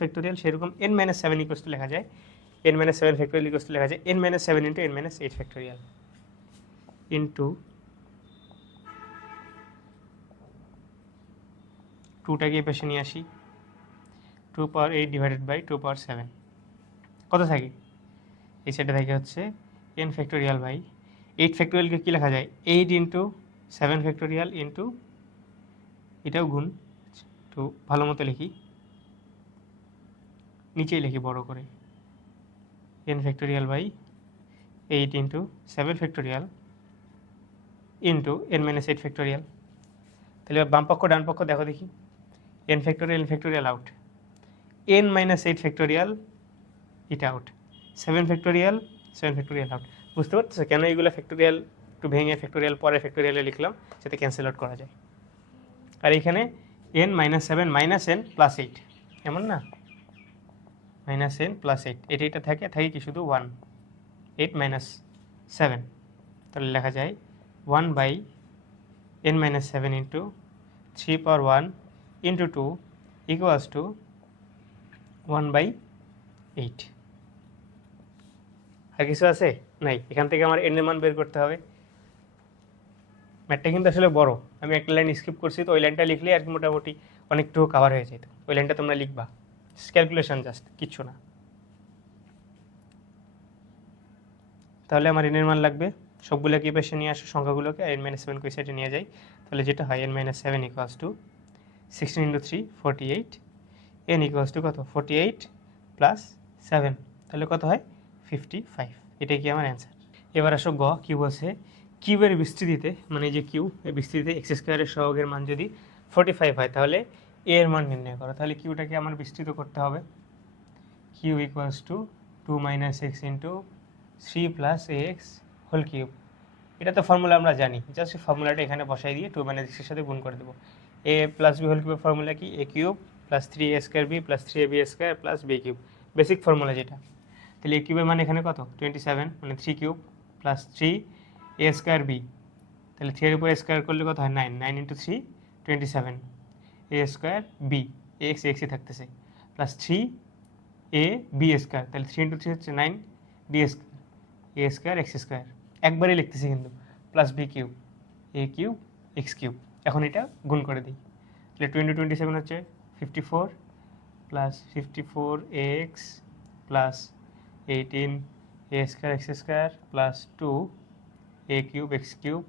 সেরকম n-7 ইকুয়ালস টু লেখা যায়, n-7 ইকুয়ালস টু লেখা যায় n-7 ইন্টু n-8 ইন্টু 2টাকে এই পাশে নিয়ে আসি, 2^8 ডিভাইডেড বাই 2^7 কত থাকে, এই সাইডে থাকে হচ্ছে n⁻/8 কী লেখা যায়, 8 ইন্টু 7 ইন্টু এটাও গুণ, তো ভালো মতো লিখি, নিচেই লিখি বড় করে, n⁻8 ইন্টু 7 ইন্টু n-8। তাহলে বাম পক্ষ ডান পক্ষ দেখো দেখি, n আউট, n-8 এটা আউট, 7 আউট। বুঝতে পারছো কেন এইগুলো ফ্যাক্টোরিয়াল একটু ভেঙে ফ্যাক্টোরিয়াল পরে ফ্যাক্টোরিয়ালে লিখলাম, যাতে ক্যান্সেল আউট করা যায়। আর এখানে n-7 -n + 8, এমন না, -n + 8 এটা থাকে কি শুধু 1, 8 - 7, তাহলে লেখা যায় 1/n-7 into 3^1 into 2 equals to 1/8। আর কিছু আছে নাই, এখান থেকে আমার n এর মান বের করতে হবে। ম্যাথটা কিন্তু আসলে বড়, আমি একটা লাইন স্কিপ করছি, তো ওই লাইনটা লিখলে আর কি মোটামুটি অনেকটুকু কাভার হয়ে যেত। ওই লাইনটা তোমরা লিখবা, ক্যালকুলেশন জাস্ট, কিচ্ছু না। তাহলে আমার n এর মান লাগবে, সবগুলোকে এই পাশে নিয়ে আসো সংখ্যাগুলোকে, n-7 কই সাইডে নিয়ে যাই, তাহলে যেটা হয় n-7 equals to 16 into 3 48, n equals to কত 48 প্লাস 7, তাহলে কত হয় 55। এটাই কি আমার অ্যান্সার। এবার আসো গ, কি বলছে, কিউবের বিস্তৃতিতে, মানে যে কিউ এই বিস্তৃতিতে x² এর সহগের মান যদি 45 হয় তাহলে a এর মান নির্ণয় করো। তাহলে কিউটাকে আমার বিস্তৃত করতে হবে, q equals to 2 - x into 3 + ax whole cube. এটা তো ফর্মুলা আমরা জানি, জাস্ট ফর্মুলাটা এখানে বসাই দিয়ে 2 - x এর সাথে গুণ করে দেবো। a + b হোল কিউবের ফর্মুলা কি, a cube plus 3a² b plus 3ab² plus b cube, basic formula যেটা। তাহলে a কিউবের মান এখানে কত 27, মানে 3 কিউব প্লাস 3 এ স্কোয়ার বি, তাহলে 3 এর উপর স্কোয়ার করলে কত হয় 9, 9 ইন্টু 3 27 এ স্কোয়ার বি, এক্স এক্সই থাকতেছে, প্লাস 3 এ বি স্কোয়ার, তাহলে 3 ইন্টু 3 হচ্ছে 9 বি স্কোয়ার এ স্কোয়ার এক্স স্কোয়ার, একবারই লিখতেছি কিন্তু, প্লাস বি কিউব এ কিউব এক্স কিউব। এখন এটা গুণ করে দিই, তাহলে 2 ইন্টু 27 হচ্ছে 54 plus 54 x plus 18 a square x square plus 2 a cube x cube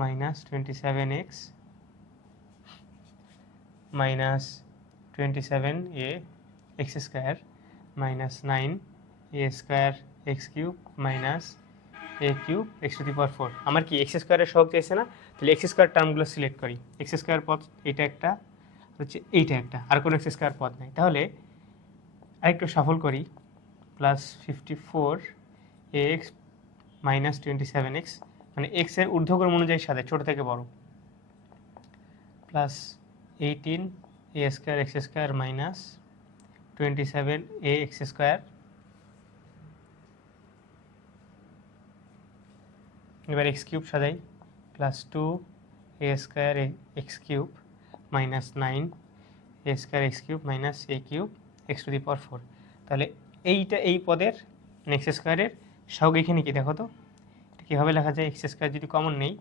minus 27x minus 27 a x square minus 9 a square x cube minus a cube x to the power 4। আমার কি x স্কোয়ারের সহগ চাইছে না, তাহলে x square টার্মগুলো select করি। X square পদ এটা একটা, হচ্ছে এইটা একটা, আর কোনো এক্স স্কোয়ার পদ নেই। তাহলে আরেকটু সফল করি, প্লাস 54 এক্স মাইনাস 27x, মানে এক্সের ঊর্ধ্বক্রম অনুযায়ী সাথে ছোট থেকে বড়, plus 18 a square x square minus 27 a x square, এবার এক্স কিউব সাজাই, plus 2 a square x cube minus 9 a square x cube minus a cube x to the power 4। তাহলে এইটা এই পদের এক্স স্কোয়ারের সহগ এখানে কি দেখো তো, এটা কীভাবে লেখা যায়, এক্স স্কোয়ার যদি কমন নেই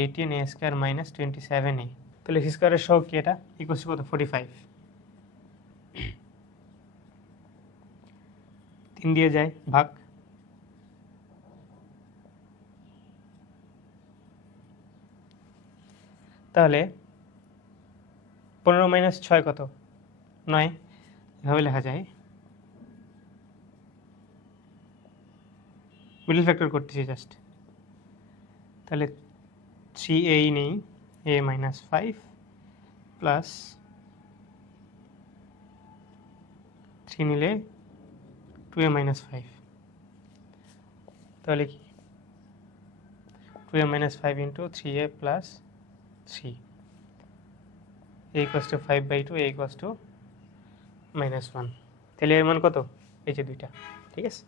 18 এ স্কোয়ার মাইনাস 27 এ, তাহলে এক্স স্কোয়ারের সহগ কি, এটা ইকুয়াল টু কত 45, 3 দিয়ে যায় ভাগ, তাহলে 15 মাইনাস 6 কত 9, এভাবে লেখা যায়। মিডল ফ্যাক্টর করতেছি জাস্ট, তাহলে 3a নেই, a মাইনাস 5 প্লাস 3 নিলে 2a মাইনাস 5, তাহলে কি 2a minus 5 into 3a plus 3, a equals to 5/2, a equals to -1। তাহলে এর মান কত, এই যে দুইটা, ঠিক আছে।